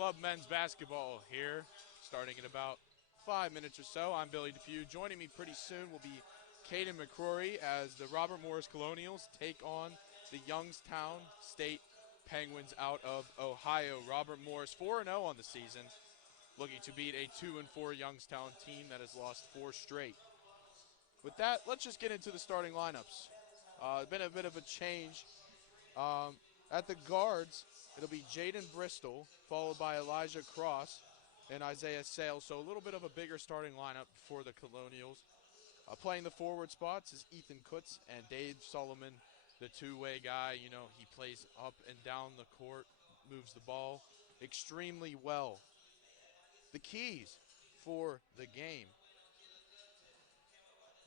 Club men's basketball here, starting in about 5 minutes or so. I'm Billy Depew. Joining me pretty soon will be Caden McCrory as the Robert Morris Colonials take on the Youngstown State Penguins out of Ohio. Robert Morris 4-0 on the season, looking to beat a 2-4 Youngstown team that has lost 4 straight. With that, let's just get into the starting lineups. Been a bit of a change. At the guards, it'll be Jaden Bristol, followed by Elijah Cross and Isaiah Sales. So a little bit of a bigger starting lineup for the Colonials. Playing the forward spots is Ethan Kutz and Dave Solomon, the two-way guy. You know, he plays up and down the court, moves the ball extremely well. The keys for the game.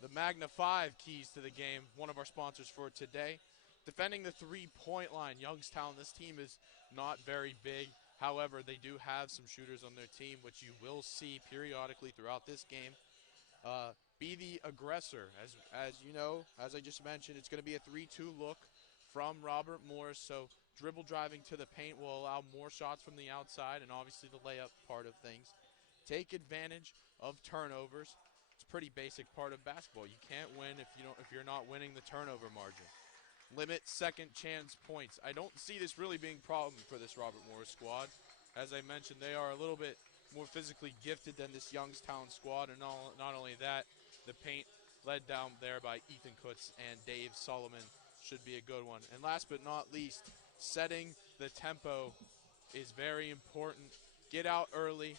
The Magna 5 keys to the game, one of our sponsors for today. Defending the three-point line, Youngstown, this team is not very big. However, they do have some shooters on their team, which you will see periodically throughout this game. Be the aggressor. As you know, as I just mentioned, it's going to be a 3-2 look from Robert Morris. So dribble driving to the paint will allow more shots from the outside and obviously the layup part of things. Take advantage of turnovers. It's a pretty basic part of basketball. You can't win if you're not winning the turnover margin. Limit second chance points. I don't see this really being a problem for this Robert Morris squad. As I mentioned, they are a little bit more physically gifted than this Youngstown squad, and not only that, the paint led down there by Ethan Kutz and Dave Solomon should be a good one. And last but not least, setting the tempo is very important. Get out early.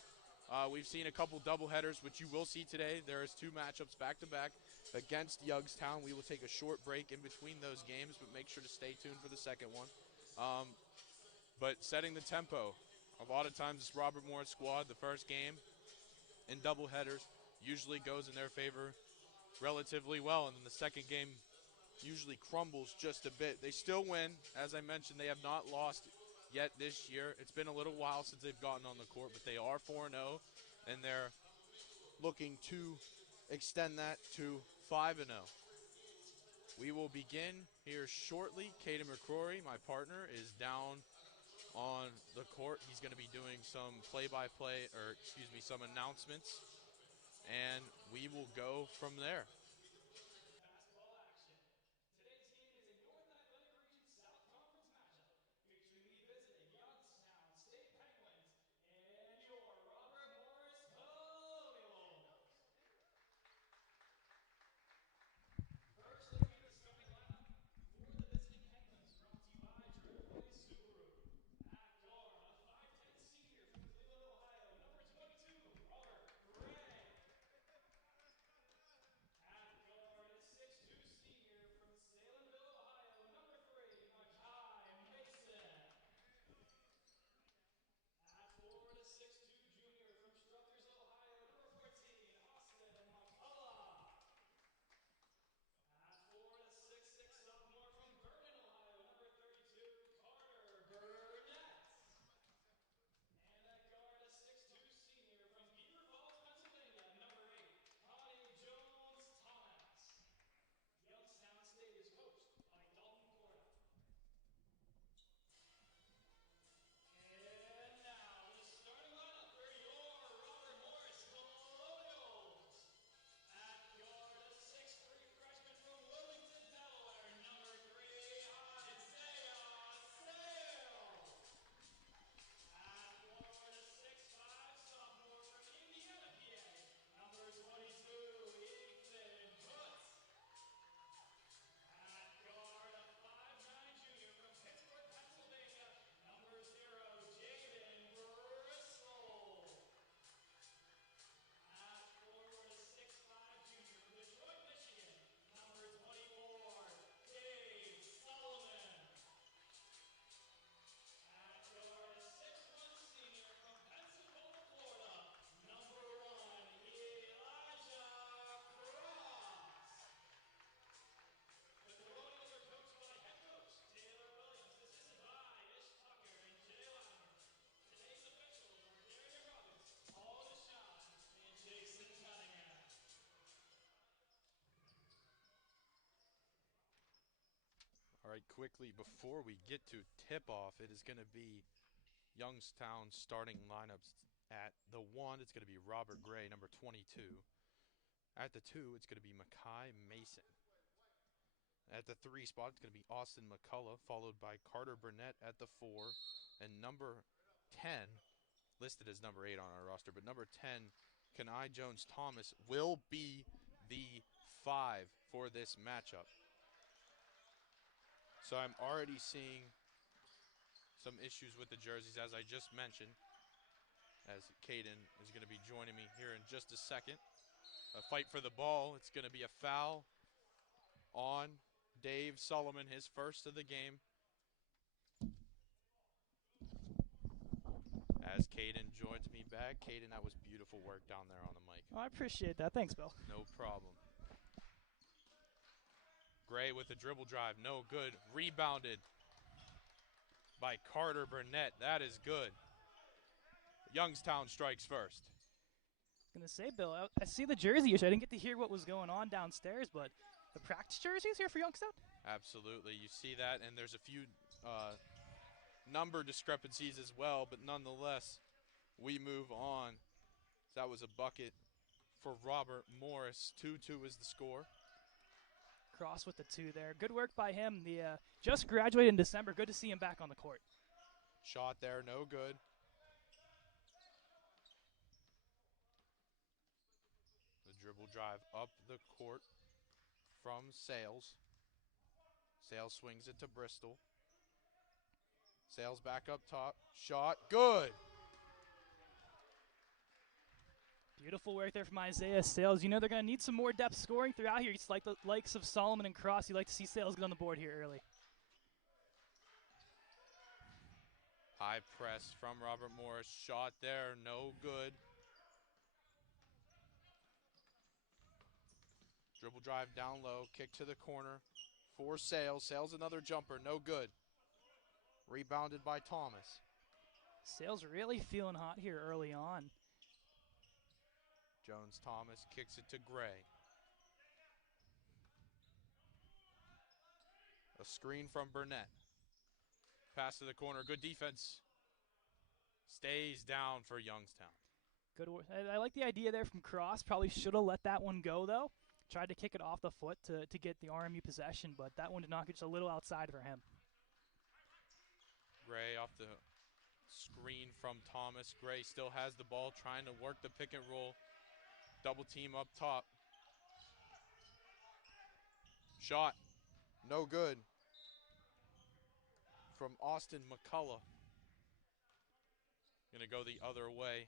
We've seen a couple doubleheaders, which you will see today. There is 2 matchups back-to-back against Youngstown. We will take a short break in between those games, but make sure to stay tuned for the second one. But setting the tempo. A lot of times this Robert Morris squad, the first game in doubleheaders, usually goes in their favor relatively well, and then the second game usually crumbles just a bit. They still win. As I mentioned, they have not lost yet this year. It's been a little while since they've gotten on the court, but they are 4-0, and they're looking to extend that to 5-0. We will begin here shortly. Caden McCrory, my partner, is down on the court. He's going to be doing some play-by-play, some announcements, and we will go from there. Today's game is a North Atlantic Region South Conference matchup featuring the visiting Youngstown State Penguins and your Robert Morris Colonials. First, looking at the starting lineup for the visiting Penguins, brought to you by AAA Subaru. At guard, a 5'10 senior from Cleveland, Ohio, number 22, Robert Gray. At guard, a 6'2 senior from Salemville, Ohio, number 3, Makai Mason. At forward, a 6'2 junior from Struthers, Ohio, number 14, Austin McCullough. At forward, a 6'6 sophomore from Vernon, Ohio, number 32, Carter Burnett. And at guard, a 6'2 senior from Beaver Falls, Pennsylvania, number 8, Connie Jones-Thomas. Youngstown State is coached by Dalton Porta. And now, the starting lineup for your Robert Morris Colonials. At guard, a 6'3 freshman from Wilmington, Delaware, number 3, Isaiah Sales. At forward, a 6'5 sophomore from Indiana, PA, number 22, Ethan Kutz. At guard, a 5'9 junior from Pittsburgh, Pennsylvania, number 0, Jaden Bristol. At forward, a 6'5 junior from Detroit, Michigan, number 24, Dave Solomon. At guard, a 6'1 senior from Pensacola, Florida, number 1, Elijah Cross. The Colonials are coached by head coach Taylor Williams, assisted by Ish Tucker and Jay Latimer. Today's officials are Darian Robbins, Paul Deshawn, and Jason Cunningham. All right, quickly, before we get to tip-off, it is going to be Youngstown starting lineups. At the 1, it's going to be Robert Gray, number 22. At the 2, it's going to be Makai Mason. At the 3 spot, it's going to be Austin McCullough, followed by Carter Burnett at the 4. And number 10, listed as number 8 on our roster, but number 10, Kenai Jones-Thomas, will be the 5 for this matchup. So I'm already seeing some issues with the jerseys, as I just mentioned, as Caden is going to be joining me here in just a second. A fight for the ball. It's going to be a foul on Dave Solomon, his first of the game. As Caden joins me back. Caden, that was beautiful work down there on the mic. Oh, I appreciate that. Thanks, Bill. No problem. Gray with the dribble drive. No good. Rebounded by Carter Burnett. That is good. Youngstown strikes first. I was going to say, Bill, I see the jersey issue. I didn't get to hear what was going on downstairs, but the practice jerseys here for Youngstown? Absolutely. You see that, and there's a few number discrepancies as well, but nonetheless, we move on. That was a bucket for Robert Morris. 2-2 is the score. Cross with the 2 there. Good work by him. The just graduated in December. Good to see him back on the court. Shot there, no good. The dribble drive up the court from Sales. Sales swings it to Bristol. Sales back up top. Shot, good. Beautiful work there from Isaiah Sales. You know they're going to need some more depth scoring throughout here. It's like the likes of Solomon and Cross. You like to see Sales get on the board here early. High press from Robert Morris. Shot there, no good. Dribble drive down low. Kick to the corner for Sales. Sales another jumper, no good. Rebounded by Thomas. Sales really feeling hot here early on. Jones-Thomas kicks it to Gray. A screen from Burnett. Pass to the corner, good defense. Stays down for Youngstown. Good work. I like the idea there from Cross. Probably should have let that one go, though. Tried to kick it off the foot to get the RMU possession, but that one did not get just a little outside for him. Gray off the screen from Thomas. Gray still has the ball, trying to work the pick and roll. Double team up top. Shot, no good. From Austin McCullough. Gonna go the other way.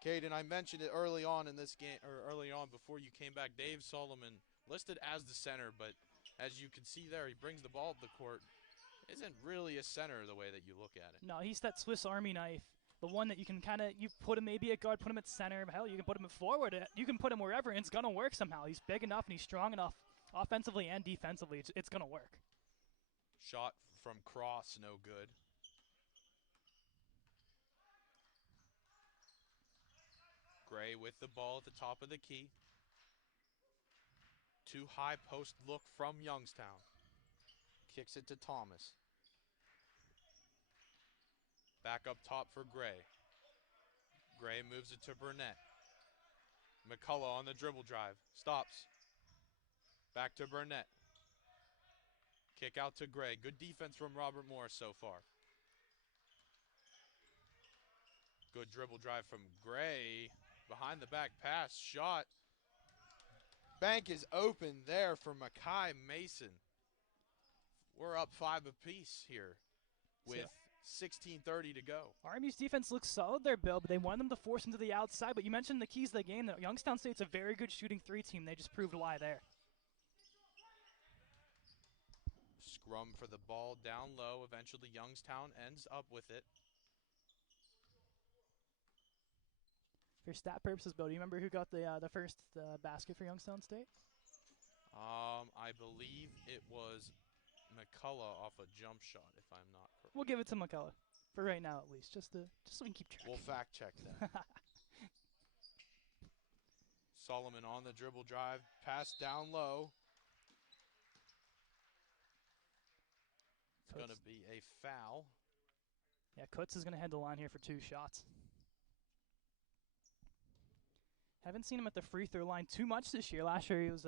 Caden, I mentioned it early on in this game, or early on before you came back. Dave Solomon listed as the center, but as you can see there, he brings the ball up the court. Isn't really a center the way that you look at it. No, he's that Swiss Army knife. The one that you can you put him maybe at guard, put him at center. Hell, you can put him at forward. You can put him wherever, and it's going to work somehow. He's big enough and he's strong enough offensively and defensively. It's going to work. Shot from Cross, no good. Gray with the ball at the top of the key. Too high post look from Youngstown. Kicks it to Thomas. Back up top for Gray. Gray moves it to Burnett. McCullough on the dribble drive. Stops. Back to Burnett. Kick out to Gray. Good defense from Robert Morris so far. Good dribble drive from Gray. Behind the back pass. Shot. Bank is open there for Makai Mason. We're up 5 apiece here with 16:30 to go. RMU's defense looks solid there, Bill, but they want them to force them to the outside. But you mentioned the keys of the game. That Youngstown State's a very good shooting 3 team. They just proved why there. Scrum for the ball down low. Eventually Youngstown ends up with it. For stat purposes, Bill, do you remember who got the first basket for Youngstown State? I believe it was McCullough off a jump shot, if I'm not correct. We'll give it to McCullough for right now, at least, just so we can keep track. We'll fact check that. Solomon on the dribble drive, pass down low. It's going to be a foul. Yeah, Kutz is going to head the line here for 2 shots. Haven't seen him at the free throw line too much this year. Last year he was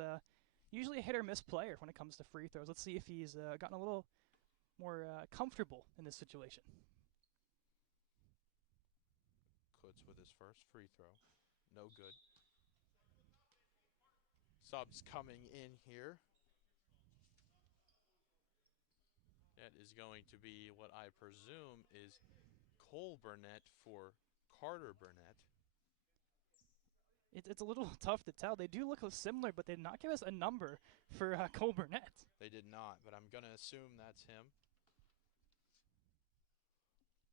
usually a hit or miss player when it comes to free throws. Let's see if he's gotten a little more comfortable in this situation. Kutz with his first free throw. No good. Subs coming in here. That is going to be what I presume is Cole Burnett for Carter Burnett. It's a little tough to tell. They do look similar, but they did not give us a number for Cole Burnett. They did not, but I'm going to assume that's him.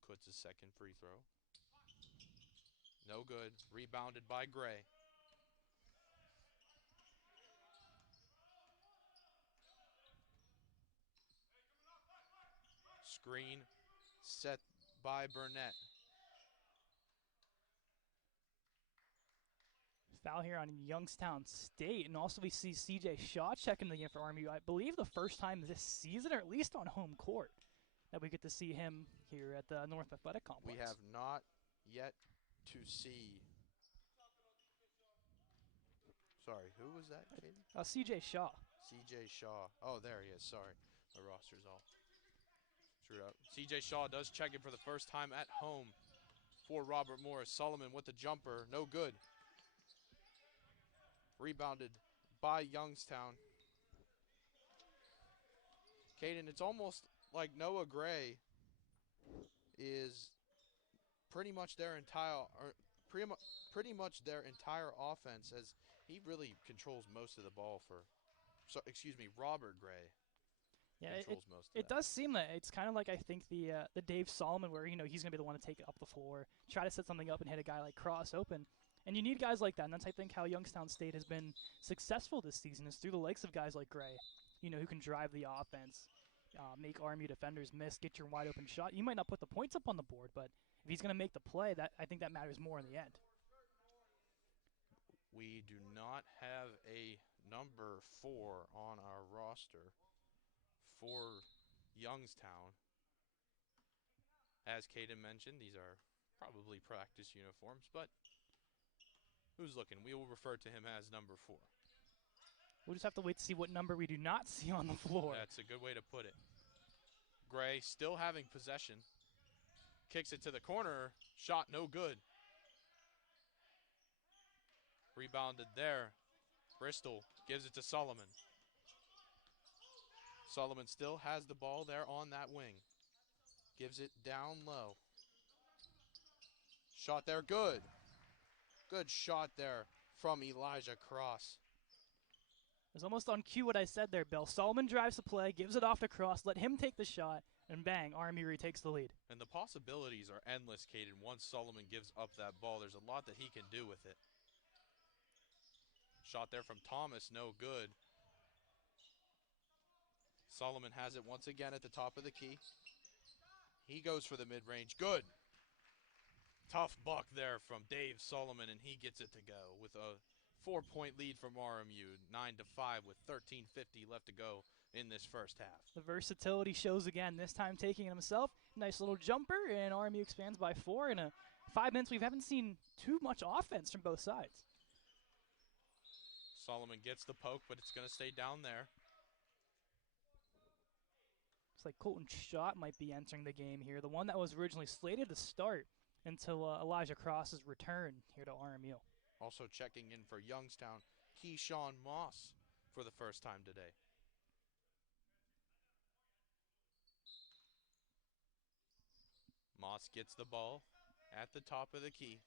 Kutz's second free throw. No good. Rebounded by Gray. Screen set by Burnett. Foul here on Youngstown State, and also we see CJ Shaw checking the game for RMU. I believe the first time this season, or at least on home court, that we get to see him here at the North Athletic Complex. We have not yet to see. Sorry, who was that, Katie? CJ Shaw. CJ Shaw. Oh, there he is. Sorry. My roster's all screwed up. CJ Shaw does check in for the first time at home for Robert Morris. Solomon with the jumper. No good. Rebounded by Youngstown. Caden, it's almost like Noah Gray is pretty much their entire offense, as he really controls most of the ball for. So excuse me, Robert Gray. Yeah, controls most of it that. does seem that it's kind of like I think the Dave Solomon, where he's gonna be the one to take it up the floor, try to set something up and hit a guy like Cross open. And you need guys like that, and that's I think how Youngstown State has been successful this season, is through the likes of guys like Gray, who can drive the offense, make RMU defenders miss, get your wide open shot. You might not put the points up on the board, but if he's gonna make the play, that I think that matters more in the end. We do not have a number 4 on our roster for Youngstown. As Caden mentioned, these are probably practice uniforms, but who's looking? We will refer to him as number 4. We'll just have to wait to see what number we do not see on the floor. That's a good way to put it. Gray still having possession. Kicks it to the corner. Shot no good. Rebounded there. Bristol gives it to Solomon. Solomon still has the ball there on that wing. Gives it down low. Shot there, good. Good shot there from Elijah Cross. It was almost on cue what I said there, Bill. Solomon drives the play, gives it off to Cross, let him take the shot, and bang, RMU retakes the lead. And the possibilities are endless, Caden. Once Solomon gives up that ball, there's a lot that he can do with it. Shot there from Thomas, no good. Solomon has it once again at the top of the key. He goes for the mid-range, good. Tough buck there from Dave Solomon, and he gets it to go with a 4-point lead from RMU, 9-5 with 13:50 left to go in this first half. The versatility shows again, this time taking it himself. Nice little jumper, and RMU expands by 4. In 5 minutes, we haven't seen too much offense from both sides. Solomon gets the poke, but it's going to stay down there. Looks like Colton Schott might be entering the game here, the one that was originally slated to start until Elijah Cross's return here to RMU. Also checking in for Youngstown, Keyshawn Moss for the first time today. Moss gets the ball at the top of the key.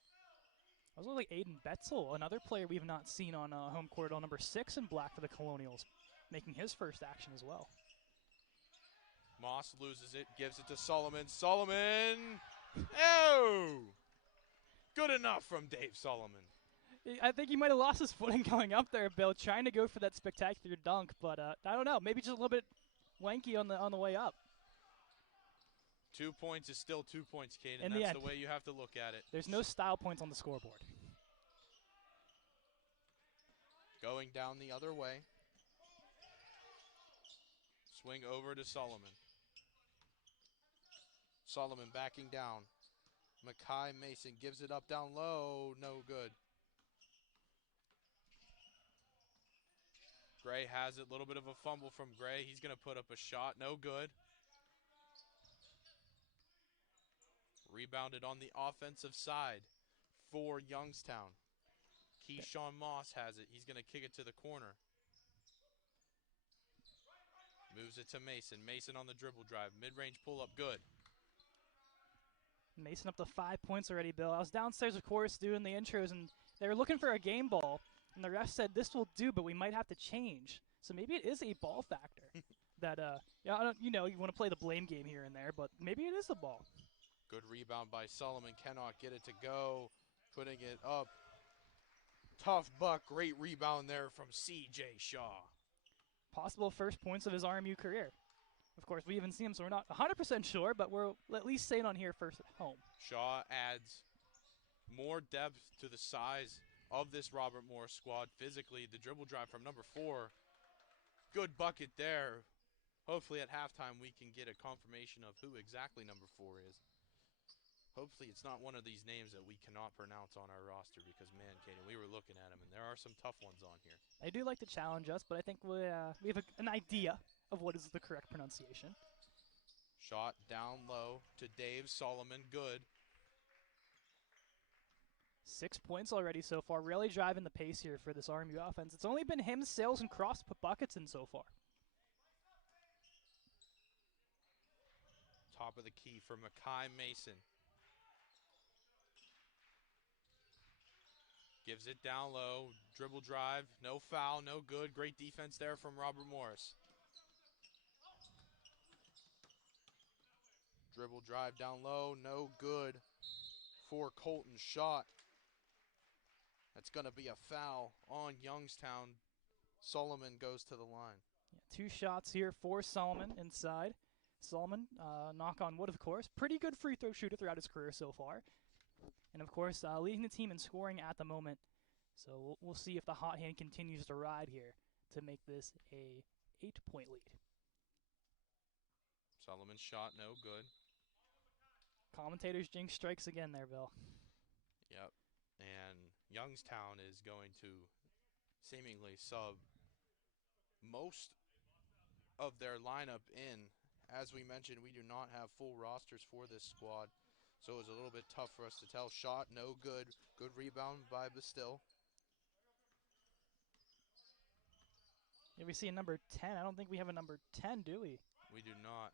Also like Aiden Betzel, another player we've not seen on home court, on number 6 in black for the Colonials, making his first action as well. Moss loses it, gives it to Solomon. Solomon! Oh! Good enough from Dave Solomon. I think he might have lost his footing going up there, Bill, trying to go for that spectacular dunk, but I don't know, maybe just a little bit wanky on the way up. 2 points is still 2 points, Caden. In That's the the way you have to look at it. There's no style points on the scoreboard. Going down the other way. Swing over to Solomon. Solomon backing down. Mackay Mason gives it up down low. No good. Gray has it. A little bit of a fumble from Gray. He's going to put up a shot. No good. Rebounded on the offensive side for Youngstown. Keyshawn Moss has it. He's going to kick it to the corner. Moves it to Mason. Mason on the dribble drive. Mid-range pull-up. Good. Mason up to 5 points already, Bill. I was downstairs, of course, doing the intros, and they were looking for a game ball. And the ref said, this will do, but we might have to change. So maybe it is a ball factor. That, you want to play the blame game here and there, but maybe it is the ball. Good rebound by Solomon. Cannot get it to go. Putting it up. Tough buck. Great rebound there from C.J. Shaw. Possible first points of his RMU career. Of course, we haven't seen him, so we're not 100% sure, but we're at least saying on here first at home. Shaw adds more depth to the size of this Robert Morris squad. Physically, the dribble drive from number 4. Good bucket there. Hopefully at halftime we can get a confirmation of who exactly number 4 is. Hopefully it's not one of these names that we cannot pronounce on our roster because, man, Kaden, we were looking at them, and there are some tough ones on here. They do like to challenge us, but I think we have an idea of what is the correct pronunciation. Shot down low to Dave Solomon. Good. 6 points already so far. Really driving the pace here for this RMU offense. It's only been him, Sales, and Cross put buckets in so far. Top of the key for Mackay Mason. Gives it down low. Dribble drive. No foul. No good. Great defense there from Robert Morris. Dribble drive down low. No good for Colton's shot. That's going to be a foul on Youngstown. Solomon goes to the line. Yeah, 2 shots here for Solomon inside. Solomon, knock on wood, of course. Pretty good free throw shooter throughout his career so far. And, of course, leading the team in scoring at the moment. So we'll see if the hot hand continues to ride here to make this a 8-point lead. Solomon's shot, no good. Commentators jinx strikes again there, Bill. Yep. And Youngstown is going to seemingly sub most of their lineup in. As we mentioned, we do not have full rosters for this squad, so it was a little bit tough for us to tell. Shot, no good. Good rebound by Bastille. Yeah, we see a number 10. I don't think we have a number 10, do we? We do not.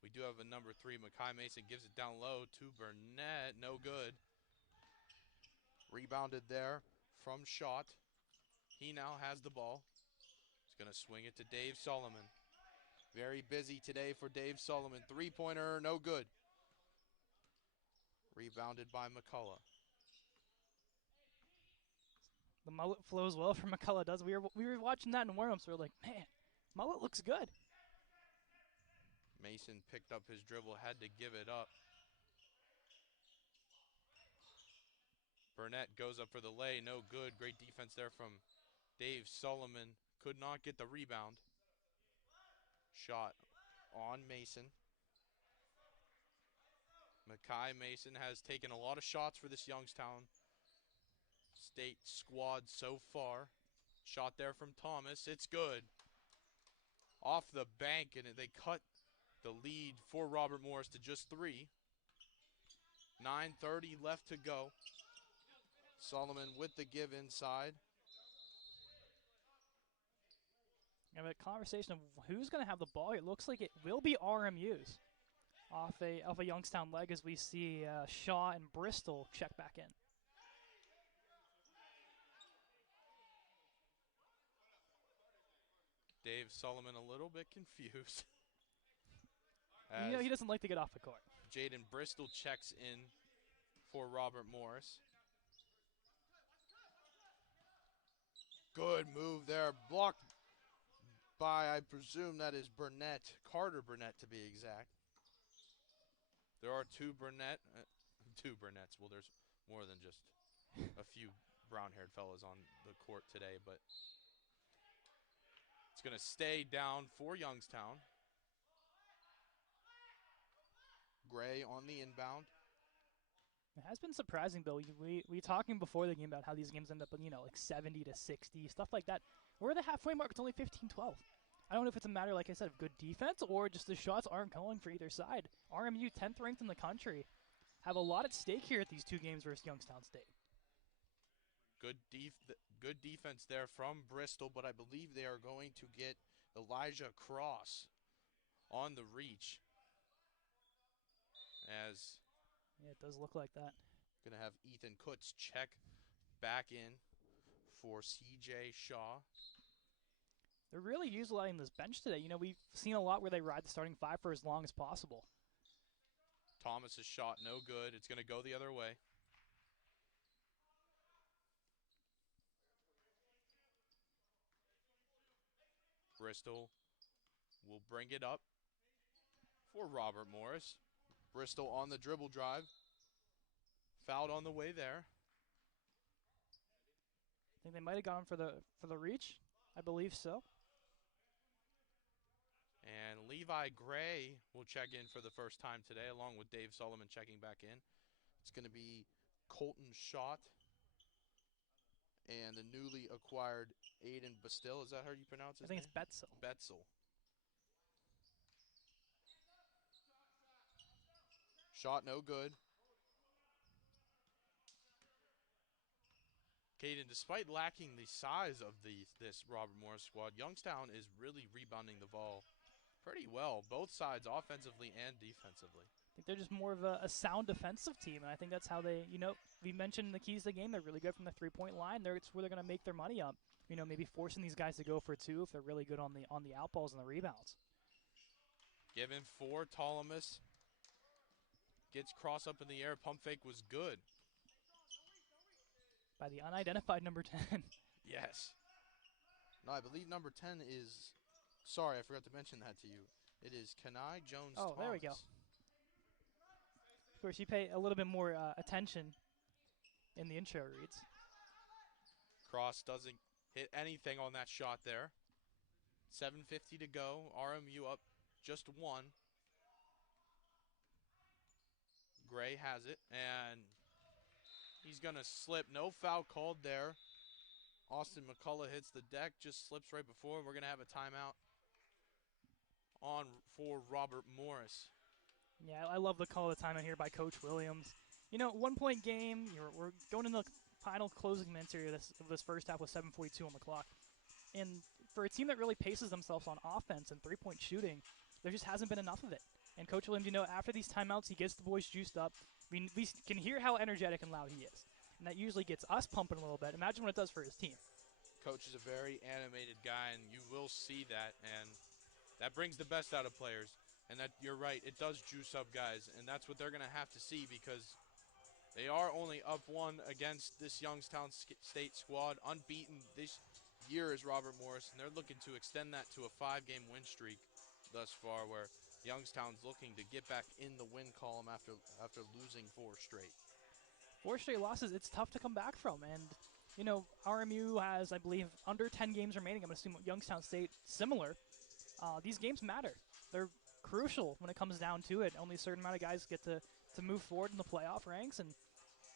We do have a number 3. Mackay Mason gives it down low to Burnett. No good. Rebounded there from Shot. He now has the ball. He's going to swing it to Dave Solomon. Very busy today for Dave Solomon. 3-pointer, no good. Rebounded by McCullough. The mullet flows well for McCullough, does. We were watching that in warm-ups. We were like, man, mullet looks good. Mason picked up his dribble, had to give it up. Burnett goes up for the lay, no good. Great defense there from Dave Solomon. Could not get the rebound. Shot on Mason. Mackay Mason has taken a lot of shots for this Youngstown State squad so far. Shot there from Thomas. It's good. Off the bank, and they cut the lead for Robert Morris to just 3. 9:30 left to go. Solomon with the give inside. We have a conversation of who's going to have the ball. It looks like it will be RMU's off a Youngstown leg as we see Shaw and Bristol check back in. Dave Solomon a little bit confused. He doesn't like to get off the court. Jaden Bristol checks in for Robert Morris. Good move there. Blocked by, I presume that is Burnett. Carter Burnett, to be exact. There are 2 Burnetts. Well, there's more than just a few brown-haired fellas on the court today, but it's going to stay down for Youngstown. Gray on the inbound. It has been surprising, though. We talking before the game about how these games end up, like 70 to 60, stuff like that. We're at the halfway mark. It's only 15-12. I don't know if it's a matter, like I said, of good defense or just the shots aren't going for either side. RMU, 10th ranked in the country, have a lot at stake here at these two games versus Youngstown State. Good defense there from Bristol, but I believe they are going to get Elijah Cross on the reach. As Yeah, it does look like that. going to have Ethan Kutz check back in for CJ Shaw. They're really utilizing this bench today. We've seen a lot where they ride the starting five for as long as possible. Thomas's shot no good. It's going to go the other way. Bristol will bring it up for Robert Morris. Bristol on the dribble drive. Fouled on the way there. I think they might have gone for the reach. I believe so. And Levi Gray will check in for the first time today, along with Dave Solomon checking back in. It's going to be Colton Schott and the newly acquired Aiden Bastille. Is that how you pronounce his name? I think it's Betzel. Betzel. Shot no good. Caden, despite lacking the size of this Robert Morris squad, Youngstown is really rebounding the ball pretty well, both sides, offensively and defensively. I think they're just more of a sound defensive team, and I think that's how they, we mentioned the keys to the game. They're really good from the three-point line. It's where they're going to make their money up. Maybe forcing these guys to go for two if they're really good on the outballs and the rebounds. Given for Ptolemus. Gets cross up in the air. Pump fake was good. By the unidentified number 10. Yes. No, I believe number 10 is, sorry, I forgot to mention that to you. It is Kenai Jones Oh, Thomas. there we go. Of course, you pay a little bit more attention in the intro reads. Cross doesn't hit anything on that shot there. 7:50 to go. RMU up just one. Gray has it, and he's going to slip. No foul called there. Austin McCullough hits the deck, just slips right before. We're going to have a timeout on for Robert Morris. Yeah, I love the call of the timeout here by Coach Williams. 1-point game. We're going into the final closing minutes here of this first half with 7:42 on the clock. And for a team that really paces themselves on offense and three-point shooting, there just hasn't been enough of it. And Coach Williams, after these timeouts, he gets the boys juiced up. We can hear how energetic and loud he is. And that usually gets us pumping a little bit. Imagine what it does for his team. Coach is a very animated guy, and you will see that. And that brings the best out of players. And that you're right, it does juice up guys. And that's what they're going to have to see because they are only up one against this Youngstown State squad. Unbeaten this year is Robert Morris, and they're looking to extend that to a 5-game win streak thus far, where Youngstown's looking to get back in the win column after losing 4 straight. 4 straight losses, it's tough to come back from. And, RMU has, I believe, under 10 games remaining. I'm going to assume Youngstown State similar. These games matter. They're crucial when it comes down to it. Only a certain amount of guys get to move forward in the playoff ranks, and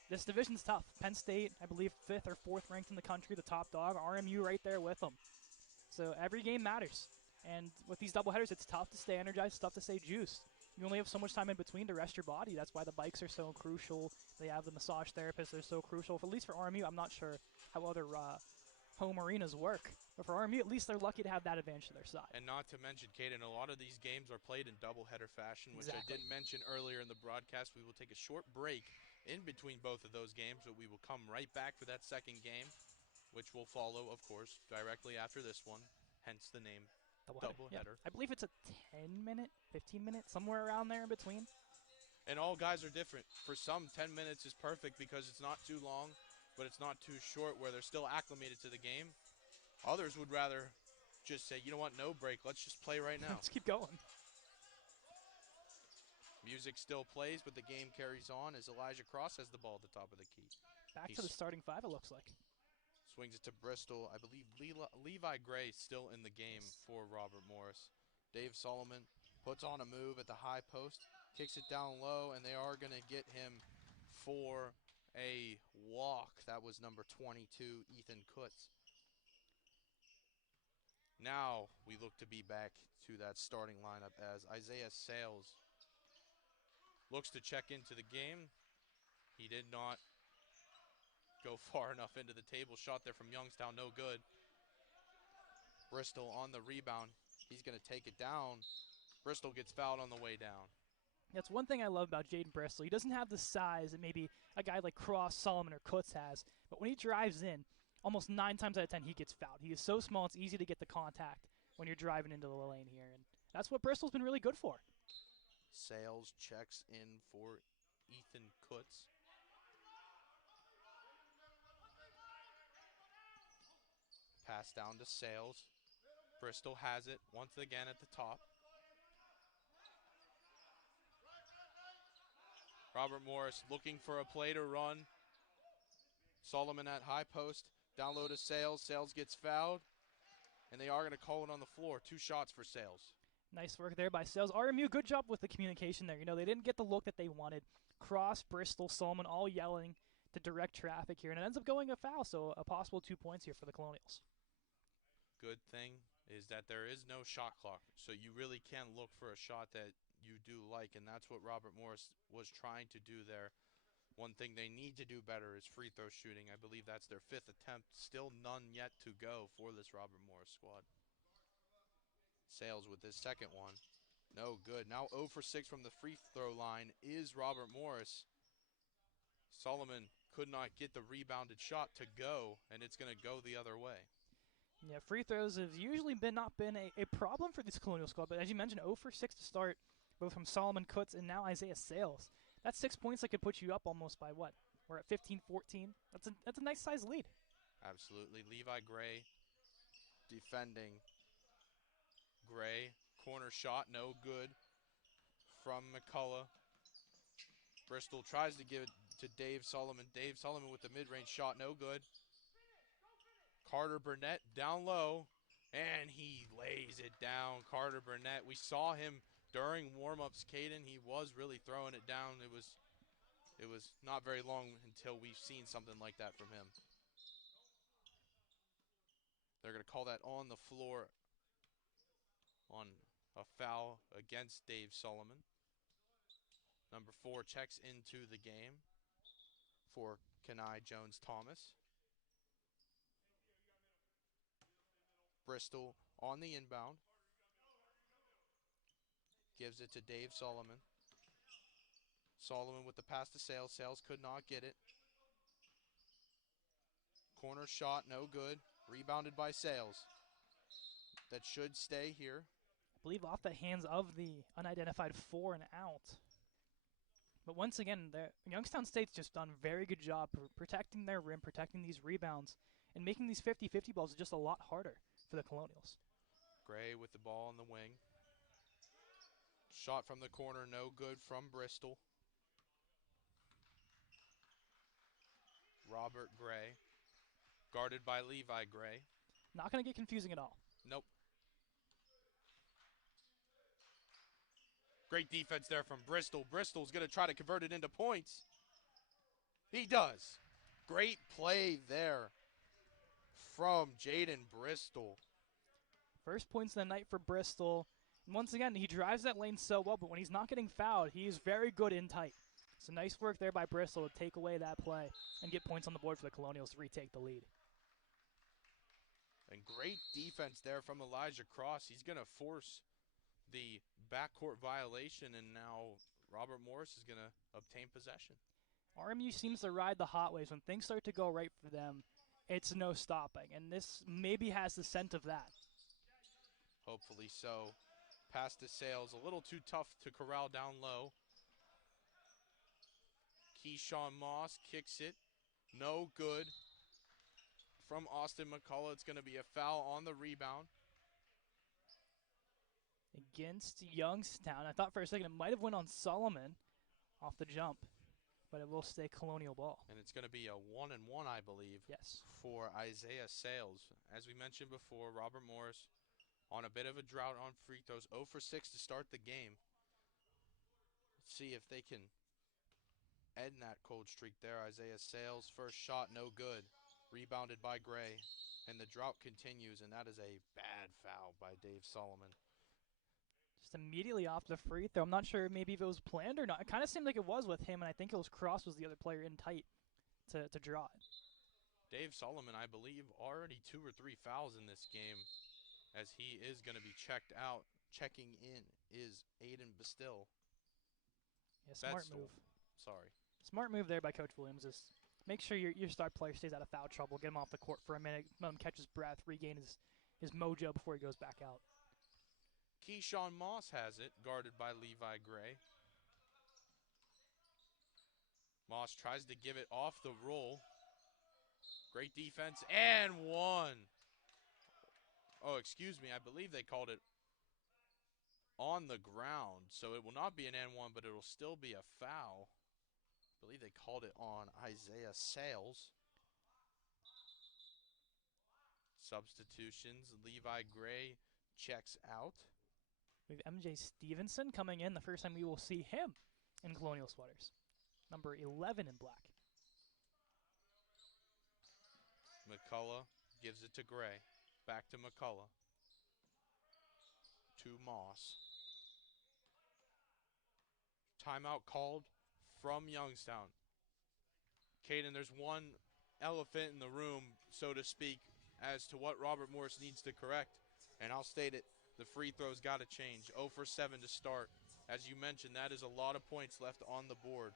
this division's tough. Penn State, I believe, 5th or 4th ranked in the country, the top dog. RMU right there with them. So every game matters. And with these doubleheaders, it's tough to stay energized, it's tough to stay juiced. You only have so much time in between to rest your body. That's why the bikes are so crucial. They have the massage therapists. They're so crucial. At least for RMU, I'm not sure how other home arenas work. But for RMU, at least they're lucky to have that advantage to their side. And not to mention, Caden, a lot of these games are played in doubleheader fashion, which Exactly. I didn't mention earlier in the broadcast. We will take a short break in between both of those games, but we will come right back for that second game, which will follow, of course, directly after this one, hence the name doubleheader. Yeah. I believe it's a 10-minute, 15-minute, somewhere around there in between. And all guys are different. For some, 10 minutes is perfect because it's not too long, but it's not too short where they're still acclimated to the game. Others would rather just say, you know what, no break, let's just play right now. Let's keep going. Music still plays, but the game carries on as Elijah Cross has the ball at the top of the key. Back to the starting five, it looks like. Swings it to Bristol. I believe Levi Gray still in the game for Robert Morris. Dave Solomon puts on a move at the high post. Kicks it down low, and they are going to get him for a walk. That was number 22, Ethan Kutz. Now we look to be back to that starting lineup as Isaiah Sales looks to check into the game. He did not go far enough into the table. Shot there from Youngstown, no good. Bristol on the rebound. He's going to take it down. Bristol gets fouled on the way down. That's one thing I love about Jaden Bristol. He doesn't have the size that maybe a guy like Cross, Solomon, or Kutz has, but when he drives in, almost 9 times out of 10 he gets fouled. He is so small, it's easy to get the contact when you're driving into the lane here, and that's what Bristol's been really good for. Sales checks in for Ethan Kutz. Pass down to Sales. Bristol has it once again at the top. Robert Morris looking for a play to run. Solomon at high post. Down low to Sales. Sales gets fouled. And they are going to call it on the floor. 2 shots for Sales. Nice work there by Sales. RMU, good job with the communication there. You know, they didn't get the look that they wanted. Cross, Bristol, Solomon all yelling to direct traffic here. And it ends up going a foul, so a possible 2 points here for the Colonials. Good thing is that there is no shot clock. So you really can look for a shot that you do like. And that's what Robert Morris was trying to do there. One thing they need to do better is free throw shooting. I believe that's their 5th attempt. Still none yet to go for this Robert Morris squad. Sales with his second one. No good. Now 0 for 6 from the free throw line is Robert Morris. Solomon could not get the rebounded shot to go, and it's going to go the other way. Yeah, free throws have usually not been a problem for this Colonial squad, but as you mentioned, 0 for 6 to start, both from Solomon Kutz and now Isaiah Sales. That's 6 points that could put you up almost by what? We're at 15-14. That's a nice size lead. Absolutely. Levi Gray defending. Gray, corner shot, no good from McCullough. Bristol tries to give it to Dave Solomon. Dave Solomon with the mid-range shot, no good. Carter Burnett down low, and he lays it down. Carter Burnett, we saw him during warm-ups, Caden. He was really throwing it down. It was not very long until we've seen something like that from him. They're going to call that on the floor on a foul against Dave Solomon. Number 4 checks into the game for Kenai Jones-Thomas. Bristol on the inbound. Gives it to Dave Solomon. Solomon with the pass to Sales. Sales could not get it. Corner shot, no good. Rebounded by Sales. That should stay here. I believe off the hands of the unidentified 4 and out. But once again, Youngstown State's just done a very good job protecting their rim, protecting these rebounds, and making these 50-50 balls just a lot harder for the Colonials. Gray with the ball on the wing. Shot from the corner, no good from Bristol. Robert Gray, guarded by Levi Gray. Not going to get confusing at all. Nope. Great defense there from Bristol. Bristol's going to try to convert it into points. He does. Great play there from Jaden Bristol. First points of the night for Bristol. And once again, he drives that lane so well, but when he's not getting fouled, he is very good in tight. So nice work there by Bristol to take away that play and get points on the board for the Colonials to retake the lead. And great defense there from Elijah Cross. He's going to force the backcourt violation, and now Robert Morris is going to obtain possession. RMU seems to ride the hot waves. When things start to go right for them, it's no stopping. And this maybe has the scent of that. Hopefully so. Pass to Sales, a little too tough to corral down low. Keyshawn Moss kicks it. No good. From Austin McCullough, it's going to be a foul on the rebound. Against Youngstown. I thought for a second it might have went on Solomon off the jump, but it will stay Colonial ball. And it's going to be a 1-and-1, I believe, yes, for Isaiah Sales. As we mentioned before, Robert Morris on a bit of a drought on free throws, 0 for 6 to start the game. see if they can end that cold streak there. Isaiah Sales, first shot, no good. Rebounded by Gray. And the drought continues, and that is a bad foul by Dave Solomon. Just immediately off the free throw. I'm not sure maybe if it was planned or not. It kind of seemed like it was with him, and I think it was Cross was the other player in tight to draw it. Dave Solomon, I believe, already 2 or 3 fouls in this game, as he is going to be checked out. Checking in is Aiden Bastille. Yeah, smart Bedstill. move. Sorry. Smart move there by Coach Williams is make sure your star player stays out of foul trouble. Get him off the court for a minute, let him catch his breath, regain his mojo before he goes back out. Keyshawn Moss has it, guarded by Levi Gray. Moss tries to give it off the roll. Great defense, and one. Oh, excuse me, I believe they called it on the ground, so it will not be an N1, but it will still be a foul. I believe they called it on Isaiah Sales. Substitutions, Levi Gray checks out. We have MJ Stevenson coming in, the first time we will see him in Colonial sweaters. Number 11 in black. McCullough gives it to Gray. Back to McCullough. To Moss. Timeout called from Youngstown. Caden, there's one elephant in the room, so to speak, as to what Robert Morris needs to correct. And I'll state it, the free throws got to change. 0 for 7 to start. As you mentioned, that is a lot of points left on the board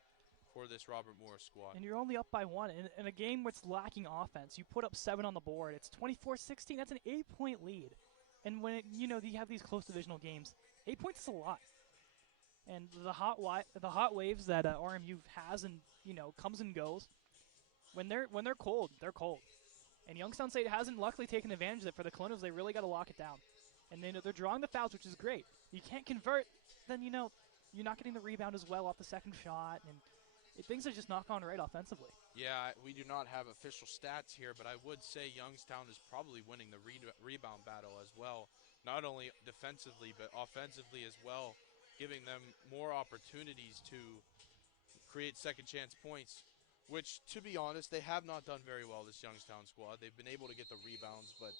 for this Robert Morris squad. And you're only up by 1. In a game where it's lacking offense, you put up 7 on the board. It's 24-16. That's an 8-point lead. And when you have these close divisional games, 8 points is a lot. And the hot waves that RMU has and comes and goes, when they're cold, they're cold. And Youngstown State hasn't luckily taken advantage of it for the Colonials. They really got to lock it down. And they're drawing the fouls, which is great. You can't convert, then you're not getting the rebound as well off the second shot, and things are just not going right offensively. Yeah, we do not have official stats here, but I would say Youngstown is probably winning the rebound battle as well. Not only defensively, but offensively as well, giving them more opportunities to create second chance points, which, to be honest, they have not done very well, this Youngstown squad. They've been able to get the rebounds, but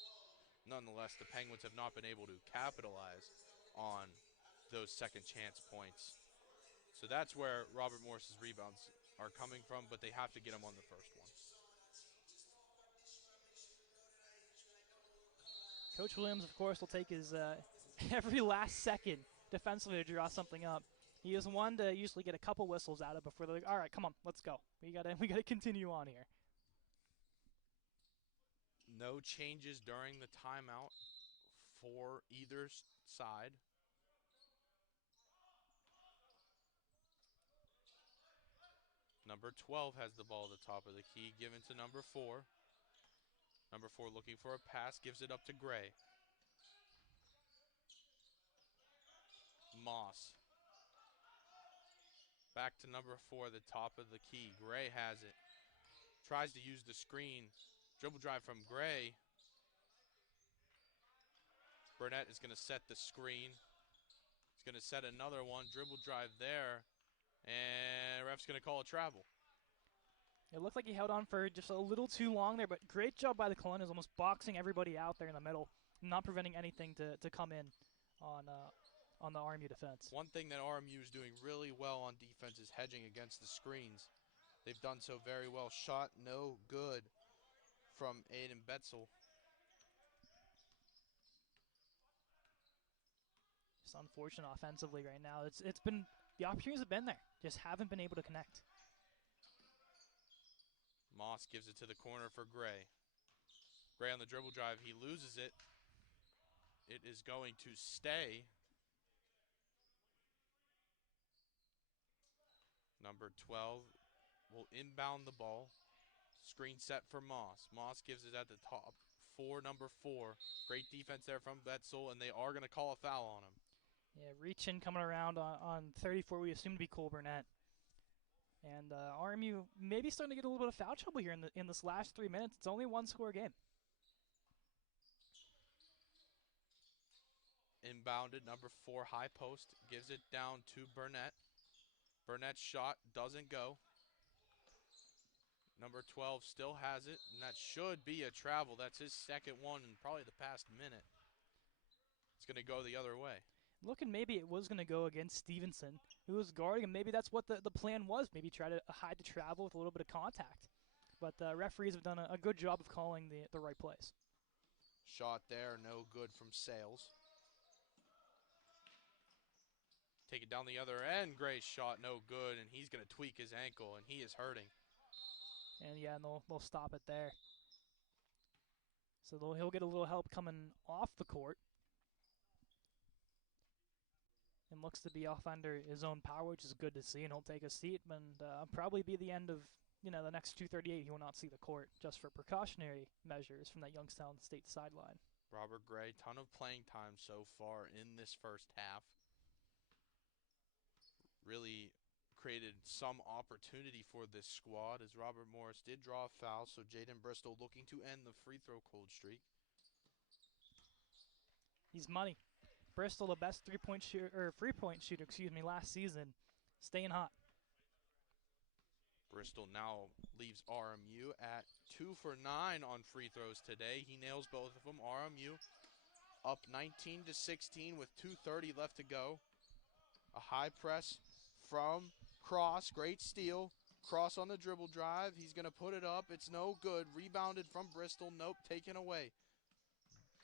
nonetheless, the Penguins have not been able to capitalize on those second chance points. So that's where Robert Morris's rebounds are coming from, but they have to get them on the first one. Coach Williams, of course, will take his every last second defensively to draw something up. He is one to usually get a couple whistles out of before they're like, all right, come on, let's go. We gotta continue on here. No changes during the timeout for either side. Number 12 has the ball at the top of the key, given to number 4. Number 4 looking for a pass, gives it up to Gray. Moss. Back to number 4, the top of the key. Gray has it. Tries to use the screen. Dribble drive from Gray. Burnett is going to set the screen. He's going to set another one. Dribble drive there. And ref's going to call a travel. It looked like he held on for just a little too long there, but great job by the Colonials, almost boxing everybody out there in the middle, not preventing anything to come in on the RMU defense. One thing that RMU is doing really well on defense is hedging against the screens. They've done so very well. Shot no good from Aiden Betzel. It's unfortunate offensively right now. It's been the opportunities have been there, just haven't been able to connect. Moss gives it to the corner for Gray. Gray on the dribble drive, he loses it. It is going to stay. Number 12 will inbound the ball. Screen set for Moss. Moss gives it at the top for number 4. Great defense there from Betzel, and they are going to call a foul on him. Yeah, reaching coming around on 34, we assume to be Cole Burnett. And RMU maybe starting to get a little bit of foul trouble here in this last 3 minutes. It's only a one-score game. Inbounded, number 4 high post, gives it down to Burnett. Burnett's shot doesn't go. Number 12 still has it, and that should be a travel. That's his second one in probably the past minute. It's going to go the other way. Looking maybe it was going to go against Stevenson, who was guarding, and maybe that's what the plan was. Maybe try to hide the travel with a little bit of contact. But the referees have done a good job of calling the right plays. Shot there, no good from Sales. Take it down the other end. Gray's shot, no good, and he's going to tweak his ankle, and he is hurting. And yeah, and they'll stop it there. So he'll get a little help coming off the court. And looks to be off under his own power, which is good to see, and he'll take a seat. And probably be the end of the next 2:38. He will not see the court just for precautionary measures from that Youngstown State sideline. Robert Gray, ton of playing time so far in this first half. Really created some opportunity for this squad as Robert Morris did draw a foul, so Jaden Bristol looking to end the free throw cold streak. He's money. Bristol, the best free-point shooter, last season, staying hot. Bristol now leaves RMU at 2 for 9 on free throws today. He nails both of them. RMU up 19-16 with 2:30 left to go. A high press from Cross. Great steal. Cross on the dribble drive. He's going to put it up. It's no good. Rebounded from Bristol. Nope, taken away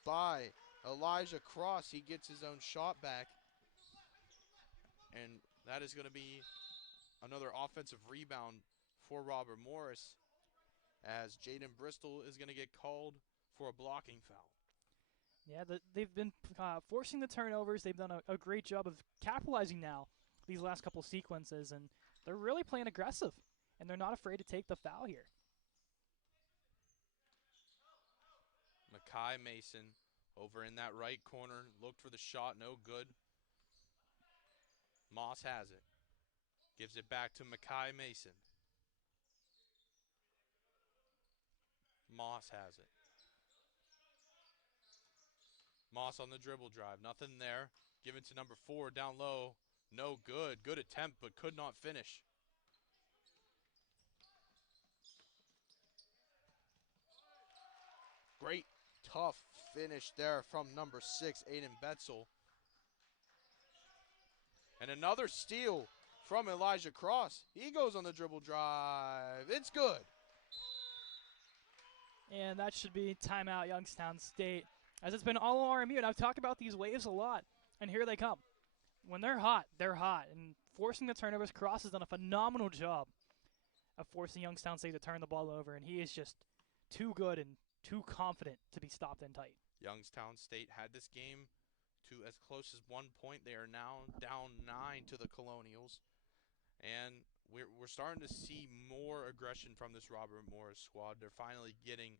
by Elijah Cross. He gets his own shot back. And that is going to be another offensive rebound for Robert Morris as Jaden Bristol is going to get called for a blocking foul. Yeah, they've been forcing the turnovers. They've done a great job of capitalizing now these last couple sequences, and they're really playing aggressive, and they're not afraid to take the foul here. Makai Mason over in that right corner, looked for the shot, no good. Moss has it. Gives it back to Makai Mason. Moss has it. Moss on the dribble drive, nothing there. Give it to number 4 down low. No good. Good attempt, but could not finish. Great, tough finish there from number 6, Aiden Betzel. And another steal from Elijah Cross. He goes on the dribble drive. It's good. And that should be timeout Youngstown State, as it's been all RMU. And I've talked about these waves a lot, and here they come. When they're hot, they're hot. And forcing the turnovers, Cross has done a phenomenal job of forcing Youngstown State to turn the ball over, and he is just too good and too confident to be stopped in tight. Youngstown State had this game to as close as 1 point. They are now down 9 to the Colonials. And we're starting to see more aggression from this Robert Morris squad. They're finally getting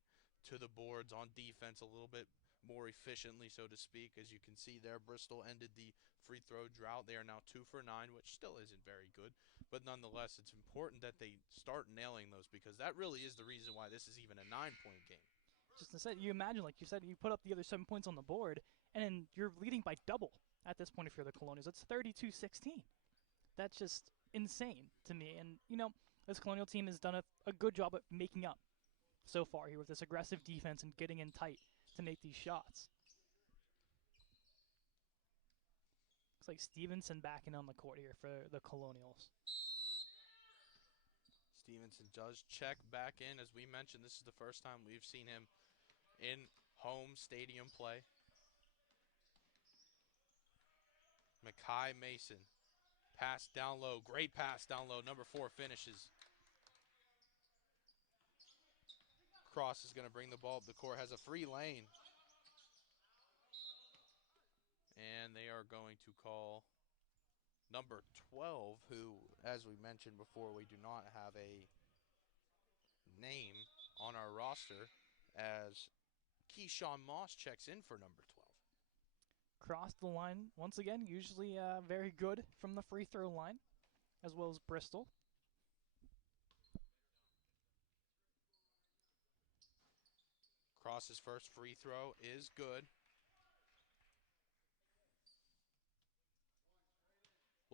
to the boards on defense a little bit more efficiently, so to speak. As you can see there, Bristol ended the free throw drought. They are now 2 for 9, which still isn't very good. But nonetheless, it's important that they start nailing those, because that really is the reason why this is even a 9-point game. Just to say, you imagine, like you said, you put up the other 7 points on the board, and then you're leading by double at this point if you're the Colonials. It's 32-16. That's just insane to me. And, this Colonial team has done a good job at making up so far here with this aggressive defense and getting in tight to make these shots. Looks like Stevenson backing on the court here for the Colonials. Stevenson does check back in. As we mentioned, this is the first time we've seen him in home stadium play. Makai Mason. Pass down low. Great pass down low. Number 4 finishes. Cross is going to bring the ball up the court. Has a free lane. And they are going to call number 12, who, as we mentioned before, we do not have a name on our roster, as Keyshawn Moss checks in for number 12. Crossed the line once again, usually very good from the free throw line, as well as Bristol. Cross's first free throw is good.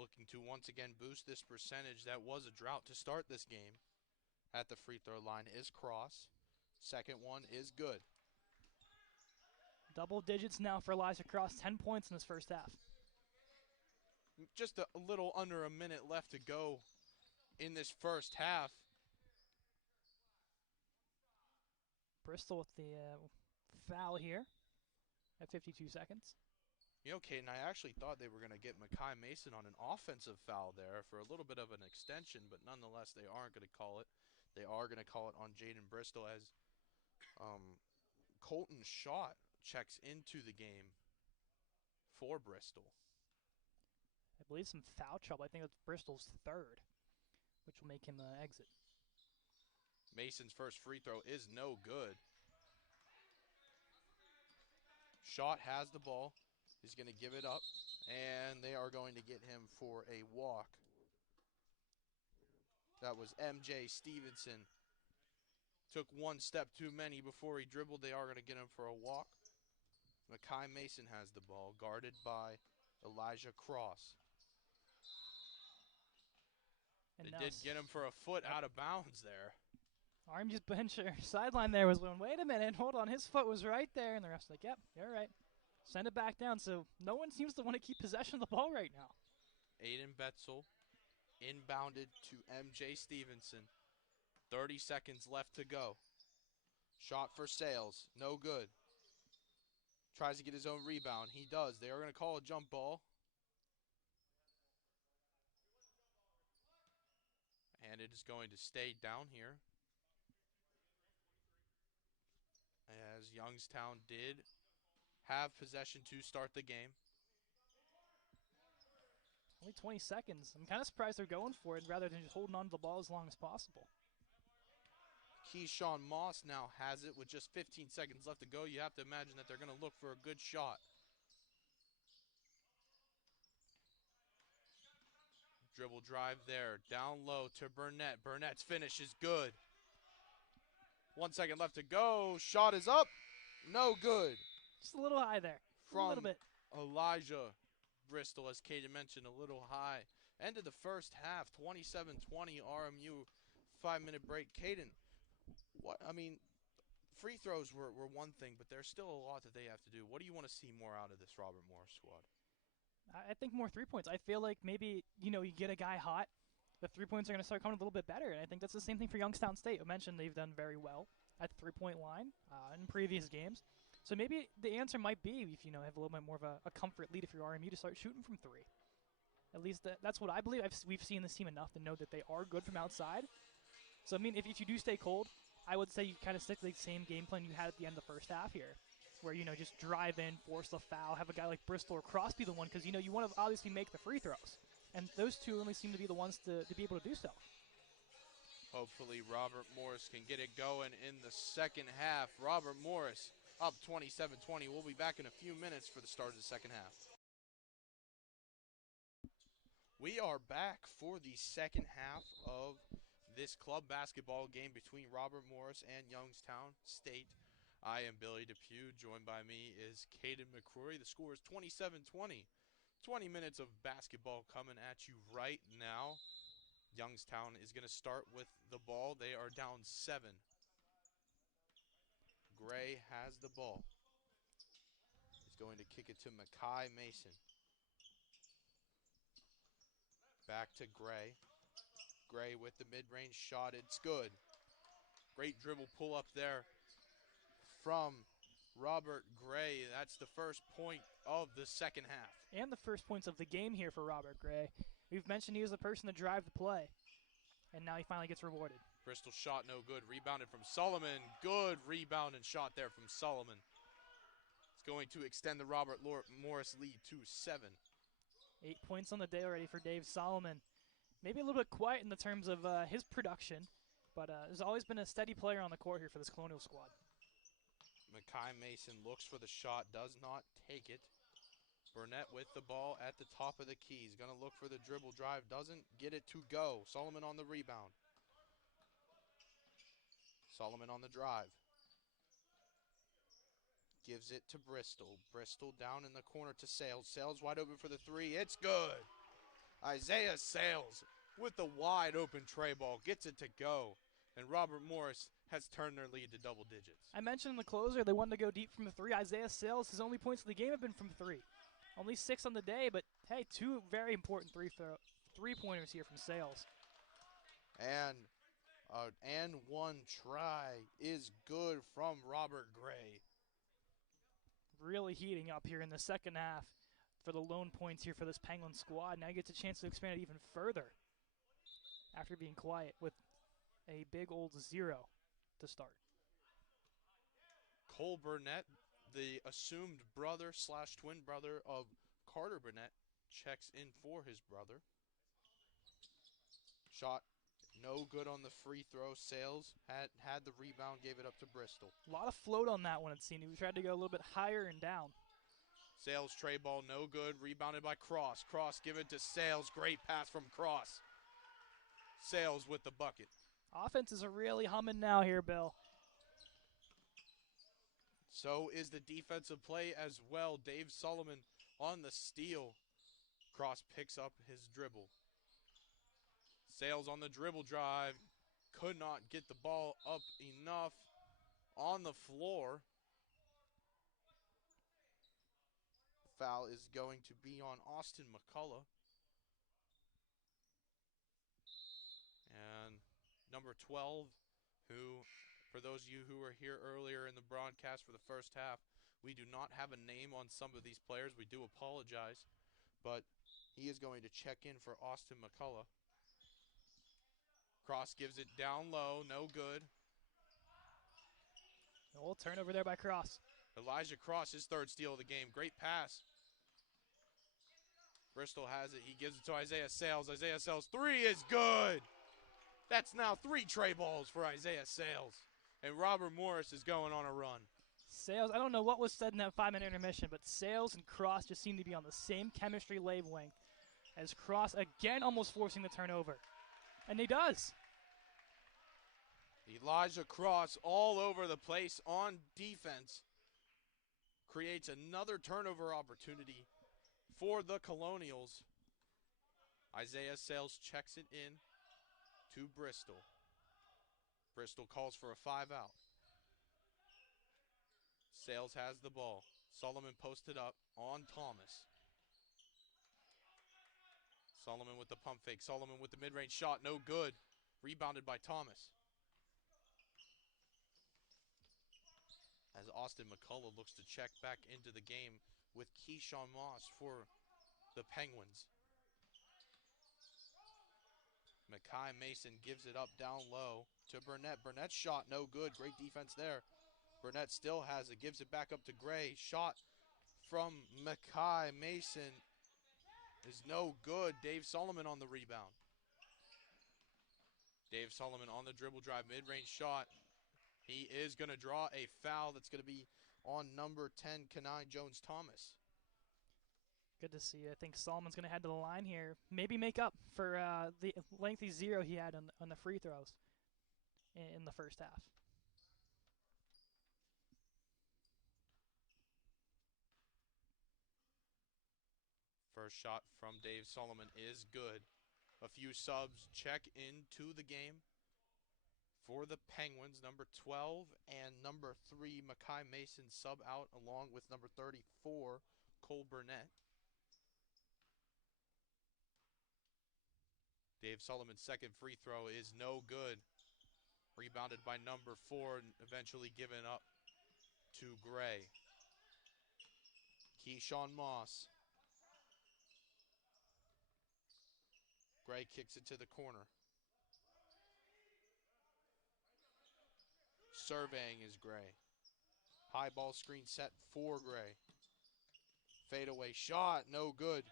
looking to once again boost this percentage. That was a drought to start this game. At the free throw line is Cross. Second one is good. Double digits now for Elijah Cross, 10 points in this first half. Just a little under a minute left to go in this first half. Bristol with the foul here at 52 seconds. You know, Caden, I actually thought they were going to get Makai Mason on an offensive foul there for a little bit of an extension, but nonetheless, they aren't going to call it. They are going to call it on Jaden Bristol as Colton Schott checks into the game for Bristol. I believe some foul trouble. I think that's Bristol's third, which will make him exit. Mason's first free throw is no good. Schott has the ball. He's going to give it up, and they are going to get him for a walk. That was MJ Stevenson. Took one step too many before he dribbled. They are going to get him for a walk. Makai Mason has the ball, guarded by Elijah Cross. And they did get him for a foot out of bounds there. RMU's bencher sideline there was going, wait a minute, hold on, his foot was right there. And the ref's like, yep, you're right. Send it back down. So no one seems to want to keep possession of the ball right now. Aiden Betzel inbounded to MJ Stevenson. 30 seconds left to go. Shot for Sales, no good. Tries to get his own rebound. He does. They are going to call a jump ball. And it is going to stay down here, as Youngstown did have possession to start the game. Only 20 seconds. I'm kind of surprised they're going for it rather than just holding on to the ball as long as possible. Keyshawn Moss now has it with just 15 seconds left to go. You have to imagine that they're going to look for a good shot. Dribble drive there. Down low to Burnett. Burnett's finish is good. 1 second left to go. Shot is up. No good. Just a little high there. From a little bit. Elijah Bristol, as Kaden mentioned, a little high. End of the first half, 27-20 RMU, 5-minute break. Caden, free throws were one thing, but there's still a lot that they have to do. What do you want to see more out of this Robert Morris squad? I think more 3 points. I feel like maybe, you get a guy hot, the 3 points are going to start coming a little bit better. And I think that's the same thing for Youngstown State. I mentioned they've done very well at the 3-point line in previous games. So maybe the answer might be if you have a little bit more of a comfort lead if you're RMU to start shooting from three. At least that's what I believe. We've seen this team enough to know that they are good from outside. So, I mean, if you do stay cold, I would say you kind of stick to the same game plan you had at the end of the first half here, where, just drive in, force the foul, have a guy like Bristol or Cross be the one, because, you want to obviously make the free throws. And those two only seem to be the ones to be able to do so. Hopefully Robert Morris can get it going in the second half. Robert Morris up 27-20. We'll be back in a few minutes for the start of the second half. We are back for the second half of this club basketball game between Robert Morris and Youngstown State. I am Billy Depew. Joined by me is Caden McCrory. The score is 27-20. 20 minutes of basketball coming at you right now. Youngstown is going to start with the ball. They are down 7. Gray has the ball. He's going to kick it to Makai Mason. Back to Gray. Gray with the mid-range shot. It's good. Great dribble pull up there from Robert Gray. That's the first point of the second half. And the first points of the game here for Robert Gray. We've mentioned he was the person to drive the play. And now he finally gets rewarded. Bristol shot no good. Rebounded from Solomon. Good rebound and shot there from Solomon. It's going to extend the Robert Morris lead to 7. 8 points on the day already for Dave Solomon. Maybe a little bit quiet in the terms of his production, but there's always been a steady player on the court here for this Colonial squad. Makai Mason looks for the shot, does not take it. Burnett with the ball at the top of the key. He's going to look for the dribble drive, doesn't get it to go. Solomon on the rebound. Solomon on the drive. Gives it to Bristol. Bristol down in the corner to Sales. Sales wide open for the three. It's good. Isaiah Sales with the wide open tray ball gets it to go. And Robert Morris has turned their lead to double digits. I mentioned in the closer they wanted to go deep from the three. Isaiah Sales, his only points of the game have been from three. Only 6 on the day, but hey, 2 very important three-pointers here from Sales. And an one try is good from Robert Gray. Really heating up here in the second half for the lone points here for this Penguin squad. Now he gets a chance to expand it even further after being quiet with a big old 0 to start. Cole Burnett, the assumed brother / twin brother of Carter Burnett, checks in for his brother. Shot no good on the free throw. Sales had the rebound, gave it up to Bristol. A lot of float on that one, it seemed. He tried to go a little bit higher and down. Sales tray ball, no good. Rebounded by Cross. Cross given to Sales. Great pass from Cross. Sales with the bucket. Offenses are really humming now here, Bill. So is the defensive play as well. Dave Solomon on the steal. Cross picks up his dribble. Sales on the dribble drive. Could not get the ball up enough on the floor. Foul is going to be on Austin McCullough. And number 12, who, for those of you who were here earlier in the broadcast for the first half, we do not have a name on some of these players. We do apologize, but he is going to check in for Austin McCullough. Cross gives it down low, no good. A little turnover there by Cross. Elijah Cross, his third steal of the game. Great pass. Bristol has it. He gives it to Isaiah Sales. Isaiah Sales, 3 is good. That's now 3 tray balls for Isaiah Sales. And Robert Morris is going on a run. Sales, I don't know what was said in that 5-minute intermission, but Sales and Cross just seem to be on the same chemistry wavelength as Cross again almost forcing the turnover. And he does. Elijah Cross all over the place on defense. Creates another turnover opportunity for the Colonials. Isaiah Sales checks it in to Bristol. Bristol calls for a 5-out. Sales has the ball. Solomon posted up on Thomas. Solomon with the pump fake. Solomon with the mid-range shot. No good. Rebounded by Thomas. As Austin McCullough looks to check back into the game with Keyshawn Moss for the Penguins. Makai Mason gives it up down low to Burnett. Burnett's shot no good. Great defense there. Burnett still has it. Gives it back up to Gray. Shot from Makai Mason is no good. Dave Solomon on the rebound. Dave Solomon on the dribble drive. Mid-range shot. He is going to draw a foul that's going to be on number 10, Kenai Jones-Thomas. Good to see. I think Solomon's going to head to the line here. Maybe make up for the lengthy 0 he had on the free throws in the first half. First shot from Dave Solomon is good. A few subs check into the game for the Penguins. Number 12 and number 3, Makai Mason, sub out along with number 34, Cole Burnett. Dave Solomon's second free throw is no good. Rebounded by number 4 and eventually given up to Gray. Keyshawn Moss. Gray kicks it to the corner. Surveying is Gray. High ball screen set for Gray. Fadeaway shot, no good.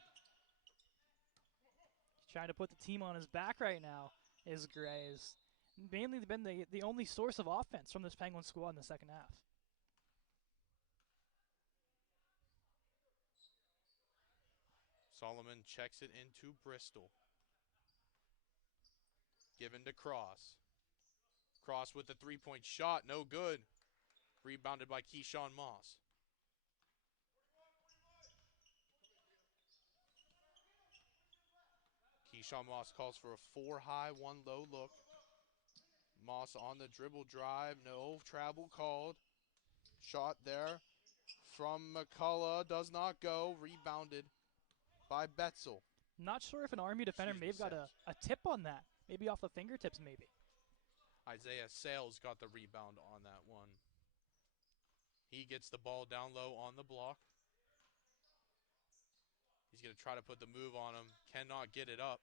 Trying to put the team on his back right now is Gray. Has mainly been the only source of offense from this Penguin squad in the second half. Solomon checks it into Bristol. Given to Cross. Cross with the three-point shot, no good. Rebounded by Keyshawn Moss. Keyshawn Moss calls for a 4 high, 1 low look. Moss on the dribble drive. No travel called. Shot there from McCullough. Does not go. Rebounded by Betzel. Not sure if an RMU defender may have got a tip on that. Maybe off the fingertips, maybe. Isaiah Sales got the rebound on that one. He gets the ball down low on the block. He's going to try to put the move on him. Cannot get it up.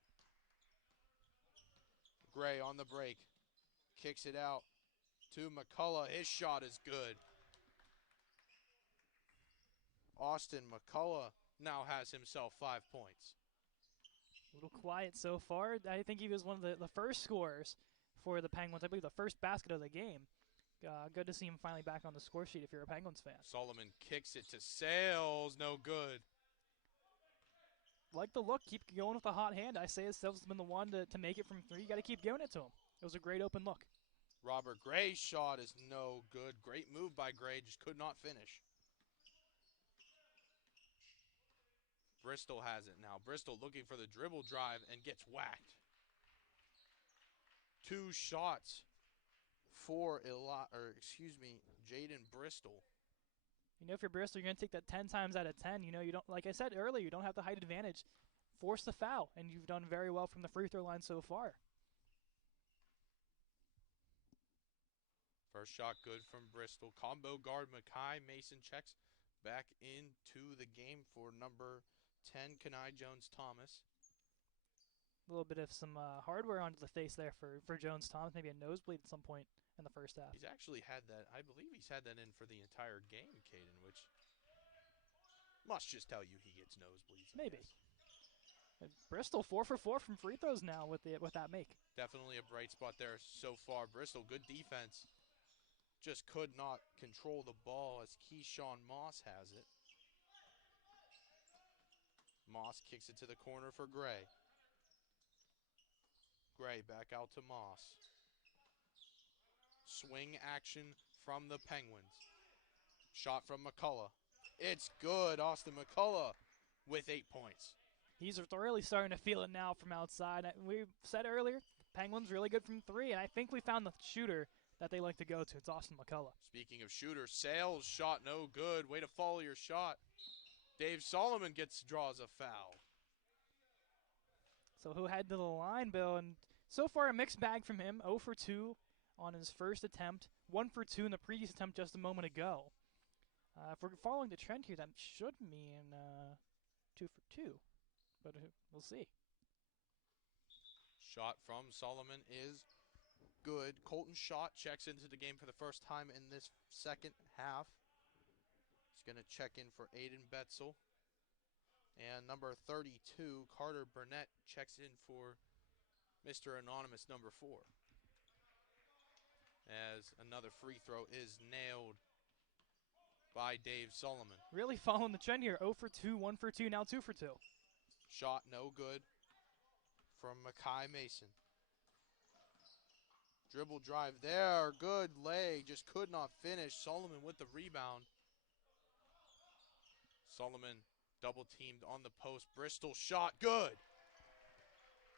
Gray on the break. Kicks it out to McCullough. His shot is good. Austin McCullough now has himself 5 points. A little quiet so far. I think he was one of the first scorers for the Penguins. I believe the first basket of the game. Good to see him finally back on the score sheet if you're a Penguins fan. Solomon kicks it to Sales. No good. Like the look. Keep going with the hot hand. Isaiah Sales has been the one to make it from 3. You got to keep giving it to him. It was a great open look. Robert Gray's shot is no good. Great move by Gray. Just could not finish. Bristol has it now. Bristol looking for the dribble drive and gets whacked. 2 shots for Jaden Bristol. You know, if you're Bristol, you're going to take that 10 times out of 10. You know, you don't, like I said earlier, you don't have the height advantage. Force the foul, and you've done very well from the free throw line so far. First shot good from Bristol. Combo guard Makai Mason checks back into the game for number 10, Kenai Jones-Thomas. A little bit of some hardware onto the face there for Jones-Thomas. Maybe a nosebleed at some point in the first half. He's actually had that. I believe he's had that in for the entire game, Caden, which must just tell you he gets nosebleeds. Maybe. Bristol 4 for 4 from free throws now with that make. Definitely a bright spot there so far. Bristol, good defense. Just could not control the ball as Keyshawn Moss has it. Moss kicks it to the corner for Gray. Gray back out to Moss. Swing action from the Penguins. Shot from McCullough. It's good. Austin McCullough with 8 points. He's really starting to feel it now from outside. We said earlier, Penguins really good from 3, and I think we found the shooter that they like to go to. It's Austin McCullough. Speaking of shooters, Sales shot no good. Way to follow your shot. Dave Solomon draws a foul. So who head to the line, Bill? And so far a mixed bag from him. 0 for 2 on his first attempt. 1 for 2 in the previous attempt just a moment ago. If we're following the trend here, that should mean 2 for 2. But we'll see. Shot from Solomon is good. Colton Schott checks into the game for the first time in this second half. He's going to check in for Aiden Betzel. And number 32, Carter Burnett, checks in for Mr. Anonymous, number 4. As another free throw is nailed by Dave Solomon. Really following the trend here. 0 for 2, 1 for 2, now 2 for 2. Shot no good from Makai Mason. Dribble drive there. Good leg. Just could not finish. Solomon with the rebound. Solomon double teamed on the post. Bristol shot. Good.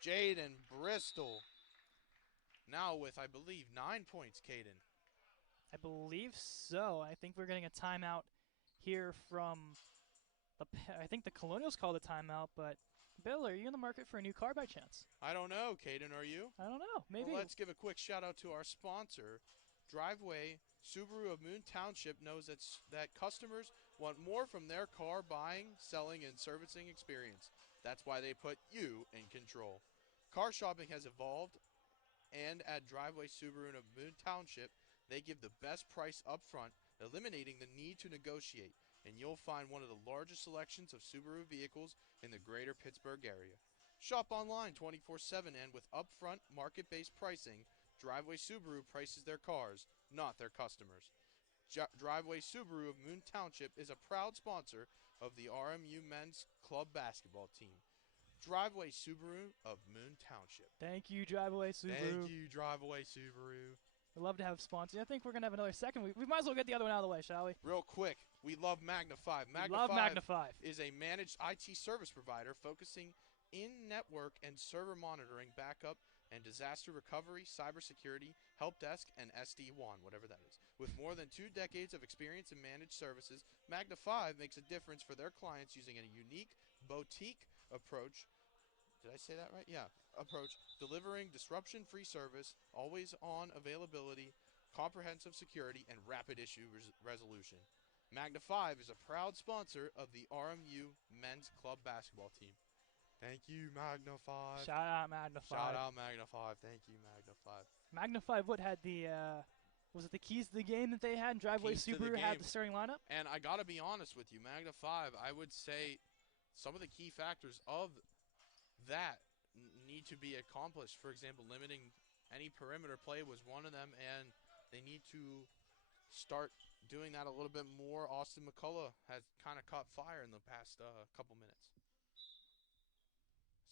Jaden Bristol now with, I believe, 9 points, Caden. I believe so. I think we're getting a timeout here from I think the Colonials called a timeout, but Bill, are you in the market for a new car by chance? I don't know, Caden, are you? I don't know. Maybe. Well, let's give a quick shout out to our sponsor. Driveway Subaru of Moon Township knows that customers want more from their car buying, selling, and servicing experience. That's why they put you in control. Car shopping has evolved, and at Driveway Subaru of Moon Township, they give the best price up front, eliminating the need to negotiate, and you'll find one of the largest selections of Subaru vehicles in the greater Pittsburgh area. Shop online 24/7, and with upfront market-based pricing, Driveway Subaru prices their cars, not their customers. Driveway Subaru of Moon Township is a proud sponsor of the RMU men's club basketball team. Driveway Subaru of Moon Township. Thank you, Driveway Subaru. Thank you, Driveway Subaru. We'd love to have sponsors. I think we're going to have another second. We might as well get the other one out of the way, shall we? Real quick, we love Magna 5. Love Magna 5. Is a managed IT service provider focusing in-network and server monitoring, backup, and disaster recovery, cybersecurity, help desk, and SD1, whatever that is. With more than 2 decades of experience in managed services, Magna 5 makes a difference for their clients using a unique boutique approach. Did I say that right? Yeah. Approach, delivering disruption-free service, always-on availability, comprehensive security, and rapid issue resolution. Magna 5 is a proud sponsor of the RMU men's club basketball team. Thank you, Magna 5. Shout out Magna 5. Shout out Magna 5. Thank you, Magna 5. Magna 5 Wood had the, was it the keys to the game that they had? Driveway Keys to the Subaru had game. the starting lineup? And I got to be honest with you, Magna 5, I would say some of the key factors of that need to be accomplished. For example, limiting any perimeter play was one of them, and they need to start doing that a little bit more. Austin McCullough has kind of caught fire in the past couple minutes.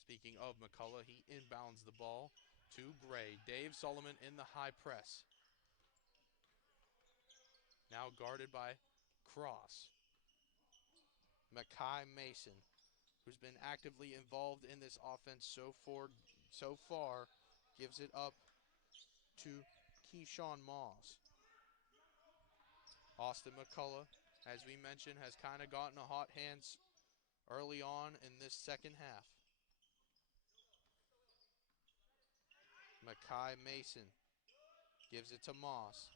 Speaking of McCullough, he inbounds the ball to Gray. Dave Solomon in the high press. Now guarded by Cross. Makai Mason, who's been actively involved in this offense so far, gives it up to Keyshawn Moss. Austin McCullough, as we mentioned, has kind of gotten a hot hand early on in this second half. Makai Mason gives it to Moss.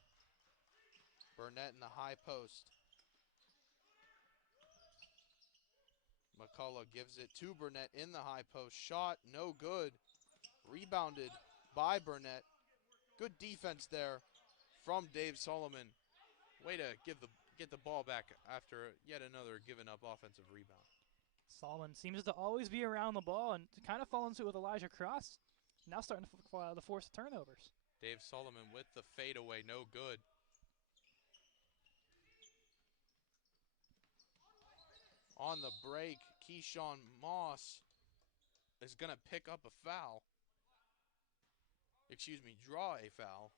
Burnett in the high post. McCullough gives it to Burnett in the high post. Shot, no good. Rebounded by Burnett. Good defense there from Dave Solomon. Way to get the ball back after yet another given up offensive rebound. Solomon seems to always be around the ball and to kind of fall into it with Elijah Cross. Now starting to force turnovers. Dave Solomon with the fadeaway, no good. On the break, Keyshawn Moss is going to pick up a foul. Draw a foul.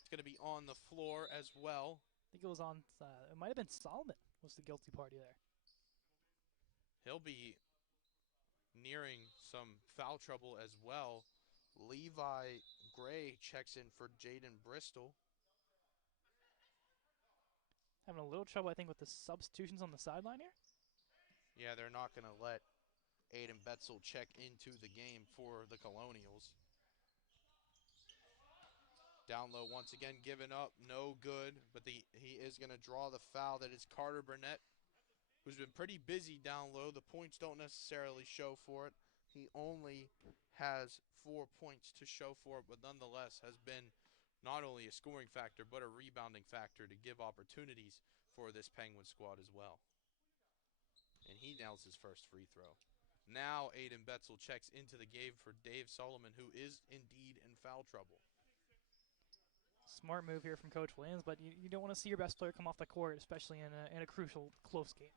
It's going to be on the floor as well. I think it was on, it might have been Solomon was the guilty party there. He'll be nearing some foul trouble as well. Levi Gray checks in for Jaden Bristol. Having a little trouble, I think, with the substitutions on the sideline here. Yeah, they're not going to let Aiden Betzel check into the game for the Colonials. Down low once again, given up, no good. But he is going to draw the foul. That is Carter Burnett, who's been pretty busy down low. The points don't necessarily show for it. He only has 4 points to show for it, but nonetheless has been not only a scoring factor, but a rebounding factor to give opportunities for this Penguin squad as well. And he nails his first free throw. Now Aiden Betzel checks into the game for Dave Solomon, who is indeed in foul trouble. Smart move here from Coach Williams, but you don't want to see your best player come off the court, especially in a crucial, close game.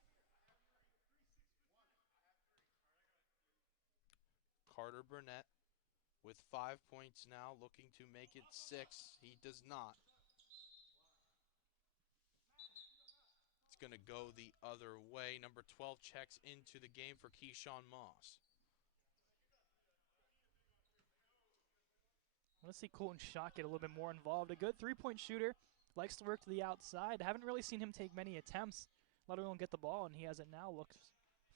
Carter Burnett with 5 points now, looking to make it 6. He does not. It's going to go the other way. Number 12 checks into the game for Keyshawn Moss. I want to see Colton Schott get a little bit more involved. A good three-point shooter, likes to work to the outside. Haven't really seen him take many attempts, let alone get the ball, and he has it now. Looks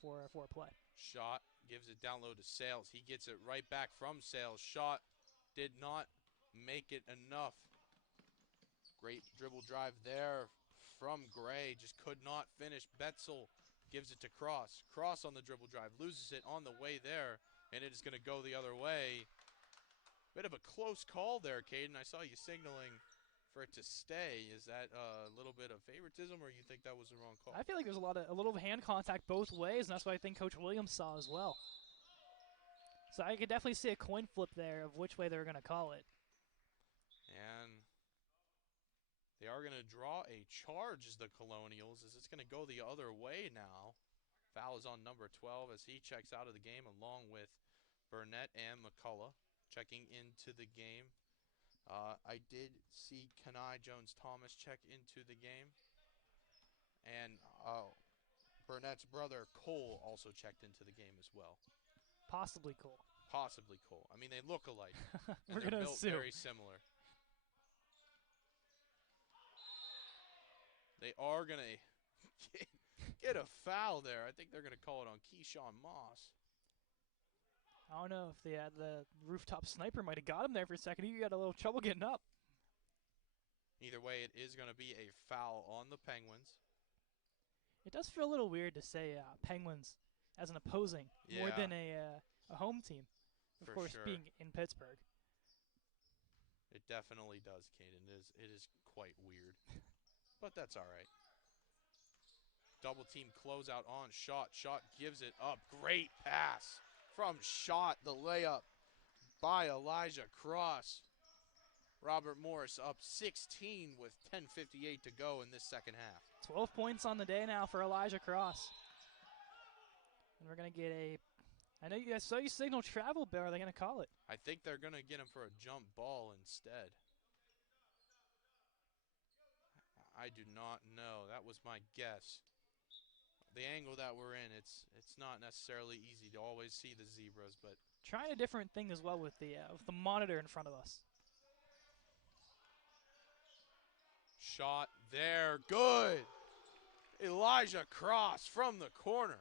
for a play. Schott gives it down low to Sales. He gets it right back from Sales. Schott did not make it enough. Great dribble drive there from Gray. Just could not finish. Betzel gives it to Cross. Cross on the dribble drive. Loses it on the way there, and it is going to go the other way. Bit of a close call there, Caden. I saw you signaling for it to stay. Is that a little bit of favoritism, or you think that was the wrong call? I feel like there's a little hand contact both ways, and that's what I think Coach Williams saw as well. So I could definitely see a coin flip there of which way they're going to call it. And they are going to draw a charge as the Colonials, as it's going to go the other way now. Foul is on number 12 as he checks out of the game along with Burnett and McCullough checking into the game. I did see Kenai Jones-Thomas check into the game. And Burnett's brother, Cole, also checked into the game as well. Possibly Cole. Possibly Cole. I mean, they look alike. We're and they're going to built assume. very similar. They are going to get a foul there. I think they're going to call it on Keyshawn Moss. I don't know if the rooftop sniper might have got him there for a second. He got a little trouble getting up. Either way, it is going to be a foul on the Penguins. It does feel a little weird to say Penguins as an opposing more than a home team. Of course, sure. being in Pittsburgh. It definitely does, Caden. It is quite weird. But that's all right. Double team closeout on Shot. Shot gives it up. Great pass from Shot. The layup by Elijah Cross. Robert Morris up 16 with 10:58 to go in this second half. 12 points on the day now for Elijah Cross. And we're going to get I know you guys saw you signal travel, but are they going to call it? I think they're going to get him for a jump ball instead. I do not know. That was my guess. The angle that we're in, it's not necessarily easy to always see the zebras, but trying a different thing as well with the monitor in front of us. Shot there, good. Elijah Cross from the corner.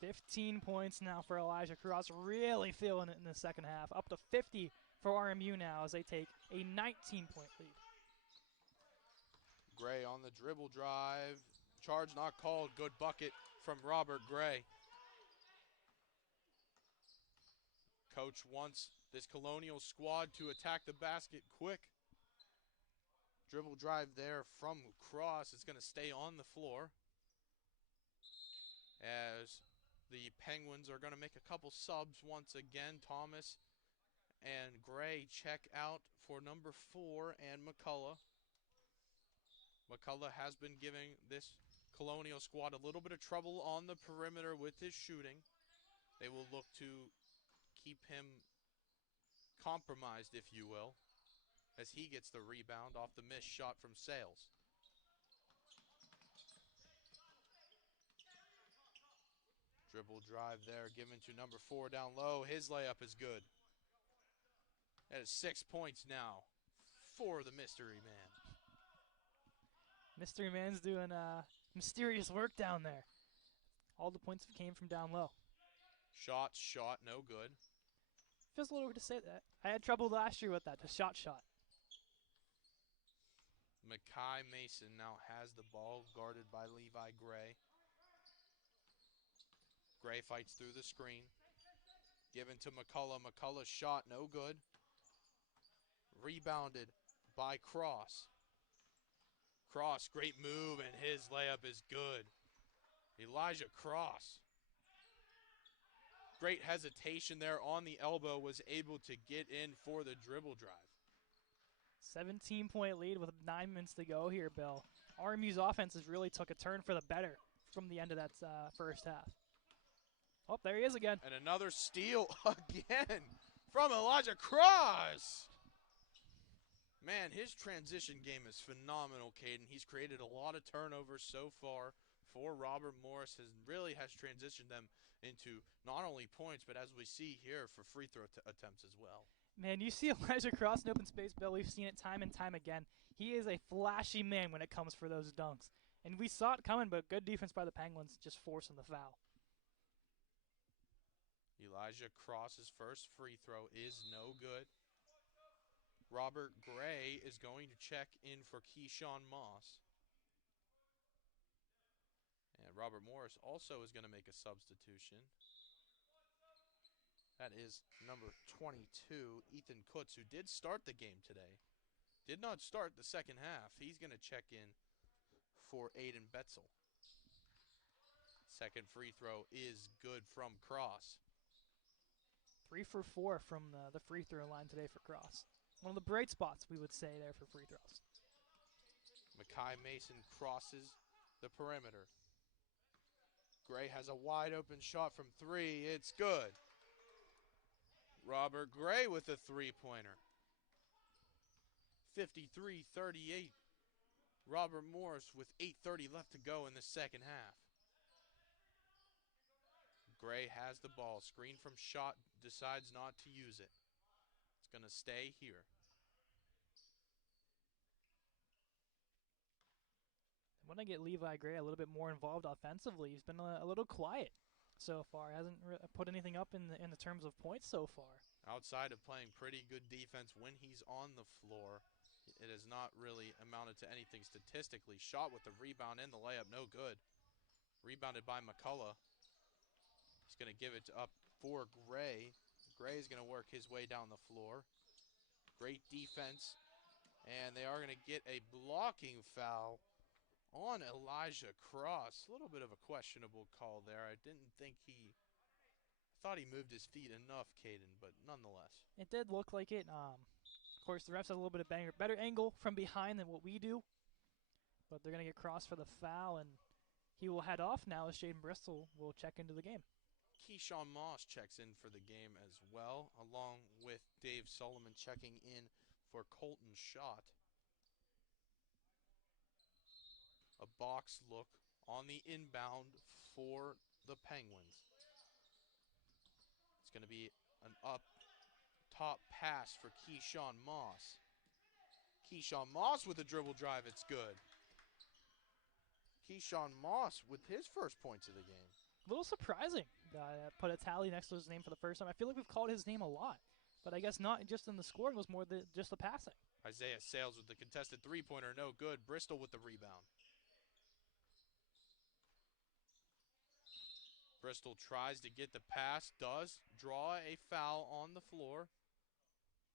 15 points now for Elijah Cross, really feeling it in the second half. Up to 50 for RMU now as they take a 19-point lead. Gray on the dribble drive. Charge not called. Good bucket from Robert Gray. Coach wants this Colonial squad to attack the basket quick. Dribble drive there from Cross. It's going to stay on the floor as the Penguins are going to make a couple subs once again. Thomas and Gray check out for number 4 and McCullough. McCullough has been giving this Colonial squad a little bit of trouble on the perimeter with his shooting. They will look to keep him compromised, if you will, as he gets the rebound off the missed shot from Sales. Dribble drive there, given to number 4 down low. His layup is good. That is 6 points now for the Mystery Man. Mystery Man's doing mysterious work down there. All the points came from down low. Shot, no good. Feels a little weird to say that. I had trouble last year with that, the shot. Mackay Mason now has the ball, guarded by Levi Gray. Gray fights through the screen. Given to McCullough. McCullough's shot, no good. Rebounded by Cross. Cross, great move, and his layup is good. Elijah Cross. Great hesitation there on the elbow, was able to get in for the dribble drive. 17-point lead with 9 minutes to go here, Bill. RMU's offense has really took a turn for the better from the end of that first half. Oh, there he is again. And another steal again from Elijah Cross. Man, his transition game is phenomenal, Caden. He's created a lot of turnovers so far for Robert Morris, and really has transitioned them into not only points, but as we see here, for free throw attempts as well. Man, you see Elijah Cross in open space, Bill. We've seen it time and time again. He is a flashy man when it comes for those dunks. And we saw it coming, but good defense by the Penguins, just forcing the foul. Elijah Cross's first free throw is no good. Robert Gray is going to check in for Keyshawn Moss. And Robert Morris also is going to make a substitution. That is number 22, Ethan Kutz, who did start the game today. Did not start the second half. He's going to check in for Aiden Betzel. Second free throw is good from Cross. 3 for 4 from the free throw line today for Cross. One of the bright spots, we would say, there for free throws. Mackay Mason crosses the perimeter. Gray has a wide open shot from 3. It's good. Robert Gray with a three-pointer. 53-38. Robert Morris with 8:30 left to go in the second half. Gray has the ball. Screen from shot, decides not to use it. It's going to stay here. I want to get Levi Gray a little bit more involved offensively. He's been a little quiet so far. Hasn't put anything up in the terms of points so far. Outside of playing pretty good defense when he's on the floor, it has not really amounted to anything statistically. Shot with the rebound and the layup, no good. Rebounded by McCullough. He's going to give it up for Gray. Gray is going to work his way down the floor. Great defense. And they are going to get a blocking foul on Elijah Cross. A little bit of a questionable call there. I thought he moved his feet enough, Caden, but nonetheless. It did look like it. Of course, the refs have a little bit of better angle from behind than what we do. But they're going to get Cross for the foul, and he will head off now as Jaden Bristol will check into the game. Keyshawn Moss checks in for the game as well, along with Dave Solomon checking in for Colton Schott. A box look on the inbound for the Penguins. It's going to be an up top pass for Keyshawn Moss. Keyshawn Moss with a dribble drive, it's good. Keyshawn Moss with his first points of the game. A little surprising. Put a tally next to his name for the first time. I feel like we've called his name a lot, but I guess not just in the scoring, it was more just the passing. Isaiah Sales with the contested three-pointer, no good. Bristol with the rebound. Bristol tries to get the pass, does draw a foul on the floor.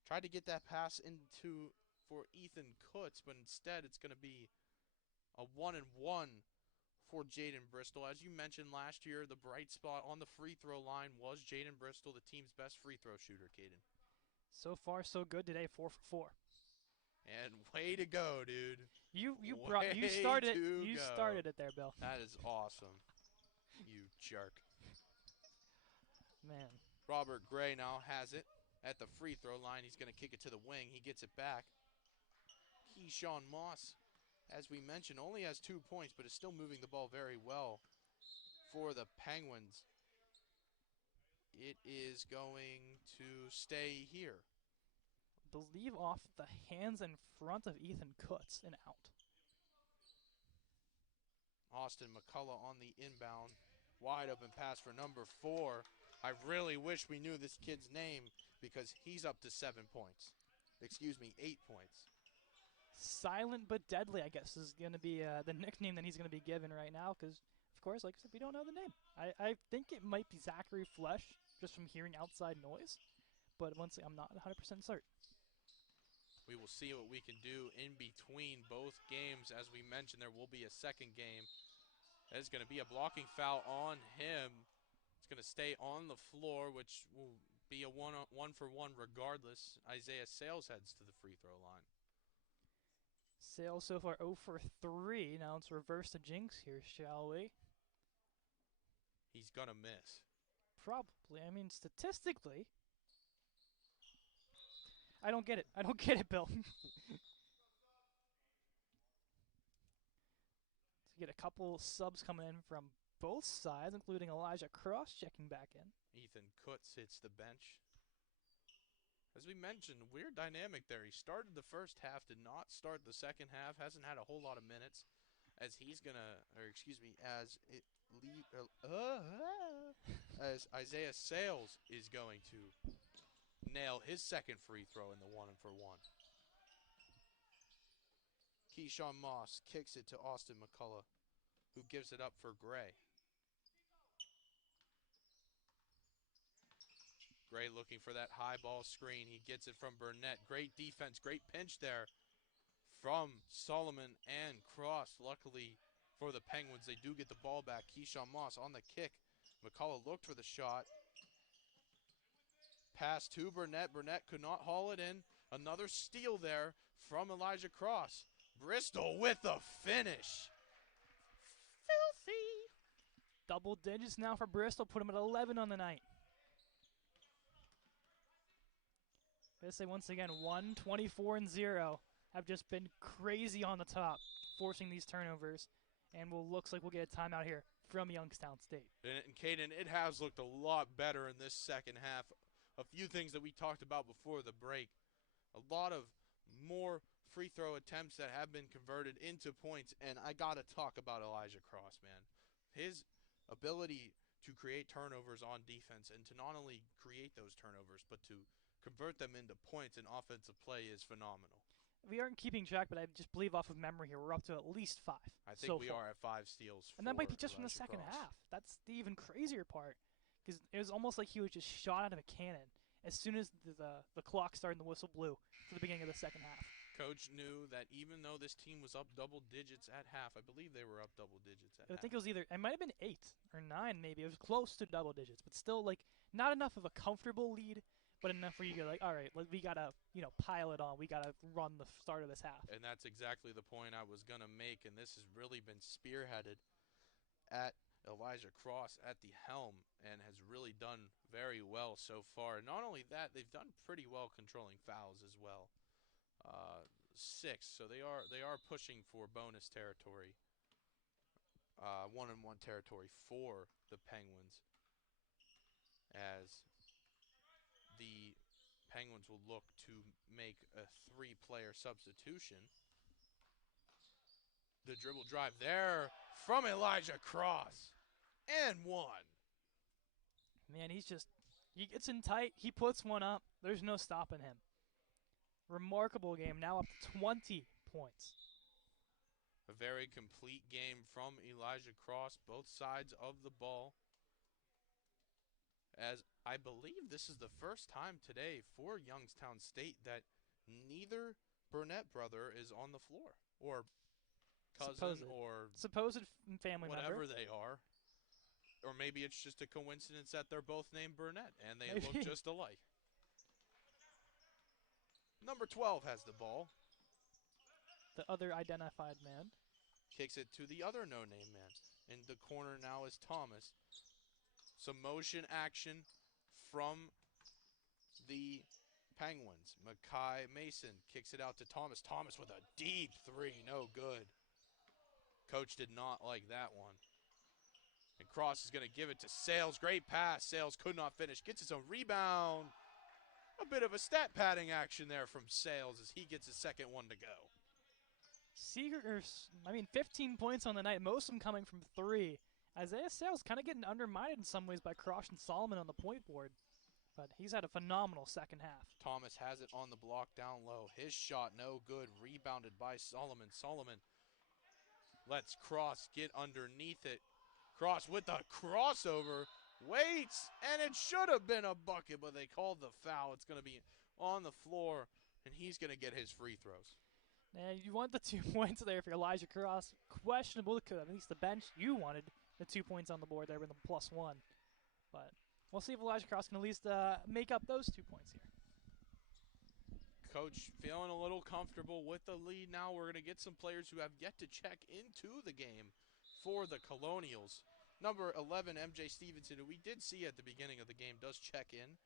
Tried to get that pass into for Ethan Kutz, but instead it's going to be a 1-and-1 for Jaden Bristol. As you mentioned last year, the bright spot on the free throw line was Jaden Bristol, the team's best free throw shooter, Caden. So far, so good today, 4 for 4. And way to go, dude. You started it there, Bill. That is awesome. You jerk. Man. Robert Gray now has it at the free throw line. He's going to kick it to the wing. He gets it back. Keyshawn Moss, as we mentioned, only has 2 points, but is still moving the ball very well for the Penguins. It is going to stay here. Believe off the hands in front of Ethan Kutz and out. Austin McCullough on the inbound. Wide open pass for number 4. I really wish we knew this kid's name because he's up to 7 points. Excuse me, 8 points. Silent but deadly, I guess, is going to be the nickname that he's going to be given right now because, of course, like I said, we don't know the name. I think it might be Zachary Flesh just from hearing outside noise, but once I'm not 100% certain. We will see what we can do in between both games. As we mentioned, there will be a second game. That is going to be a blocking foul on him. It's going to stay on the floor, which will be a one-for-one regardless. Isaiah Sales heads to the free throw line. Sales so far 0 for 3. Now let's reverse the jinx here, shall we? He's going to miss. Probably. I mean, statistically, I don't get it. I don't get it, Bill. To get a couple subs coming in from both sides, including Elijah Cross checking back in. Ethan Kutz hits the bench. As we mentioned, weird dynamic there. He started the first half, did not start the second half, hasn't had a whole lot of minutes. As he's gonna, or excuse me, as Isaiah Sales is going to nail his second free throw in the 1-for-1. Keyshawn Moss kicks it to Austin McCullough, who gives it up for Gray. Gray looking for that high ball screen. He gets it from Burnett. Great defense, great pinch there from Solomon and Cross. Luckily for the Penguins, they do get the ball back. Keyshawn Moss on the kick. McCullough looked for the shot. Pass to Burnett. Burnett could not haul it in. Another steal there from Elijah Cross. Bristol with the finish. Filthy. Double digits now for Bristol. Put him at 11 on the night. I say once again, 1, 24, and 0 have just been crazy on the top forcing these turnovers, and looks like we'll get a timeout here from Youngstown State. And Caden, it has looked a lot better in this second half. A few things that we talked about before the break. A lot of more free throw attempts that have been converted into points, and I got to talk about Elijah Cross, man. His ability to create turnovers on defense and to not only create those turnovers, but to convert them into points in offensive play is phenomenal. We aren't keeping track, but I just believe off of memory here, we're up to at least 5. I think we are at 5 steals. And that might be just from the second half. That's the even crazier part, because it was almost like he was just shot out of a cannon as soon as the clock started and the whistle blew to the beginning of the second half. Coach knew that even though this team was up double digits at half, I believe they were up double digits at half. I think it might have been 8 or 9 maybe. It was close to double digits, but still like not enough of a comfortable lead, but enough where you go like, all right, we gotta pile it on. We gotta run the start of this half. And that's exactly the point I was gonna make, and this has really been spearheaded at Elijah Cross at the helm and has really done very well so far. Not only that, they've done pretty well controlling fouls as well. 6, so they are pushing for bonus territory, 1-on-1 territory for the Penguins, as the Penguins will look to make a 3-player substitution. The dribble drive there from Elijah Cross, and 1. Man, he gets in tight, he puts one up, there's no stopping him. Remarkable game, now up to 20 points. A very complete game from Elijah Cross, both sides of the ball. As I believe this is the first time today for Youngstown State that neither Burnett brother is on the floor, or cousin, or supposed family whatever member. They are. Or maybe it's just a coincidence that they're both named Burnett and they Maybe. look just alike. Number 12 has the ball. The other identified man. Kicks it to the other no-name man. In the corner now is Thomas. Some motion action from the Penguins. Makai Mason kicks it out to Thomas. Thomas with a deep 3, no good. Coach did not like that one. And Cross is going to give it to Sales. Great pass. Sales could not finish. Gets his own rebound. A bit of a stat padding action there from Sales as he gets his second one to go. 15 points on the night, most of them coming from 3. Isaiah Sales kind of getting undermined in some ways by Cross and Solomon on the point board. But he's had a phenomenal second half. Thomas has it on the block down low. His shot no good. Rebounded by Solomon. Solomon lets Cross get underneath it. Cross with the crossover. Waits, and it should have been a bucket, but they called the foul. It's going to be on the floor, and he's going to get his free throws. And you want the 2 points there for Elijah Cross. Questionable, at least the bench, you wanted the 2 points on the board there with the +1. But we'll see if Elijah Cross can at least make up those 2 points here. Coach feeling a little comfortable with the lead now. We're going to get some players who have yet to check into the game for the Colonials. Number 11, MJ Stevenson, who we did see at the beginning of the game, does check in.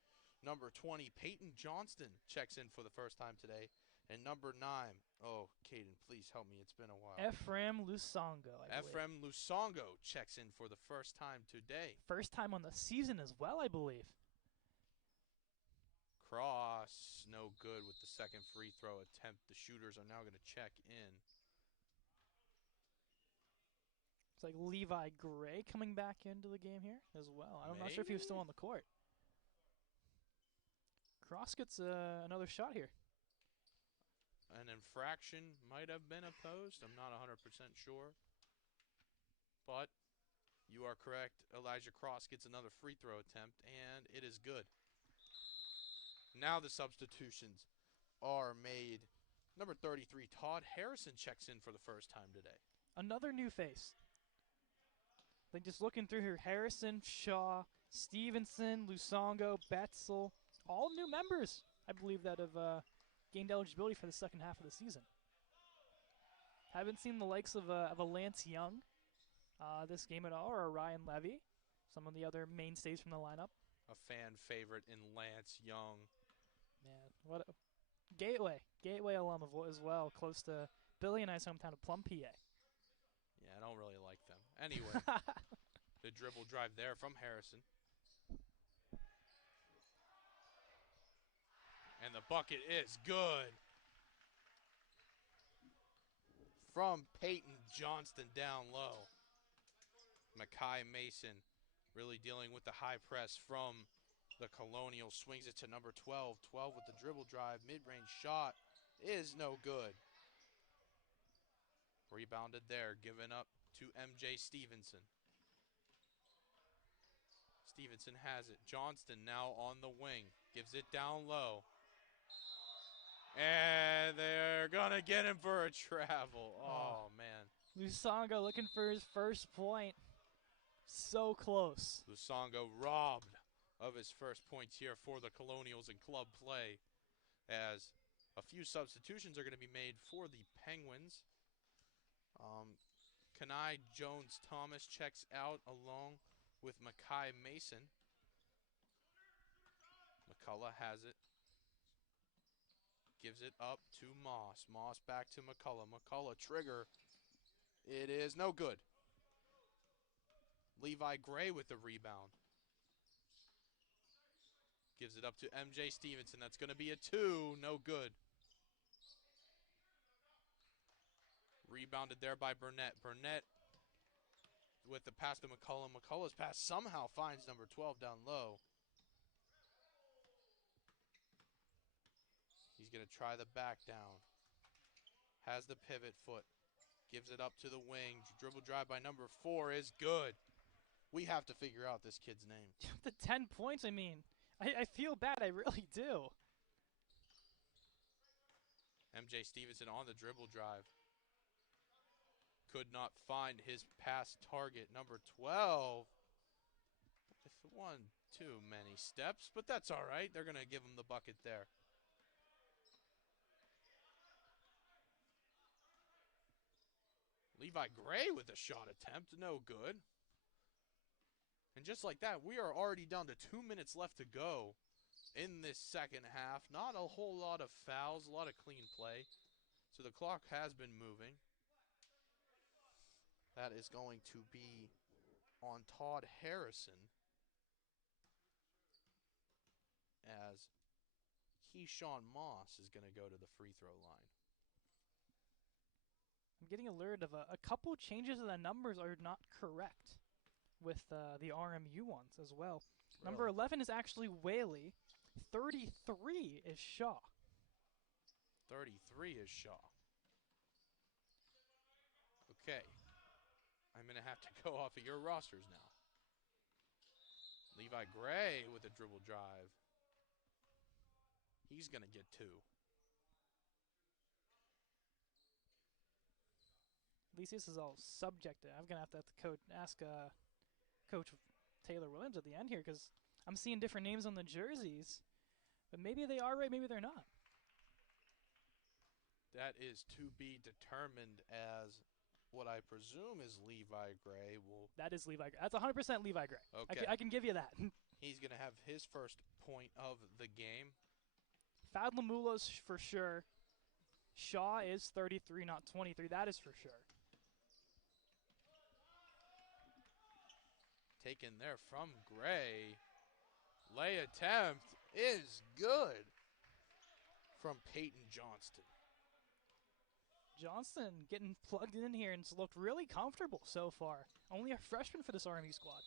Number 20, Peyton Johnston checks in for the first time today. And number 9, oh, Caden, please help me. It's been a while. Ephraim Lusongo, I believe. Ephraim Lusongo checks in for the first time today. First time on the season as well, I believe. Cross, no good with the second free throw attempt. The shooters are now going to check in. It's like Levi Gray coming back into the game here as well. I'm not sure if he was still on the court. Cross gets another shot here. An infraction might have been opposed. I'm not 100% sure. But you are correct. Elijah Cross gets another free throw attempt, and it is good. Now the substitutions are made. Number 33, Todd Harrison checks in for the first time today. Another new face. Like just looking through here, Harrison, Shaw, Stevenson, Lusongo, Betzel, all new members, I believe, that have gained eligibility for the second half of the season. Haven't seen the likes of a Lance Young this game at all, or a Ryan Levy, some of the other mainstays from the lineup. A fan favorite in Lance Young. Man, what a Gateway alum as well, close to Billy and I's hometown of Plum, PA. Yeah, I don't really like them. Anyway, the dribble drive there from Harrison. And the bucket is good. From Peyton Johnston down low. Makai Mason really dealing with the high press from the Colonial. Swings it to number 12. 12 with the dribble drive. Mid-range shot is no good. Rebounded there, given up to MJ Stevenson. Stevenson has it. Johnston now on the wing. Gives it down low. And they're going to get him for a travel. Oh, man. Lusongo looking for his first point. So close. Lusongo robbed of his first points here for the Colonials in club play, as a few substitutions are going to be made for the Penguins. Kanai Jones-Thomas checks out along with Makai Mason. McCullough has it. Gives it up to Moss. Moss back to McCullough. McCullough trigger. It is no good. Levi Gray with the rebound. Gives it up to MJ Stevenson. That's going to be a 2. No good. Rebounded there by Burnett. Burnett with the pass to McCullough. McCullough's pass somehow finds number 12 down low. He's going to try the back down. Has the pivot foot. Gives it up to the wing. Dribble drive by number 4 is good. We have to figure out this kid's name. The 10 points, I mean. I feel bad. I really do. MJ Stevenson on the dribble drive. Could not find his pass target. Number 12. With one too many steps, but that's all right. They're going to give him the bucket there. Levi Gray with a shot attempt. No good. And just like that, we are already down to 2 minutes left to go in this second half. Not a whole lot of fouls, a lot of clean play. So the clock has been moving. That is going to be on Todd Harrison, as Keyshawn Moss is going to go to the free throw line. I'm getting alerted of a couple changes of the numbers are not correct with the RMU ones as well. Really? Number 11 is actually Whaley. 33 is Shaw. 33 is Shaw. Okay. I'm going to have to go off of your rosters now. Levi Gray with a dribble drive. He's going to get 2. At least this is all subjective. I'm going to have to ask Coach Taylor Williams at the end here, because I'm seeing different names on the jerseys. But maybe they are right, maybe they're not. That is to be determined, as what I presume is Levi Gray. That is Levi Gray. That's 100% Levi Gray. Okay. I can give you that. He's going to have his first point of the game. Fadlamulos for sure. Shaw is 33, not 23. That is for sure. Taken there from Gray. Lay attempt is good from Peyton Johnston. Johnston getting plugged in here and it's looked really comfortable so far. Only a freshman for this RMU squad.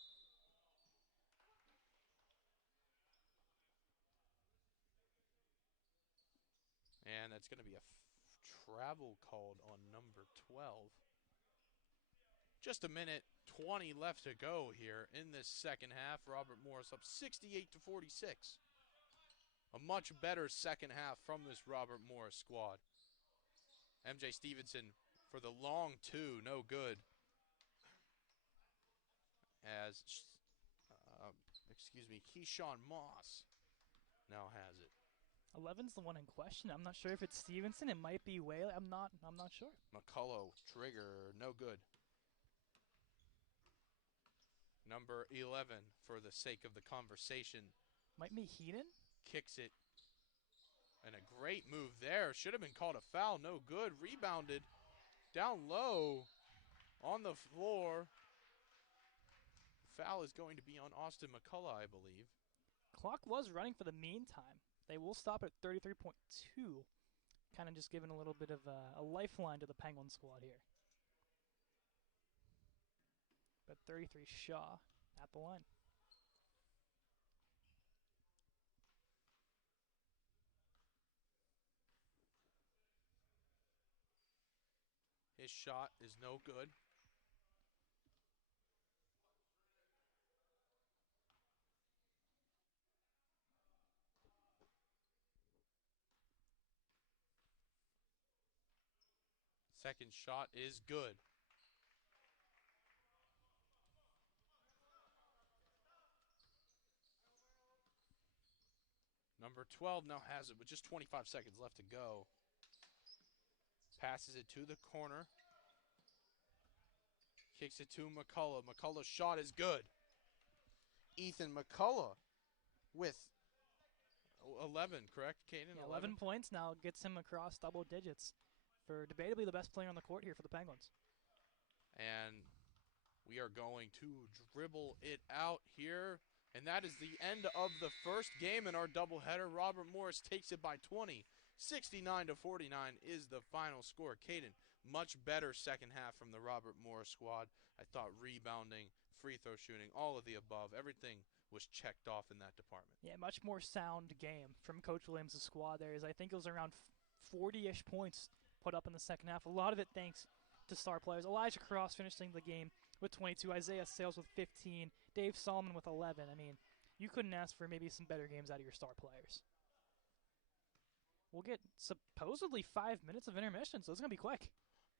And that's going to be a travel called on number 12. Just a minute 20 left to go here in this second half. Robert Morris up 68 to 46. A much better second half from this Robert Morris squad. MJ Stevenson for the long 2, no good. As, Keyshawn Moss now has it. 11's the one in question. I'm not sure if it's Stevenson. It might be Whaley. I'm not sure. McCullough, trigger, no good. Number 11, for the sake of the conversation. Might be Heaton? Kicks it. And a great move there. Should have been called a foul. No good. Rebounded Down low on the floor. Foul is going to be on Austin McCullough, I believe. Clock was running for the meantime. They will stop at 33.2. Kind of just giving a little bit of a lifeline to the Penguin squad here. But 33 Shaw at the line. His shot is no good. Second shot is good. Number 12 now has it with just 25 seconds left to go. Passes it to the corner. Kicks it to McCullough. McCullough's shot is good. Ethan McCullough with 11, correct, Caden? Yeah, 11 points now gets him across double digits for debatably the best player on the court here for the Penguins. And we are going to dribble it out here. And that is the end of the first game in our doubleheader. Robert Morris takes it by 20. 69-49 is the final score. Caden, much better second half from the Robert Morris squad. I thought rebounding, free throw shooting, all of the above, everything was checked off in that department. Yeah, much more sound game from Coach Williams' squad there. I think it was around 40-ish points put up in the second half. A lot of it thanks to star players. Elijah Cross finishing the game with 22, Isaiah Sales with 15, Dave Solomon with 11. I mean, you couldn't ask for maybe some better games out of your star players. We'll get supposedly 5 minutes of intermission, so it's going to be quick.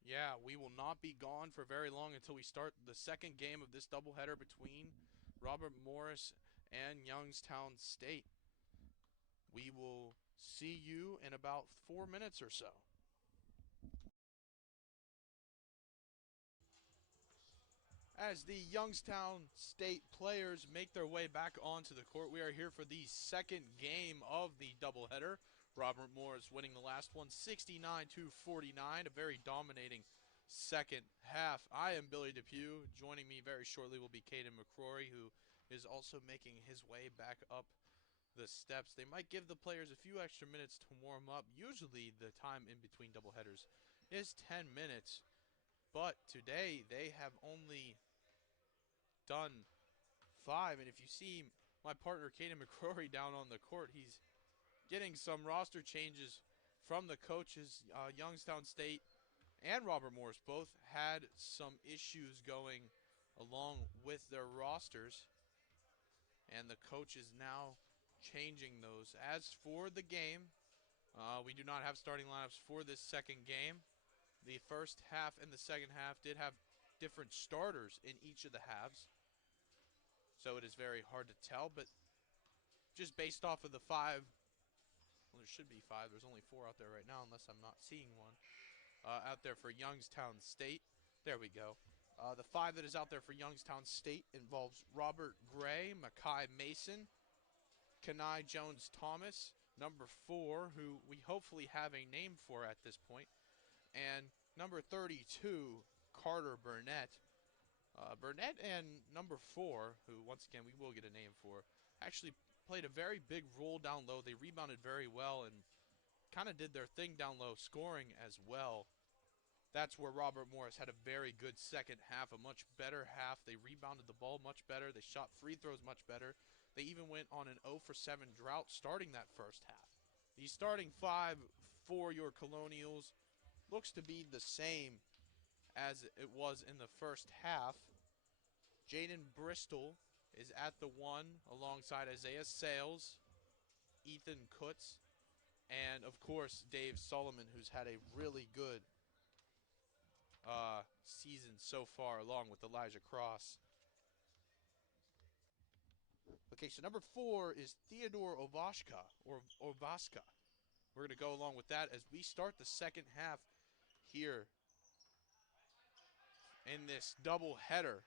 Yeah, we will not be gone for very long until we start the second game of this doubleheader between Robert Morris and Youngstown State. We will see you in about 4 minutes or so. As the Youngstown State players make their way back onto the court, we are here for the second game of the doubleheader. Robert Morris winning the last one, 69-49, a very dominating second half. I am Billy Depew. Joining me very shortly will be Caden McCrory, who is also making his way back up the steps. They might give the players a few extra minutes to warm up. Usually the time in between doubleheaders is 10 minutes. But today, they have only done 5. And if you see my partner, Caden McCrory, down on the court, he's getting some roster changes from the coaches. Youngstown State and Robert Morris both had some issues going along with their rosters. And the coach is now changing those. As for the game, we do not have starting lineups for this second game. The first half and the second half did have different starters in each of the halves. So it is very hard to tell, but just based off of the 5, well, there should be 5. There's only 4 out there right now, unless I'm not seeing one. Out there for Youngstown State. There we go. The 5 that is out there for Youngstown State involves Robert Gray, Makai Mason, Kenai Jones-Thomas, number 4, who we hopefully have a name for at this point, and number 32, Carter Burnett. Burnett and number 4, who once again we will get a name for, actually played a very big role down low. They rebounded very well and kind of did their thing down low, scoring as well. That's where Robert Morris had a very good second half, a much better half. They rebounded the ball much better. They shot free throws much better. They even went on an 0-for-7 drought starting that first half. The starting 5 for your Colonials looks to be the same as it was in the first half. Jaden Bristol is at the 1 alongside Isaiah Sales, Ethan Kutz, and of course Dave Solomon, who's had a really good season so far, along with Elijah Cross. Okay, so number 4 is Theodore Ovashka, or Ovaska. We're going to go along with that as we start the second half here in this double header.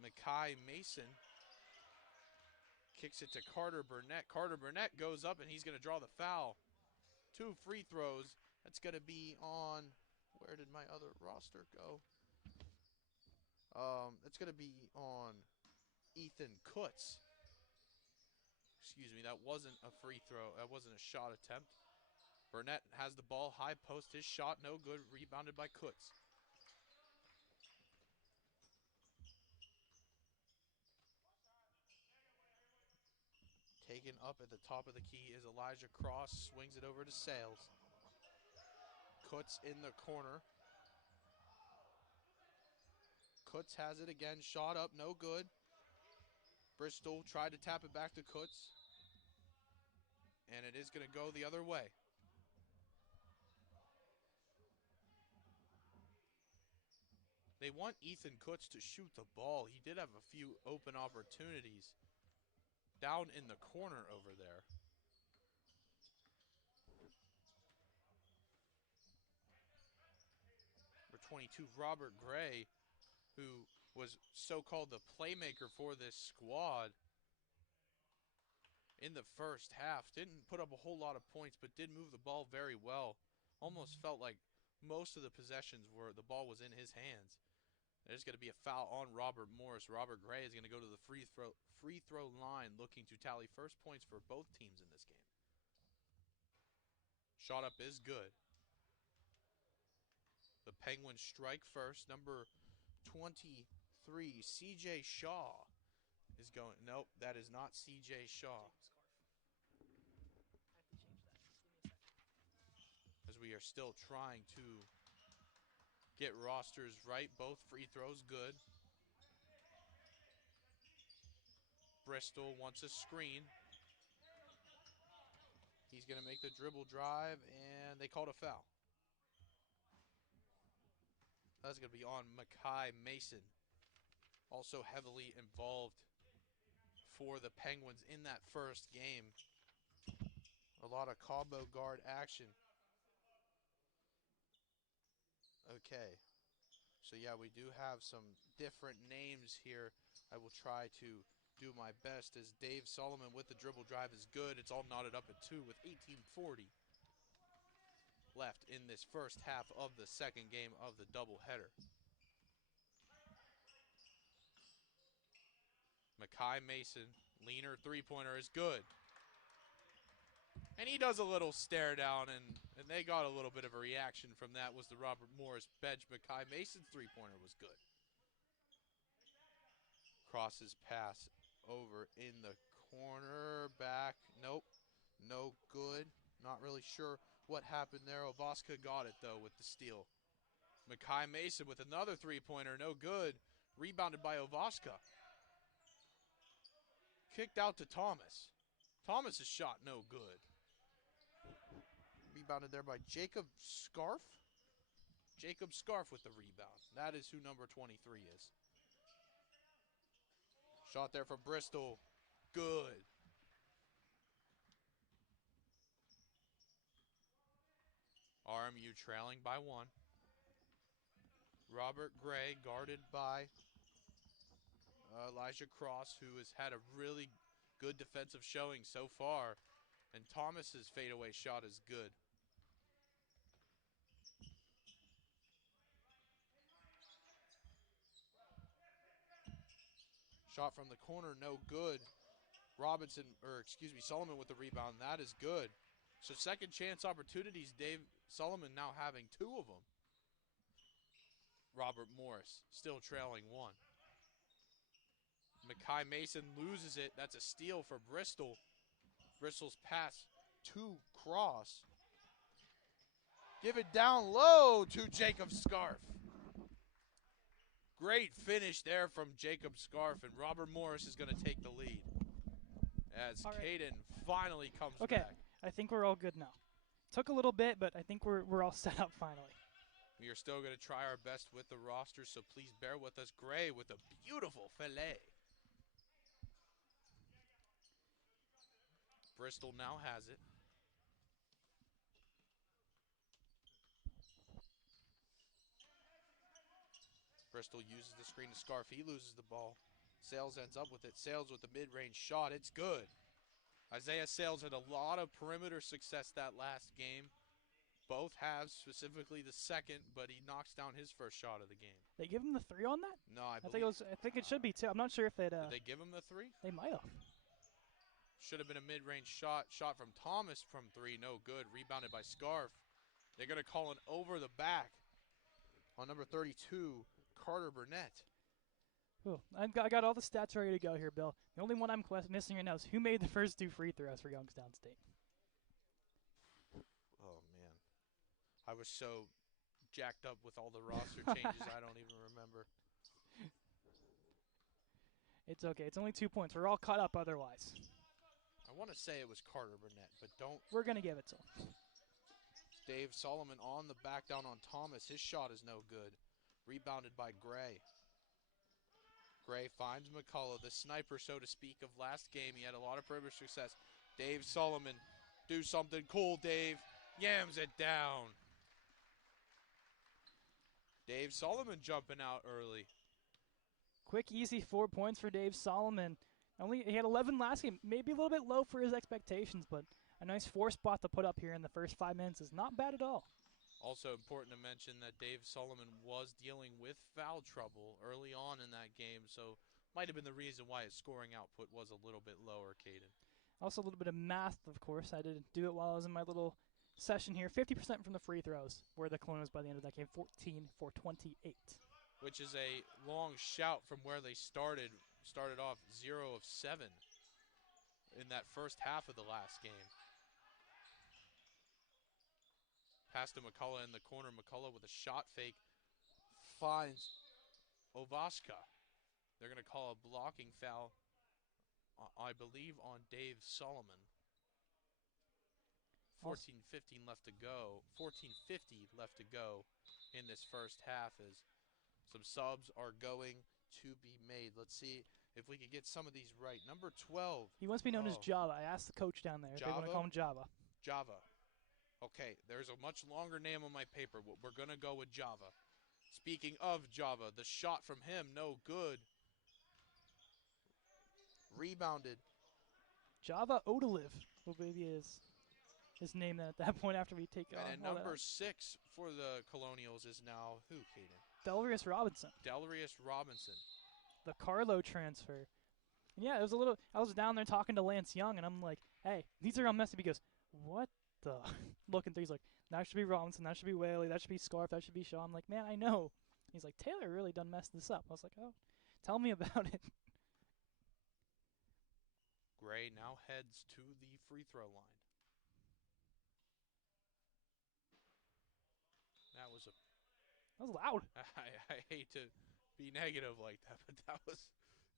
Makai Mason kicks it to Carter Burnett. Carter Burnett goes up and he's going to draw the foul. 2 free throws. That's going to be on, Where did my other roster go? It's going to be on Ethan Kutz. Excuse me, that wasn't a free throw. That wasn't a shot attempt. Burnett has the ball, high post. His shot no good, rebounded by Kutz. Taken up at the top of the key is Elijah Cross. Swings it over to Sales. Kutz in the corner. Kutz has it again. Shot up, no good. Bristol tried to tap it back to Kutz. And it is going to go the other way. They want Ethan Kutz to shoot the ball. He did have a few open opportunities down in the corner over there. Number 22, Robert Gray, who was so-called the playmaker for this squad in the first half. Didn't put up a whole lot of points, but did move the ball very well. Almost felt like most of the possessions were the ball was in his hands. There's going to be a foul on Robert Morris. Robert Gray is going to go to the free throw line, looking to tally first points for both teams in this game. Shot up is good. The Penguins strike first. Number 23, C.J. Shaw is going. Nope, that is not C.J. Shaw. As we are still trying to get rosters right. Both free throws good. Bristol wants a screen. He's going to make the dribble drive, and they called a foul. That's going to be on Makai Mason. Also heavily involved for the Penguins in that first game. A lot of combo guard action. Okay. So, yeah, we do have some different names here. I will try to do my best as Dave Solomon with the dribble drive is good. It's all knotted up at 2 with 18:40 left in this first half of the second game of the doubleheader. Makai Mason, leaner three-pointer is good. And he does a little stare down, and they got a little bit of a reaction from that. Was the Robert Morris bench. Makai Mason's three-pointer was good. Crosses pass over in the corner, back, nope, no good. Not really sure what happened there. Ovaska got it, though, with the steal. Makai Mason with another three-pointer, no good. Rebounded by Ovaska. Kicked out to Thomas. Thomas's shot, no good. Rebounded there by Jacob Scarf. Jacob Scarf with the rebound. That is who number 23 is. Shot there from Bristol. Good. RMU trailing by 1. Robert Gray guarded by Elijah Cross, who has had a really good defensive showing so far. And Thomas's fadeaway shot is good. Shot from the corner, no good. Solomon with the rebound. That is good. So second chance opportunities, Dave Solomon now having 2 of them. Robert Morris still trailing 1. Makai Mason loses it. That's a steal for Bristol. Bristol's pass to Cross. Give it down low to Jacob Scarf. Great finish there from Jacob Scarf, and Robert Morris is going to take the lead as Caden finally comes back. I think we're all good now. Took a little bit, but I think we're all set up finally. We are still going to try our best with the roster, so please bear with us. Gray with a beautiful fillet. Bristol now has it. Bristol uses the screen to Scarf. He loses the ball. Sales ends up with it. Sales with the mid-range shot. It's good. Isaiah Sales had a lot of perimeter success that last game. both have specifically the second, but he knocks down his first shot of the game. They give him the 3 on that? No, I I think believe. it was. I think it should be too. I'm not sure if it. Did they give him the 3? They might have. Should have been a mid-range shot. Shot from Thomas from 3, no good. Rebounded by Scarf. They're going to call an over the back on number 32, Carter Burnett. Ooh, I got all the stats ready to go here, Bill. The only one I'm missing right now is who made the first 2 free throws for Youngstown State. Oh, man. I was so jacked up with all the roster changes, I don't even remember. It's okay. It's only 2 points. We're all caught up otherwise. I want to say it was Carter Burnett, but don't. We're going to give it to him. Dave Solomon on the back down on Thomas. His shot is no good. Rebounded by Gray. Gray finds McCullough, the sniper, so to speak, of last game. He had a lot of perimeter success. Dave Solomon, do something cool, Dave. Yams it down. Dave Solomon jumping out early. Quick, easy 4 points for Dave Solomon. He had 11 last game. Maybe a little bit low for his expectations, but a nice 4 spot to put up here in the first 5 minutes is not bad at all. Also important to mention that Dave Solomon was dealing with foul trouble early on in that game, so might have been the reason why his scoring output was a little bit lower, Caden. Also a little bit of math, of course. I did do it while I was in my little session here. 50% from the free throws were the Colonials by the end of that game, 14 for 28. Which is a long shout from where they started. Started off 0 of 7 in that first half of the last game. Pass to McCullough in the corner. McCullough with a shot fake finds Ovashka. They're going to call a blocking foul, I believe, on Dave Solomon. 14:15 left to go. 14:50 left to go in this first half as some subs are going to be made. Let's see if we can get some of these right. Number 12. He wants to be known as Java. I asked the coach down there if they want to call him Java. Java. Okay, there's a much longer name on my paper. We're going to go with Java. Speaking of Java, the shot from him, no good. Rebounded. Java Odoliv will be his name then at that point after we take And number 6 for the Colonials is now who, Caden? Delrius Robinson. Delrius Robinson. The Carlo transfer. And yeah, it was a little. I was down there talking to Lance Young, and I'm like, hey, these are all messy. He goes, what the? Looking through, he's like, that should be Robinson, that should be Whaley, that should be Scarf, that should be Shaw. I'm like, man, I know. He's like, Taylor really done messed this up. I was like, oh, tell me about it. Gray now heads to the free throw line. That was loud. I hate to be negative like that, but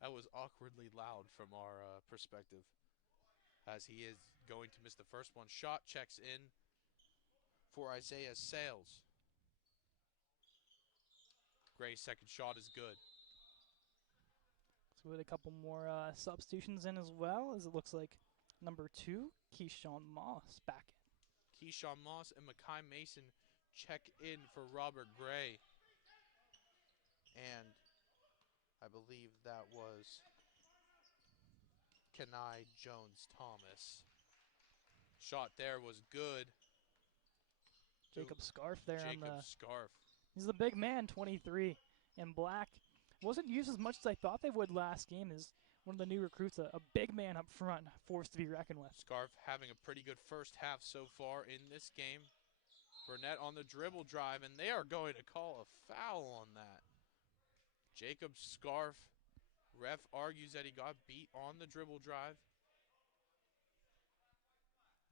that was awkwardly loud from our perspective, as he is going to miss the first one. Shot checks in for Isaiah Sales. Gray's second shot is good. So we had a couple more substitutions in as well, as it looks like number 2, Keyshawn Moss back in. Keyshawn Moss and Makai Mason check in for Robert Gray. And I believe that was Kenai Jones-Thomas. Shot there was good. Jacob Scarf there on the... Scarf. He's the big man, 23, in black. Wasn't used as much as I thought they would last game. Is one of the new recruits, a big man up front, forced to be reckoned with. Scarf having a pretty good first half so far in this game. Burnett on the dribble drive, and they are going to call a foul on that. Jacob Scarf, ref argues that he got beat on the dribble drive.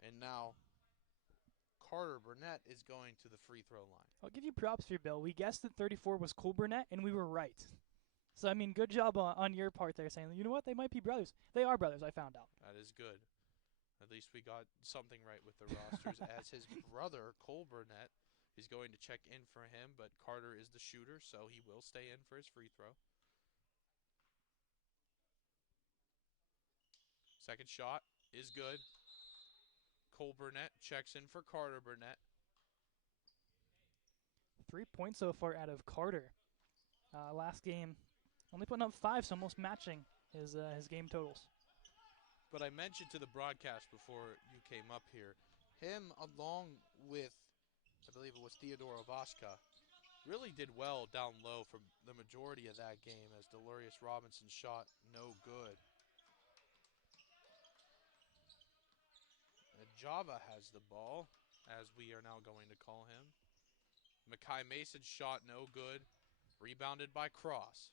And now Carter Burnett is going to the free throw line. I'll give you props here, Bill. We guessed that 34 was Cole Burnett, and we were right. So, I mean, good job on your part there, saying, you know what, they might be brothers. They are brothers, I found out. That is good. At least we got something right with the rosters, as his brother, Cole Burnett, is going to check in for him, but Carter is the shooter, so he will stay in for his free throw. Second shot is good. Cole Burnett checks in for Carter Burnett. 3 points so far out of Carter. Last game, only putting up 5, so almost matching his game totals. But I mentioned to the broadcast before you came up here, him along with I believe it was Theodore Ovashka, really did well down low for the majority of that game as Delorius Robinson shot no good. Java has the ball, as we are now going to call him. Makai Mason shot no good, rebounded by Cross.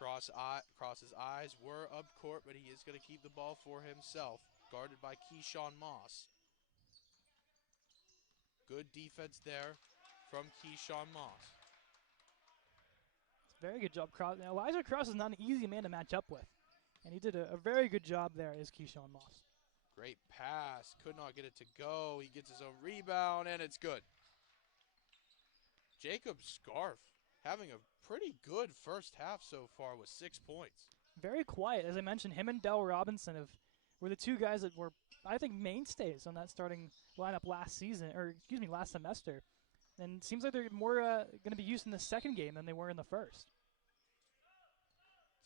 Cross's eyes were up court, but he is going to keep the ball for himself, guarded by Keyshawn Moss. Good defense there from Keyshawn Moss. Very good job, Cross. Now, Elijah Cross is not an easy man to match up with, and he did a very good job there as Keyshawn Moss. Great pass, could not get it to go. He gets his own rebound, and it's good. Jacob Scarf having a pretty good first half so far with 6 points. Very quiet. As I mentioned, him and Dell Robinson were the two guys that were, I think, mainstays on that starting lineup last semester. And it seems like they're more going to be used in the second game than they were in the first.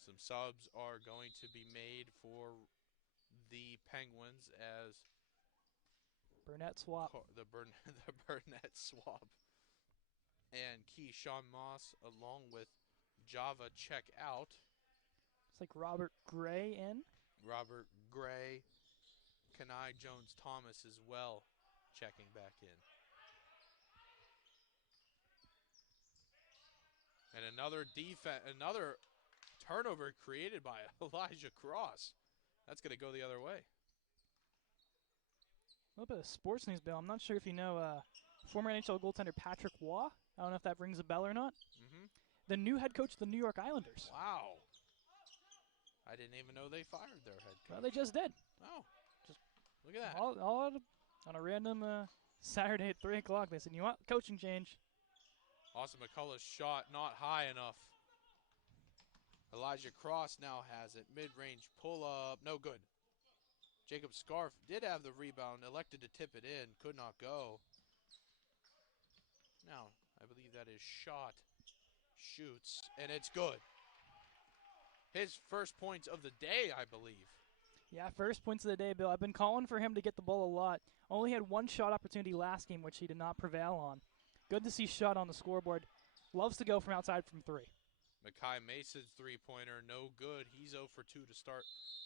Some subs are going to be made for the Penguins as Burnett swap. the Burnett swap. And Keyshawn Moss along with Java check out. It's like Robert Gray in. Robert Gray, Kenai Jones-Thomas as well checking back in. And another turnover created by Elijah Cross. That's going to go the other way. A little bit of sports news, Bill. I'm not sure if you know former NHL goaltender Patrick Waugh. I don't know if that rings a bell or not. Mm-hmm. The new head coach of the New York Islanders. Wow. I didn't even know they fired their head coach. Well, they just did. Oh, just look at that. All on a random Saturday at 3 o'clock. They said, you want coaching change. Austin McCullough's shot not high enough. Elijah Cross now has it. Mid-range pull-up, no good. Jacob Scarf did have the rebound, elected to tip it in, could not go. Now, I believe that is shot, shoots, and it's good. His first points of the day, I believe. Yeah, first points of the day, Bill. I've been calling for him to get the ball a lot. Only had one shot opportunity last game, which he did not prevail on. Good to see shot on the scoreboard. Loves to go from outside from 3. Makai Mason's three-pointer, no good. He's 0 for 2 to start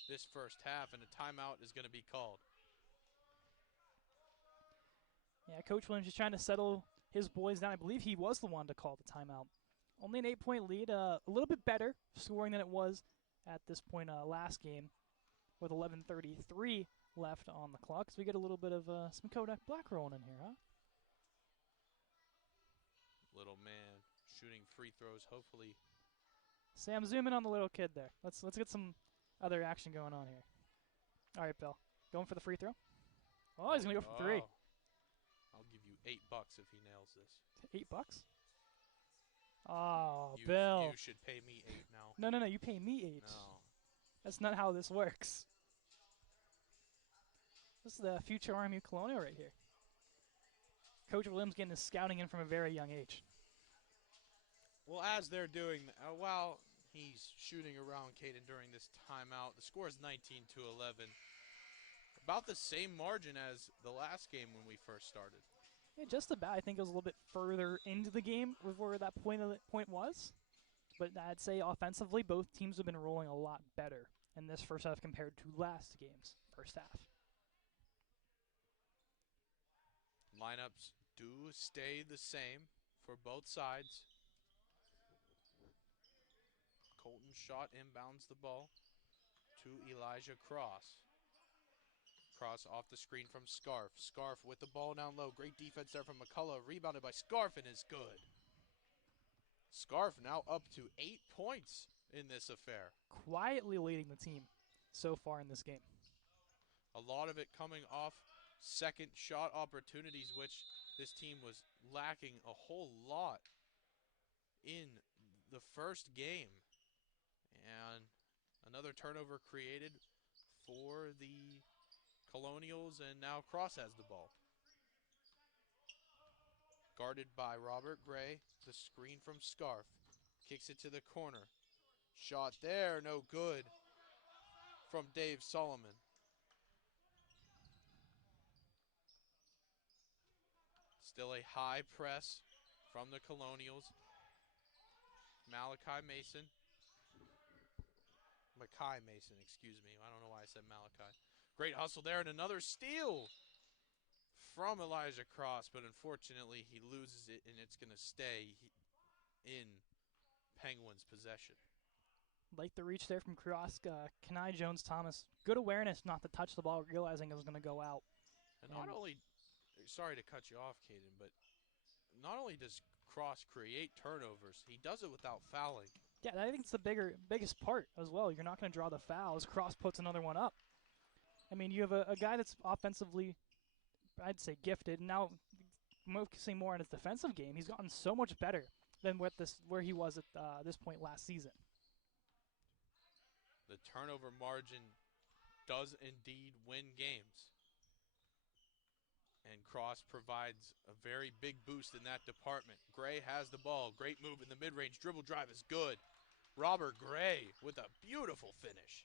this first half, and a timeout is going to be called. Yeah, Coach Williams is trying to settle his boys down. I believe he was the one to call the timeout. Only an 8-point lead, a little bit better scoring than it was at this point last game with 11:33 left on the clock. So we get a little bit of some Kodak Black rolling in here, huh? Little man shooting free throws, hopefully. Sam, zoom in on the little kid there. Let's get some other action going on here. All right, Bill. Going for the free throw. Oh, he's going to go for 3. I'll give you $8 if he nails this. $8? Oh, Bill. You should pay me 8 now. No. You pay me 8. No. That's not how this works. This is the future RMU Colonial right here. Coach Williams getting his scouting in from a very young age. Well, as they're doing, while he's shooting around Caden during this timeout, the score is 19-11. About the same margin as the last game when we first started. Yeah, just about. I think it was a little bit further into the game where that point was. But I'd say offensively, both teams have been rolling a lot better in this first half compared to last game's first half. Lineups do stay the same for both sides. Colton shot inbounds the ball to Elijah Cross. Cross off the screen from Scarf. Scarf with the ball down low. Great defense there from McCullough. Rebounded by Scarf and is good. Scarf now up to 8 points in this affair. Quietly leading the team so far in this game. A lot of it coming off second shot opportunities, which this team was lacking a whole lot in the first game. And another turnover created for the Colonials, and now Cross has the ball. Guarded by Robert Gray, the screen from Scarf. Kicks it to the corner. Shot there, no good from Dave Solomon. Still a high press from the Colonials. Mackay Mason, excuse me. I don't know why I said Malachi. Great hustle there, and another steal from Elijah Cross, but unfortunately he loses it, and it's going to stay in Penguins' possession. Like the reach there from Cross. Kenai Jones-Thomas. Good awareness not to touch the ball, realizing it was going to go out. And not only, sorry to cut you off, Caden, but not only does Cross create turnovers, he does it without fouling. Yeah, I think it's the biggest part as well. You're not going to draw the fouls. Cross puts another one up. I mean, you have a guy that's offensively, I'd say, gifted. Now, focusing more on his defensive game, he's gotten so much better than where he was at this point last season. The turnover margin does indeed win games. And Cross provides a very big boost in that department. Gray has the ball. Great move in the mid-range. Dribble drive is good. Robert Gray with a beautiful finish.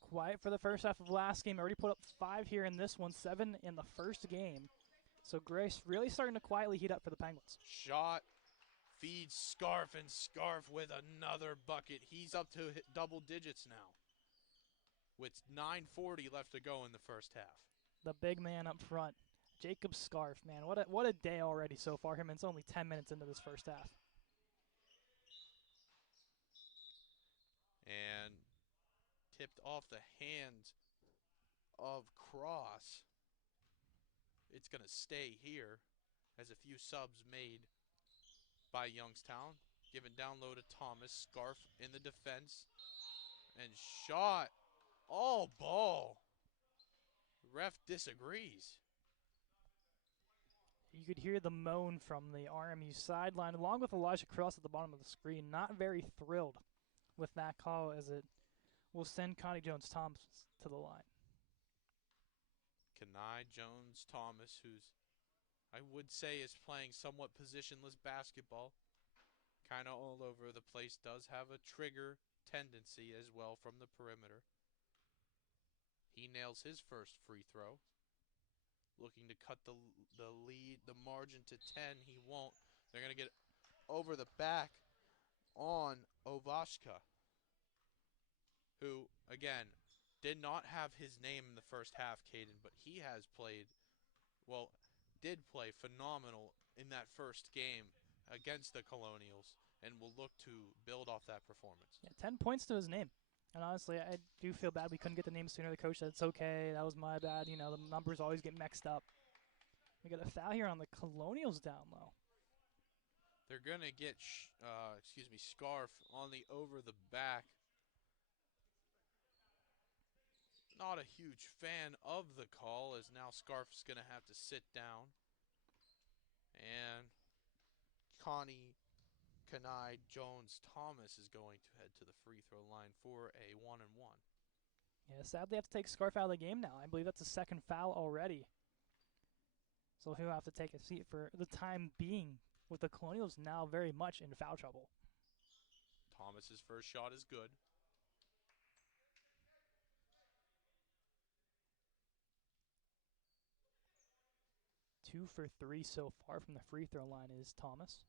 Quiet for the first half of last game. Already put up 5 here in this one, 7 in the first game. So Grace really starting to quietly heat up for the Penguins. Shot, feeds Scarf, and Scarf with another bucket. He's up to double digits now with 9:40 left to go in the first half. The big man up front, Jacob Scarf, man. What a day already so far. Him, it's only 10 minutes into this first half. And tipped off the hands of Cross. It's going to stay here as a few subs made by Youngstown. Given down low to Thomas. Scarf in the defense. And shot. All ball. Ref disagrees. You could hear the moan from the RMU sideline, along with Elijah Cross at the bottom of the screen. Not very thrilled with that call, as it will send Connie Jones-Thomas to the line. Kenai Jones-Thomas, who's, I would say, is playing somewhat positionless basketball. Kind of all over the place. Does have a trigger tendency as well from the perimeter. He nails his first free throw. Looking to cut the lead, the margin to 10. He won't. They're going to get over the back on Ovashka, who, again, did not have his name in the first half, Caden, but he has played, well, did play phenomenal in that first game against the Colonials and will look to build off that performance. Yeah, 10 points to his name. And honestly, I do feel bad we couldn't get the name sooner. The coach said it's okay. That was my bad. You know, the numbers always get mixed up. We got a foul here on the Colonials down low. They're going to get, Scarf on the over the back. Not a huge fan of the call, as now Scarf's going to have to sit down. And Kenai Jones-Thomas is going to head to the free throw line for a 1-and-1. Yeah, sadly, I have to take Scarf out of the game now. I believe that's the second foul already. So he'll have to take a seat for the time being, with the Colonials now very much in foul trouble. Thomas's first shot is good. Two for 3 so far from the free throw line is Thomas.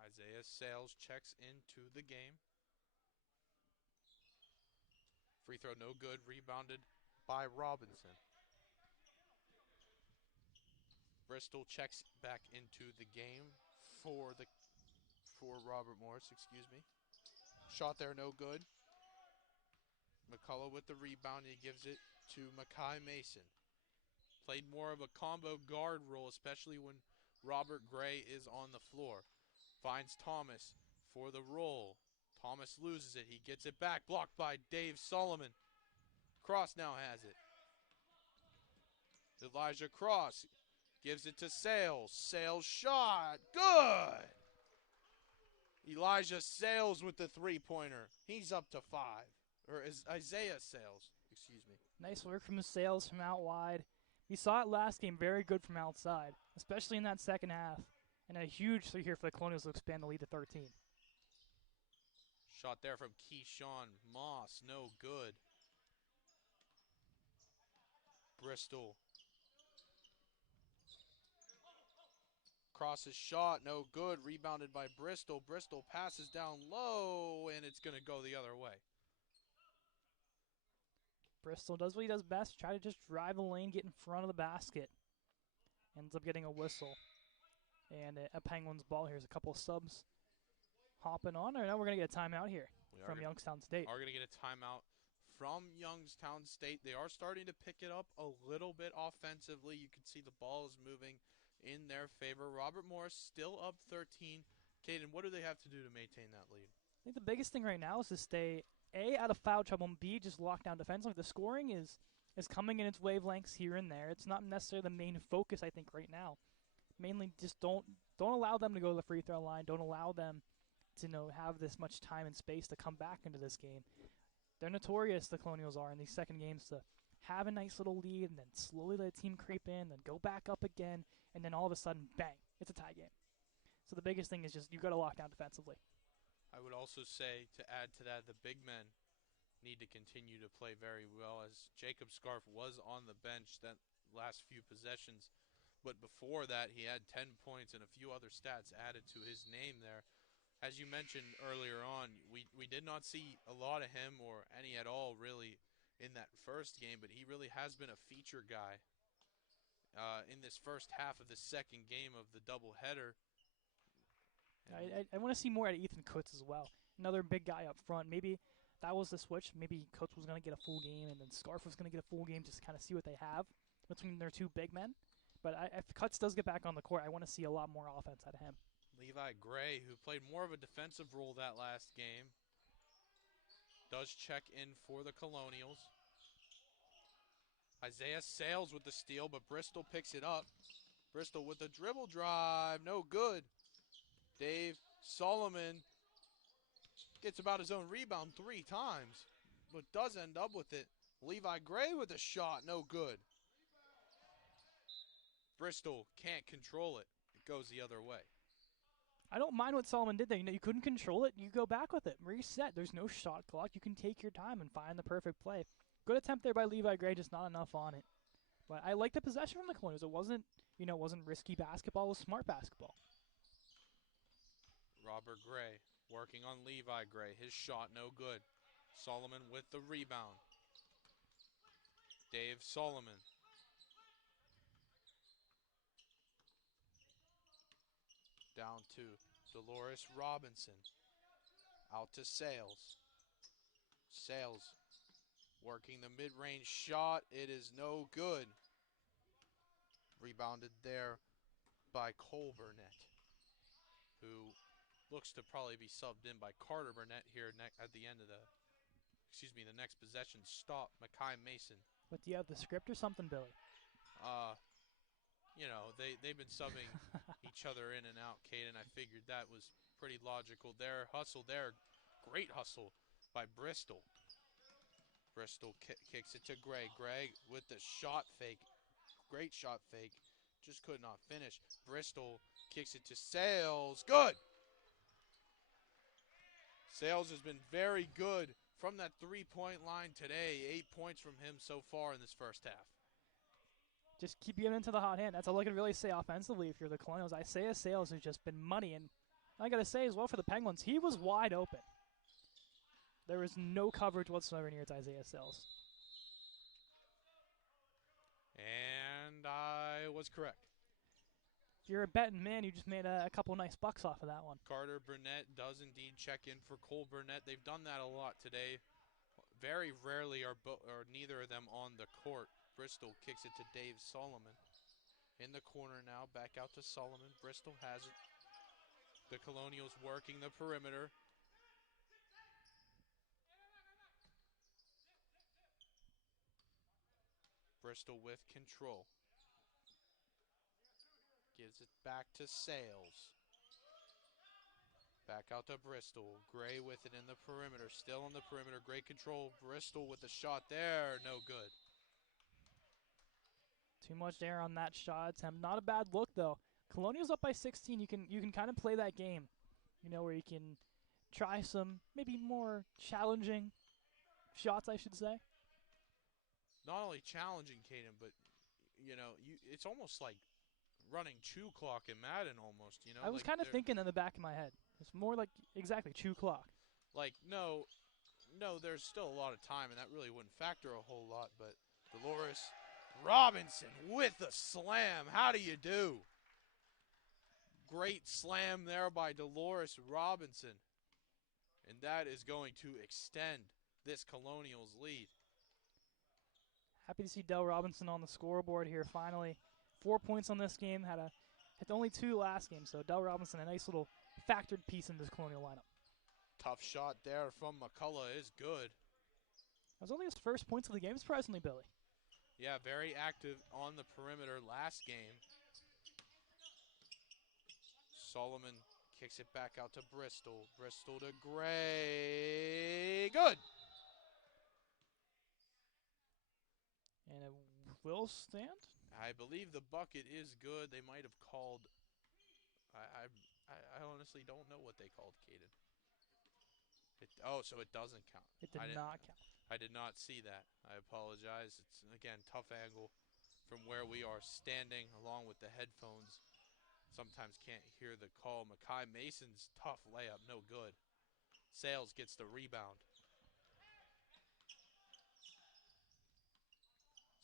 Isaiah Sales checks into the game. Free throw no good, rebounded by Robinson. Bristol checks back into the game for Robert Morris, Shot there no good. McCullough with the rebound, he gives it to Mackay Mason. Played more of a combo guard role, especially when Robert Gray is on the floor. Finds Thomas for the roll. Thomas loses it. He gets it back. Blocked by Dave Solomon. Cross now has it. Elijah Cross gives it to Sales. Sales shot. Good. Elijah Sales with the three-pointer. He's up to 5. Or is Isaiah Sales, Nice work from Sales from out wide. We saw it last game, very good from outside, especially in that second half. And a huge three here for the Colonials to expand the lead to 13. Shot there from Keyshawn Moss, no good. Bristol crosses shot, no good. Rebounded by Bristol. Bristol passes down low, and it's going to go the other way. Bristol does what he does best, try to just drive the lane, get in front of the basket. Ends up getting a whistle. And a Penguins ball. Here's a couple of subs hopping on. Or now we're going to get a timeout here from Youngstown State. Are going to get a timeout from Youngstown State. They are starting to pick it up a little bit offensively. You can see the ball is moving in their favor. Robert Morris still up 13. Caden, what do they have to do to maintain that lead? I think the biggest thing right now is to stay A, out of foul trouble, and B, just lock down defensively. The scoring is coming in its wavelengths here and there. It's not necessarily the main focus, I think, right now. Mainly just don't allow them to go to the free throw line. Don't allow them to have this much time and space to come back into this game. They're notorious, the Colonials are, in these second games to have a nice little lead and then slowly let the team creep in, then go back up again, and then all of a sudden, bang, it's a tie game. So the biggest thing is just you got to lock down defensively. I would also say, to add to that, the big men need to continue to play very well, as Jacob Scarf was on the bench that last few possessions. But before that, he had 10 points and a few other stats added to his name there. As you mentioned earlier on, we did not see a lot of him or any at all really in that first game, but he really has been a feature guy in this first half of the second game of the doubleheader. I want to see more out of Ethan Kutz as well. Another big guy up front. Maybe that was the switch. Maybe Kutz was going to get a full game, and then Scarf was going to get a full game just to kind of see what they have between their two big men. But if Kutz does get back on the court, I want to see a lot more offense out of him. Levi Gray, who played more of a defensive role that last game, does check in for the Colonials. Isaiah Sales with the steal, but Bristol picks it up. Bristol with the dribble drive, no good. Dave Solomon gets about his own rebound 3 times, but does end up with it. Levi Gray with a shot, no good. Bristol can't control it. It goes the other way. I don't mind what Solomon did there. You couldn't control it. You go back with it. Reset. There's no shot clock. You can take your time and find the perfect play. Good attempt there by Levi Gray, just not enough on it. But I like the possession from the Colonials. It wasn't risky basketball. It was smart basketball. Robert Gray working on Levi Gray. His shot no good. Solomon with the rebound. Dave Solomon. Down to Dolores Robinson. Out to Sales. Sales working the mid-range shot. It is no good. Rebounded there by Cole Burnett, who looks to probably be subbed in by Carter Burnett here at the end of the next possession. Stop Makai Mason. But do you have the script or something, Billy? They've been subbing each other in and out, Caden. I figured that was pretty logical there. Hustle there. Great hustle by Bristol. Bristol kicks it to Gray. Gray with the shot fake. Great shot fake. Just could not finish. Bristol kicks it to Sales. Good! Sales has been very good from that three-point line today. 8 points from him so far in this first half. Just keep getting into the hot hand. That's all I can really say offensively if you're the Colonials. Isaiah Sales has just been money. And I got to say as well for the Penguins, he was wide open. There was no coverage whatsoever near Isaiah Sales. And I was correct. If you're a betting man, you just made a couple nice bucks off of that one. Carter Burnett does indeed check in for Cole Burnett. They've done that a lot today. Very rarely are neither of them on the court. Bristol kicks it to Dave Solomon. In the corner now, back out to Solomon. Bristol has it. The Colonials working the perimeter. Bristol with control. Gives it back to Sales. Back out to Bristol. Gray with it in the perimeter. Still on the perimeter. Great control. Bristol with the shot there. No good. Too much air on that shot attempt. Not a bad look, though. Colonials up by 16. You can kind of play that game, where you can try some maybe more challenging shots, I should say. Not only challenging, Caden, but, it's almost like running chew clock in Madden almost, you know? I was Like kind of thinking in the back of my head. It's more like exactly chew clock. like no, there's still a lot of time, and that really wouldn't factor a whole lot. But Dolores Robinson with a slam. How do you do? Great slam there by Dolores Robinson. And that is going to extend this Colonials lead. Happy to see Dell Robinson on the scoreboard here finally. 4 points on this game. Had only 2 last game, so Dell Robinson, a nice little factored piece in this Colonial lineup. Tough shot there from McCullough is good. That was only his first points of the game, surprisingly, Billy. Yeah, very active on the perimeter last game. Solomon kicks it back out to Bristol. Bristol to Gray. Good. And it will stand? I believe the bucket is good. They might have called. I honestly don't know what they called, Caden. So it doesn't count. It did not count. I did not see that. I apologize. It's, again, tough angle from where we are standing along with the headphones. Sometimes can't hear the call. Makai Mason's tough layup, no good. Sales gets the rebound.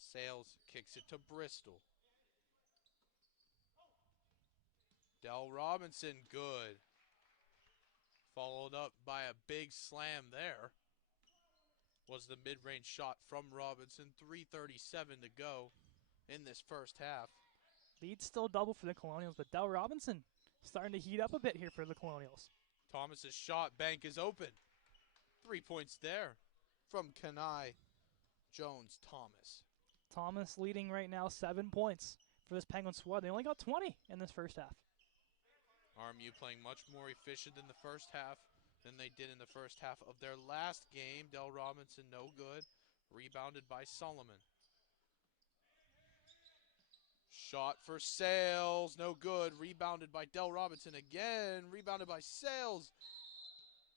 Sales kicks it to Bristol. Dell Robinson, good. Followed up by a big slam there. Was the mid-range shot from Robinson. 3:37 to go in this first half. Lead still double for the Colonials, but Dell Robinson starting to heat up a bit here for the Colonials. Thomas's shot bank is open. 3 points there from Kanai Jones Thomas. Thomas leading right now 7 points for this Penguin squad. They only got 20 in this first half. RMU playing much more efficient in the first half than they did in the first half of their last game. Dell Robinson, no good. Rebounded by Solomon. Shot for Sales, no good. Rebounded by Dell Robinson again. Rebounded by Sales.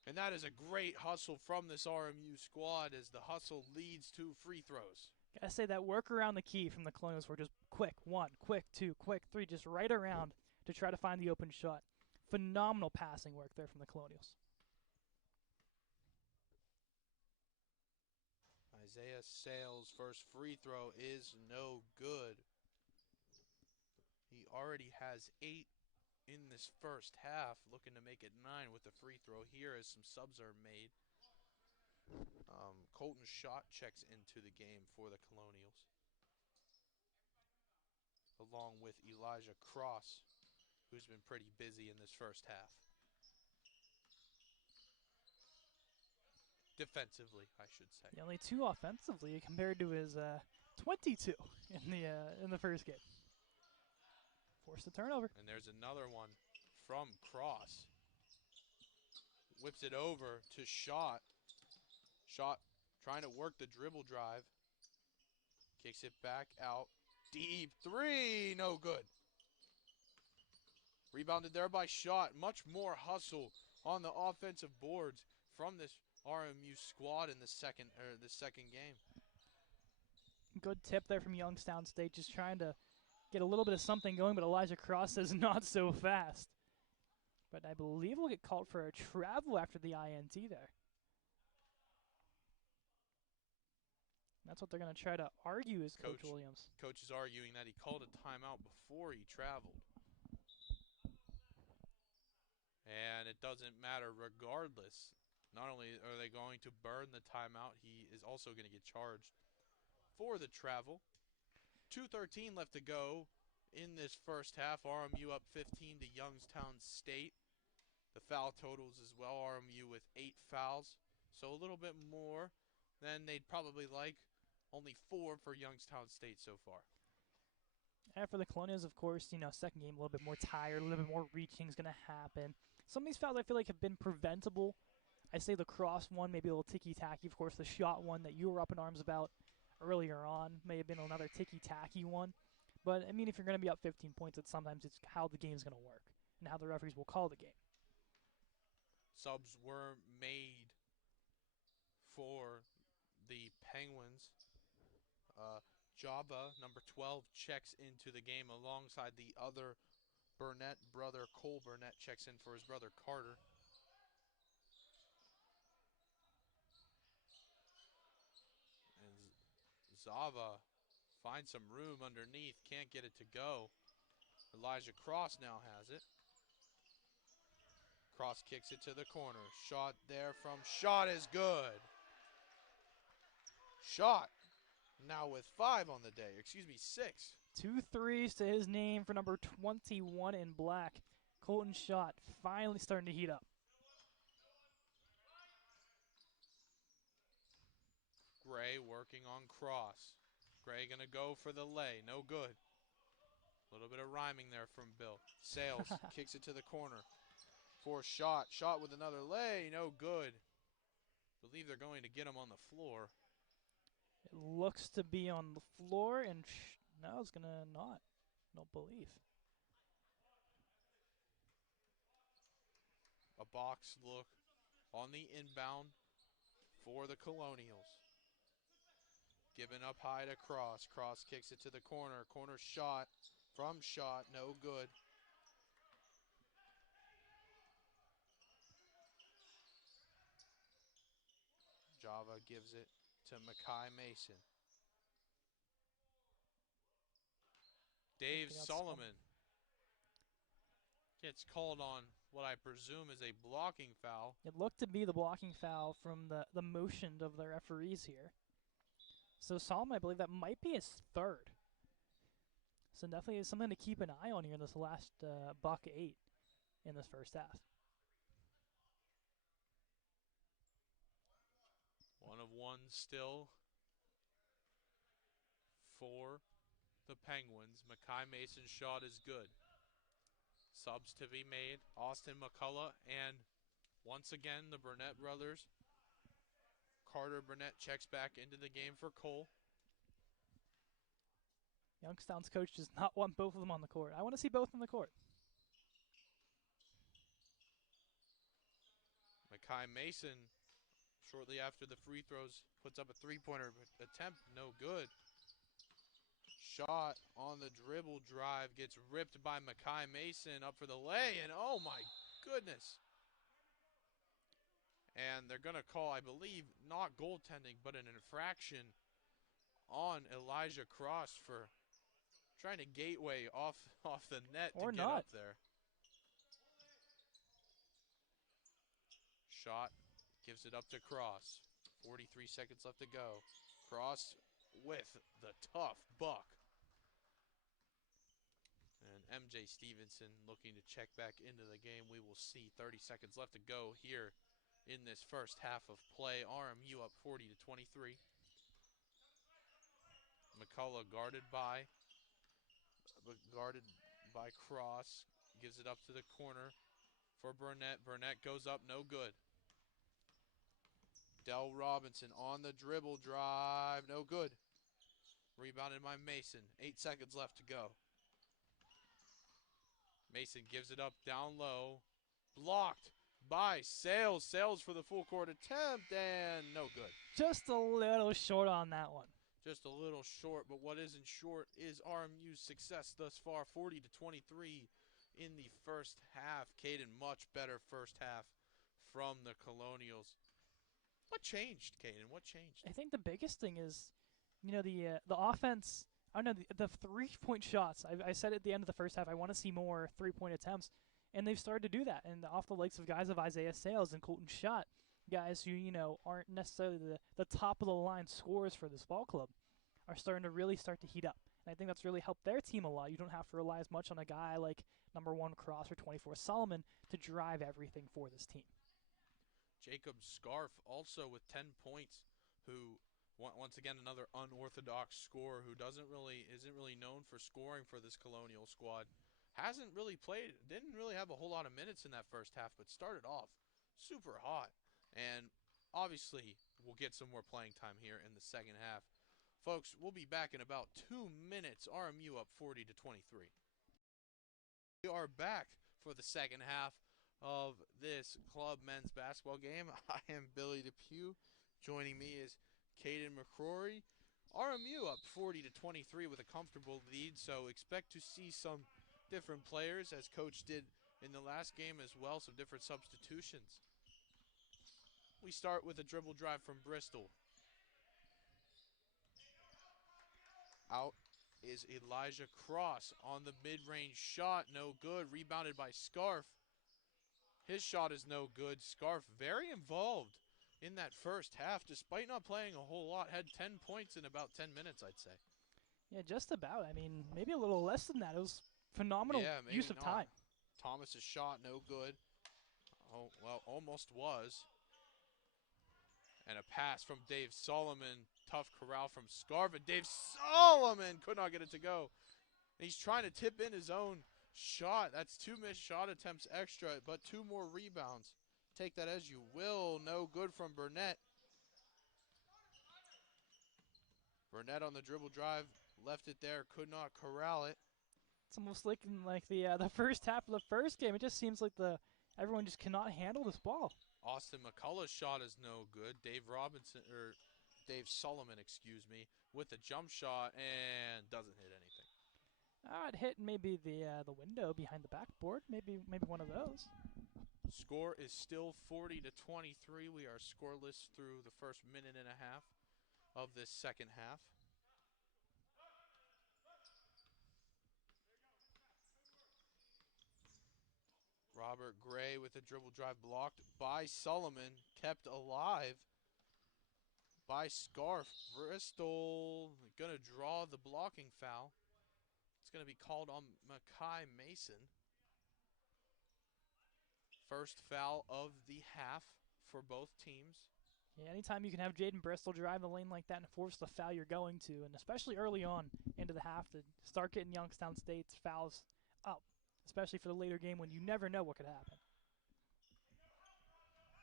And that is a great hustle from this RMU squad as the hustle leads to free throws. Gotta say that work around the key from the Colonials were just quick 1, quick 2, quick 3, just right around to try to find the open shot. Phenomenal passing work there from the Colonials. Isaiah Sales' first free throw is no good. He already has 8 in this first half, looking to make it 9 with the free throw here as some subs are made. Colton Schott checks into the game for the Colonials, along with Elijah Cross, who's been pretty busy in this first half. Defensively, I should say. Yeah, only 2 offensively compared to his 22 in the first game. Forced the turnover. And there's another one from Cross. Whips it over to Schott. Schott trying to work the dribble drive. Kicks it back out. Deep 3, no good. Rebounded there by Schott. Much more hustle on the offensive boards from this RMU squad in the second game. Good tip there from Youngstown State, just trying to get a little bit of something going, but Elijah Cross says not so fast. But I believe we'll get called for a travel after the INT there. That's what they're going to try to argue, is Coach Williams. Coach is arguing that he called a timeout before he traveled. And it doesn't matter regardless. Not only are they going to burn the timeout, he is also going to get charged for the travel. 2:13 left to go in this first half. RMU up 15 to Youngstown State. The foul totals as well. RMU with 8 fouls. So a little bit more than they'd probably like. Only 4 for Youngstown State so far. And for the Colonials, of course, second game a little bit more tired, a little bit more reaching is going to happen. Some of these fouls I feel like have been preventable. I say the Cross one, maybe a little ticky-tacky. Of course, the shot one that you were up in arms about earlier on may have been another ticky-tacky one. But, I mean, if you're going to be up 15 points, sometimes it's how the game's going to work and how the referees will call the game. Subs were made for the Penguins. Java, number 12, checks into the game alongside the other Burnett brother. Cole Burnett checks in for his brother Carter. And Zava finds some room underneath, can't get it to go. Elijah Cross now has it. Cross kicks it to the corner. Shot there from Shot is good. Shot now with 5 on the day, excuse me, 6. 2 threes to his name for number 21 in black. Colton Schott finally starting to heat up. Gray working on Cross. Gray gonna go for the lay, no good. A little bit of rhyming there from Bill. Sales kicks it to the corner for Shot. Shot with another lay, no good. Believe they're going to get him on the floor. It looks to be on the floor, and now it's gonna not. Don't believe. A box look on the inbound for the Colonials. Giving up high to Cross. Cross kicks it to the corner. Corner shot from Shot, no good. Java gives it to Makai Mason. Dave Solomon gets called on what I presume is a blocking foul. It looked to be the blocking foul from the motion of the referees here. So Solomon, I believe that might be his third. So definitely something to keep an eye on here in this last buck 8 in this first half. 1 of 1 still for the Penguins. Makai Mason's shot is good. Subs to be made. Austin McCullough and once again the Burnett brothers. Carter Burnett checks back into the game for Cole. Youngstown's coach does not want both of them on the court. I want to see both on the court. Makai Mason, shortly after the free throws, puts up a three-pointer attempt, no good. Shot on the dribble drive, gets ripped by Makai Mason, up for the lay, and oh my goodness. And they're gonna call, I believe, not goaltending, but an infraction on Elijah Cross for trying to gateway off the net or to get not. up there. Shot, gives it up to Cross. 43 seconds left to go. Cross with the tough buck. And MJ Stevenson looking to check back into the game. We will see 30 seconds left to go here in this first half of play. RMU up 40-23. McCullough guarded by Cross. Gives it up to the corner for Burnett. Burnett goes up, no good. Dell Robinson on the dribble drive, no good. Rebounded by Mason. 8 seconds left to go. Mason gives it up down low. Blocked by Sales. Sales for the full court attempt, and no good. Just a little short on that one. Just a little short, but what isn't short is RMU's success thus far. 40-23 in the first half. Caden, much better first half from the Colonials. What changed, Caden? What changed? I think the biggest thing is, you know, the offense. I don't know, the 3-point shots. I said at the end of the first half, I want to see more 3-point attempts, and they've started to do that. And off the likes of guys of Isaiah Sales and Colton Schott, guys who, you know, aren't necessarily the top of the line scorers for this ball club, are starting to really start to heat up. And I think that's really helped their team a lot. You don't have to rely as much on a guy like number 1 Cross or 24 Solomon to drive everything for this team. Jacob Scarf also with 10 points, who once again another unorthodox scorer who isn't really known for scoring for this Colonial squad. Hasn't really played, didn't really have a whole lot of minutes in that first half, but started off super hot. And obviously we'll get some more playing time here in the second half. Folks, we'll be back in about 2 minutes. RMU up 40-23. We are back for the second half of this club men's basketball game. I am Billy Depew. Joining me is Caden McCrory. RMU up 40 to 23 with a comfortable lead, so expect to see some different players, as Coach did in the last game as well, some different substitutions. We start with a dribble drive from Bristol. Out is Elijah Cross on the mid-range shot, no good, rebounded by Scarf. His shot is no good. Scarf very involved in that first half, despite not playing a whole lot. Had 10 points in about 10 minutes, I'd say. Yeah, just about. I mean, maybe a little less than that. It was phenomenal Yeah, maybe use of not. time. Thomas's shot, no good. Oh, well, almost was. And a pass from Dave Solomon. Tough corral from Scarf, and Dave Solomon could not get it to go. And he's trying to tip in his own shot. That's 2 missed shot attempts extra, but 2 more rebounds. Take that as you will. No good from Burnett. Burnett on the dribble drive, left it there, could not corral it. It's almost like in the first half of the first game. It just seems like everyone just cannot handle this ball. Austin McCullough's shot is no good. Dave Solomon, with a jump shot and doesn't hit anything. It hit maybe the window behind the backboard. Maybe one of those. Score is still 40 to 23. We are scoreless through the first minute and a half of this second half. Robert Gray with a dribble drive blocked by Solomon, kept alive by Scarf. Bristol going to draw the blocking foul. It's going to be called on Makai Mason. First foul of the half for both teams. Yeah, anytime you can have Jaden Bristol drive the lane like that and force the foul you're going to, and especially early on into the half to start getting Youngstown State's fouls up, especially for the later game when you never know what could happen.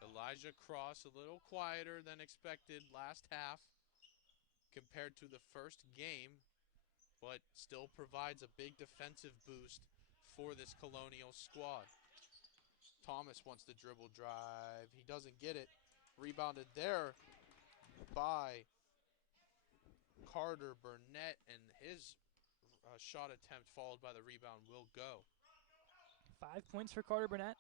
Elijah Cross a little quieter than expected last half compared to the first game, but still provides a big defensive boost for this Colonial squad. Thomas wants the dribble drive. He doesn't get it. Rebounded there by Carter Burnett, and his shot attempt followed by the rebound will go. 5 points for Carter Burnett.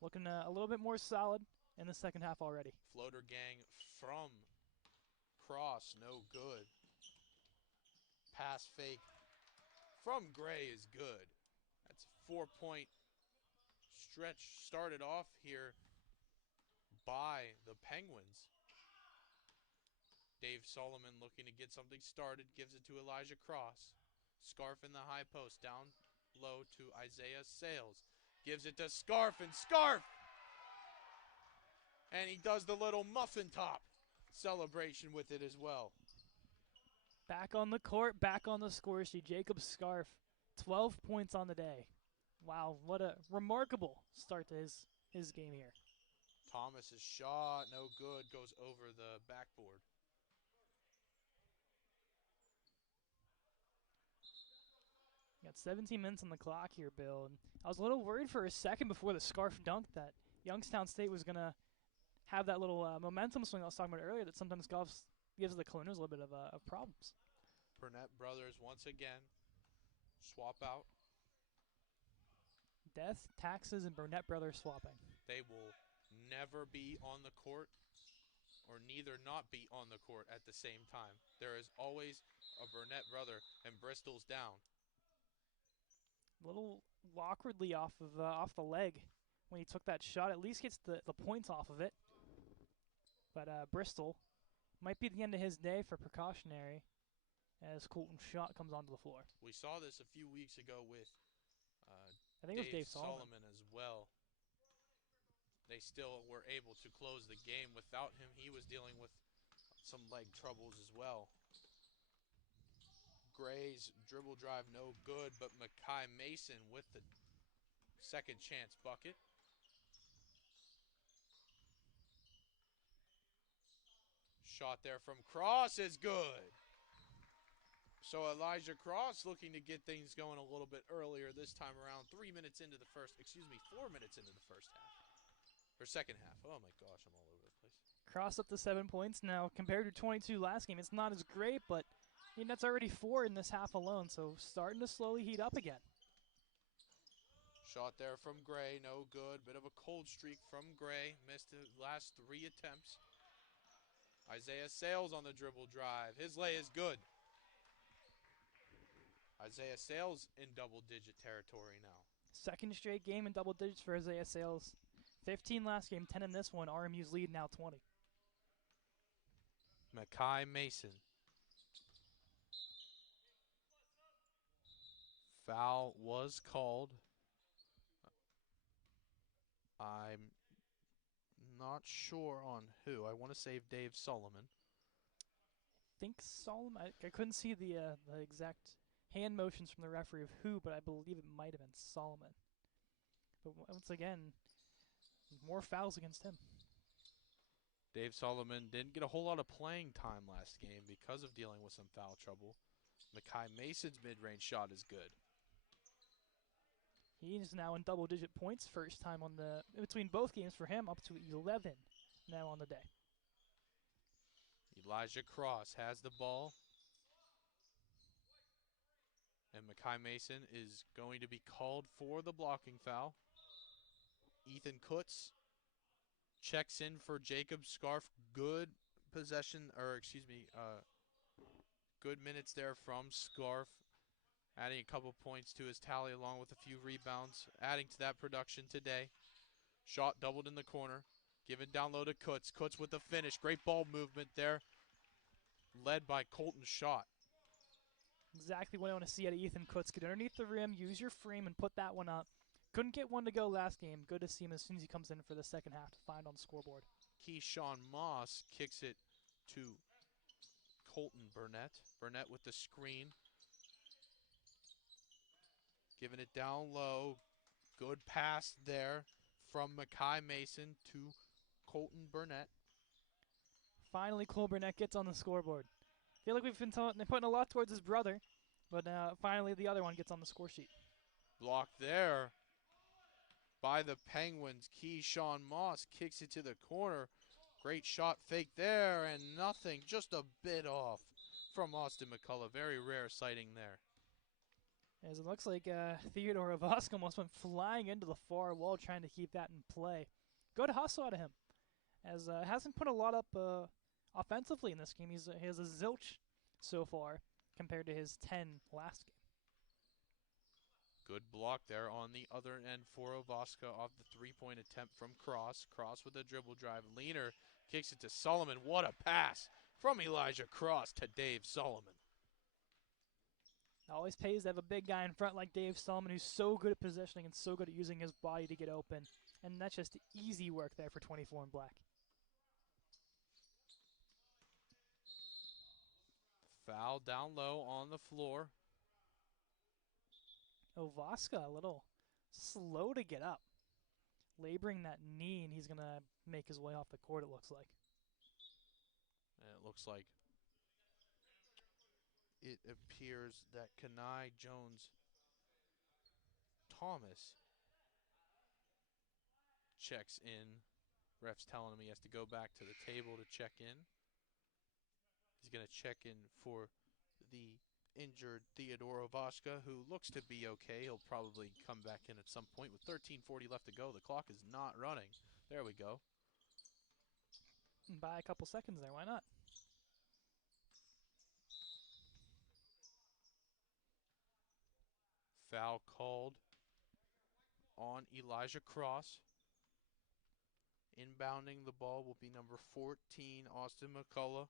Looking a little bit more solid in the second half already. Floater gang from Cross, no good. Pass fake from Gray is good. That's a 4-point stretch started off here by the Penguins. Dave Solomon looking to get something started, gives it to Elijah Cross. Scarf in the high post, down low to Isaiah Sales. Gives it to Scarf, and Scarf! And he does the little muffin top celebration with it as well. Back on the court, back on the score sheet. Jacob Scarf, 12 points on the day. Wow, what a remarkable start to his game here. Thomas's shot, no good, goes over the backboard. Got 17 minutes on the clock here, Bill. And I was a little worried for a second before the Scarf dunk that Youngstown State was going to have that little momentum swing I was talking about earlier that sometimes gives the Colonials a little bit of problems. Burnett brothers once again swap out. Death, taxes, and Burnett brothers swapping. They will never be on the court, or neither not be on the court at the same time. There is always a Burnett brother, and Bristol's down. A little awkwardly off the leg when he took that shot. At least gets the points off of it. But Bristol might be the end of his day for precautionary as Colton's shot comes onto the floor. We saw this a few weeks ago with I think it was Dave Solomon as well. They still were able to close the game without him. He was dealing with some leg troubles as well. Gray's dribble drive no good, but Makai Mason with the second chance bucket. Shot there from Cross is good. So Elijah Cross looking to get things going a little bit earlier this time around. 4 minutes into the first half. Or second half. Oh my gosh, I'm all over the place. Cross up to 7 points now. Compared to 22 last game, it's not as great, but that's already 4 in this half alone, so starting to slowly heat up again. Shot there from Gray, no good. Bit of a cold streak from Gray. Missed the last 3 attempts. Isaiah Sales on the dribble drive. His lay is good. Isaiah Sales in double-digit territory now. Second straight game in double digits for Isaiah Sales. 15 last game, 10 in this one. RMU's lead now 20. Mackay Mason. Foul was called. I'm not sure on who. I want to save Dave Solomon. I think Solomon. I couldn't see the exact hand motions from the referee of who, but I believe it might have been Solomon. But once again, more fouls against him. Dave Solomon didn't get a whole lot of playing time last game because of dealing with some foul trouble. Mackay Mason's mid-range shot is good. He's now in double-digit points, first time on the between both games for him, up to 11 now on the day. Elijah Cross has the ball. And Mackay Mason is going to be called for the blocking foul. Ethan Kutz checks in for Jacob Scarf. Good possession, good minutes there from Scarf. Adding a couple points to his tally along with a few rebounds. Adding to that production today. Shot doubled in the corner. Given down low to Kutz. Kutz with the finish. Great ball movement there. Led by Colton Schott. Exactly what I want to see out of Ethan Kutz. Get underneath the rim, use your frame, and put that one up. Couldn't get one to go last game. Good to see him as soon as he comes in for the second half to find on the scoreboard. Keyshawn Moss kicks it to Colton Burnett. Burnett with the screen. Giving it down low. Good pass there from Mackay Mason to Colton Burnett. Finally, Cole Burnett gets on the scoreboard. I feel like we've been putting a lot towards his brother, but finally the other one gets on the score sheet. Blocked there by the Penguins. Keyshawn Moss kicks it to the corner. Great shot fake there, and nothing. Just a bit off from Austin McCullough. Very rare sighting there. As it looks like Theodore Vosk almost went flying into the far wall trying to keep that in play. Good hustle out of him. As hasn't put a lot up offensively in this game. He has a zilch so far compared to his 10 last game. Good block there on the other end for Ovaska off the three-point attempt from Cross. Cross with a dribble drive. Leaner kicks it to Solomon. What a pass from Elijah Cross to Dave Solomon. It always pays to have a big guy in front like Dave Solomon who's so good at positioning and so good at using his body to get open. And that's just easy work there for 24 in black. Foul down low on the floor. Ovaska a little slow to get up. Laboring that knee, and he's going to make his way off the court, it looks like. And it looks like it appears that Kenai Jones Thomas checks in. Ref's telling him he has to go back to the table to check in. He's going to check in for the injured Theodore Ovaska, who looks to be okay. He'll probably come back in at some point with 13:40 left to go. The clock is not running. There we go. By a couple seconds there, why not? Foul called on Elijah Cross. Inbounding the ball will be number 14, Austin McCullough.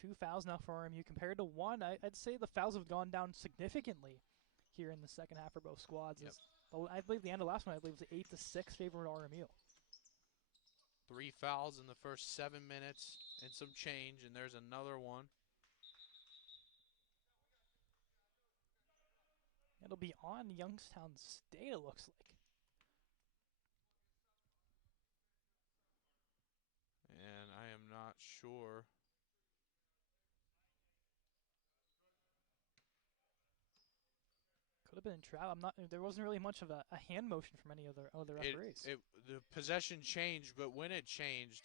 2 fouls now for RMU compared to 1. I'd say the fouls have gone down significantly here in the second half for both squads. Yep. I believe the end of last one, I believe, was 8-6 favor RMU. 3 fouls in the first 7 minutes and some change, and there's another one. It'll be on Youngstown State, it looks like. And I am not sure. Could have been in travel. There wasn't really much of a hand motion from any other referees. The possession changed, but when it changed,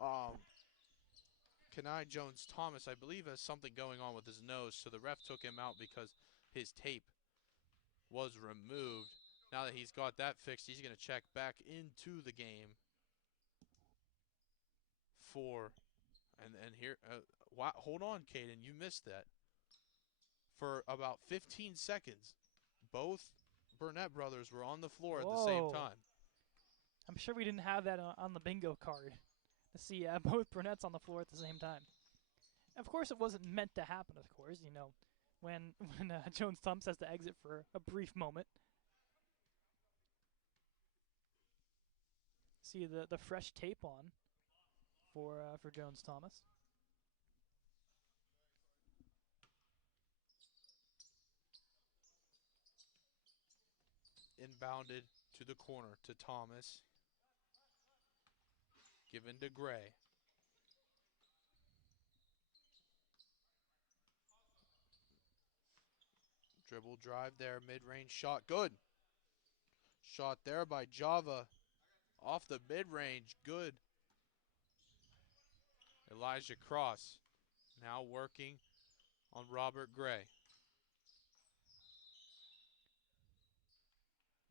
Kenai Jones-Thomas, I believe, has something going on with his nose, so the ref took him out because his tape was removed. Now that he's got that fixed, he's going to check back into the game for, and here, wow, hold on, Caden, you missed that. For about 15 seconds, both Burnett brothers were on the floor at the same Whoa. time. I'm sure we didn't have that on the bingo card to see both Burnett's on the floor at the same time. Of course, it wasn't meant to happen, of course, you know, when Jones-Thomas has to exit for a brief moment. See the fresh tape on for Jones-Thomas. Inbounded to the corner to Thomas. Given to Gray. Dribble drive there, mid-range shot, good. Shot there by Java. Off the mid-range, good. Elijah Cross now working on Robert Gray.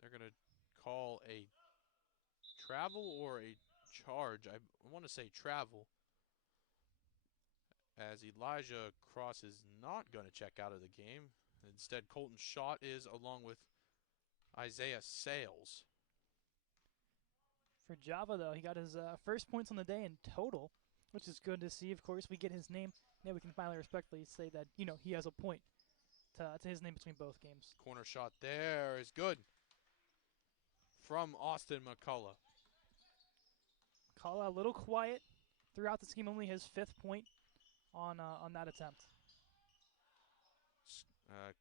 They're going to call a travel or a charge. I want to say travel, as Elijah Cross is not going to check out of the game. Instead, Colton Schott is, along with Isaiah Sales. For Java, though, he got his first points on the day in total, which is good to see. Of course, we get his name. Now we can finally respectfully say that, you know, he has a point to his name between both games. Corner shot there is good from Austin McCullough. McCullough a little quiet throughout this game, only his 5th point on that attempt.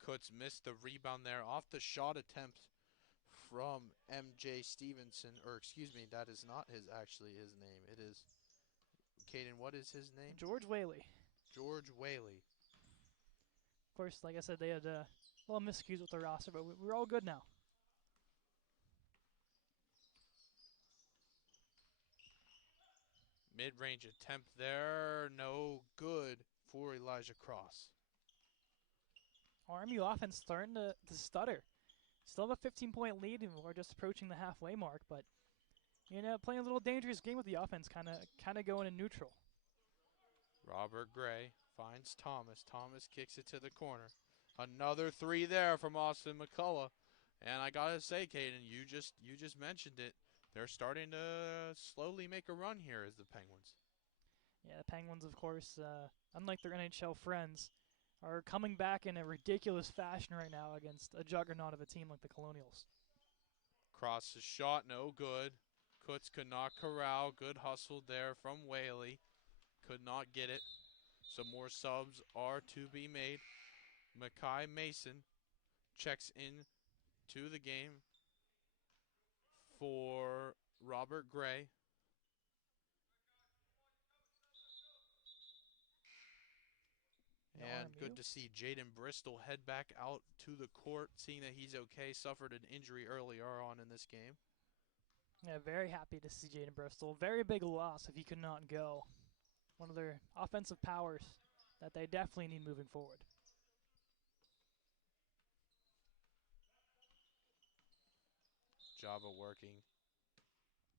Kutz missed the rebound there off the shot attempt from MJ Stevenson, or excuse me, that is not actually his name. It is, Caden, what is his name? George Whaley. George Whaley. Of course, like I said, they had a little miscues with the roster, but we're all good now. Mid-range attempt there, no good for Elijah Cross. RMU offense starting to stutter. Still have a 15-point lead, and we're just approaching the halfway mark, but you know, playing a little dangerous game with the offense, kind of going in neutral. Robert Gray finds Thomas. Thomas kicks it to the corner. Another three there from Austin McCullough. And I gotta say, Caden, you just mentioned it. They're starting to slowly make a run here as the Penguins. Yeah, the Penguins, of course, unlike their NHL friends, are coming back in a ridiculous fashion right now against a juggernaut of a team like the Colonials. Cross the shot, no good. Kutz could not corral. Good hustle there from Whaley. Could not get it. Some more subs are to be made. Mackay Mason checks in to the game for Robert Gray. And good to see Jaden Bristol head back out to the court, seeing that he's okay. Suffered an injury earlier on in this game. Yeah, very happy to see Jaden Bristol. Very big loss if he could not go. One of their offensive powers that they definitely need moving forward. Java working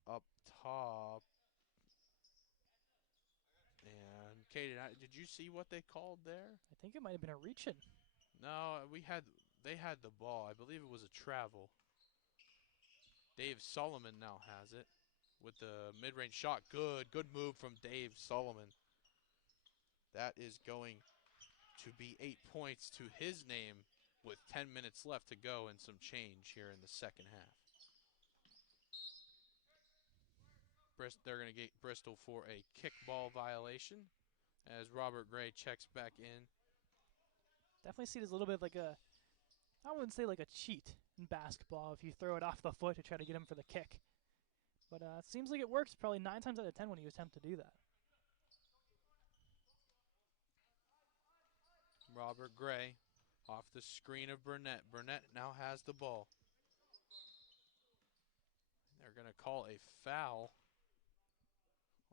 up top. And Kaden, did you see what they called there? I think it might have been a reach-in. No, they had the ball. I believe it was a travel. Dave Solomon now has it with the mid-range shot. Good move from Dave Solomon. That is going to be 8 points to his name with 10 minutes left to go and some change here in the second half. They're going to get Bristol for a kickball violation as Robert Gray checks back in. Definitely see it as a little bit like a, I wouldn't say like a cheat in basketball if you throw it off the foot to try to get him for the kick. But it seems like it works probably 9 times out of 10 when you attempt to do that. Robert Gray off the screen of Burnett. Burnett now has the ball. They're going to call a foul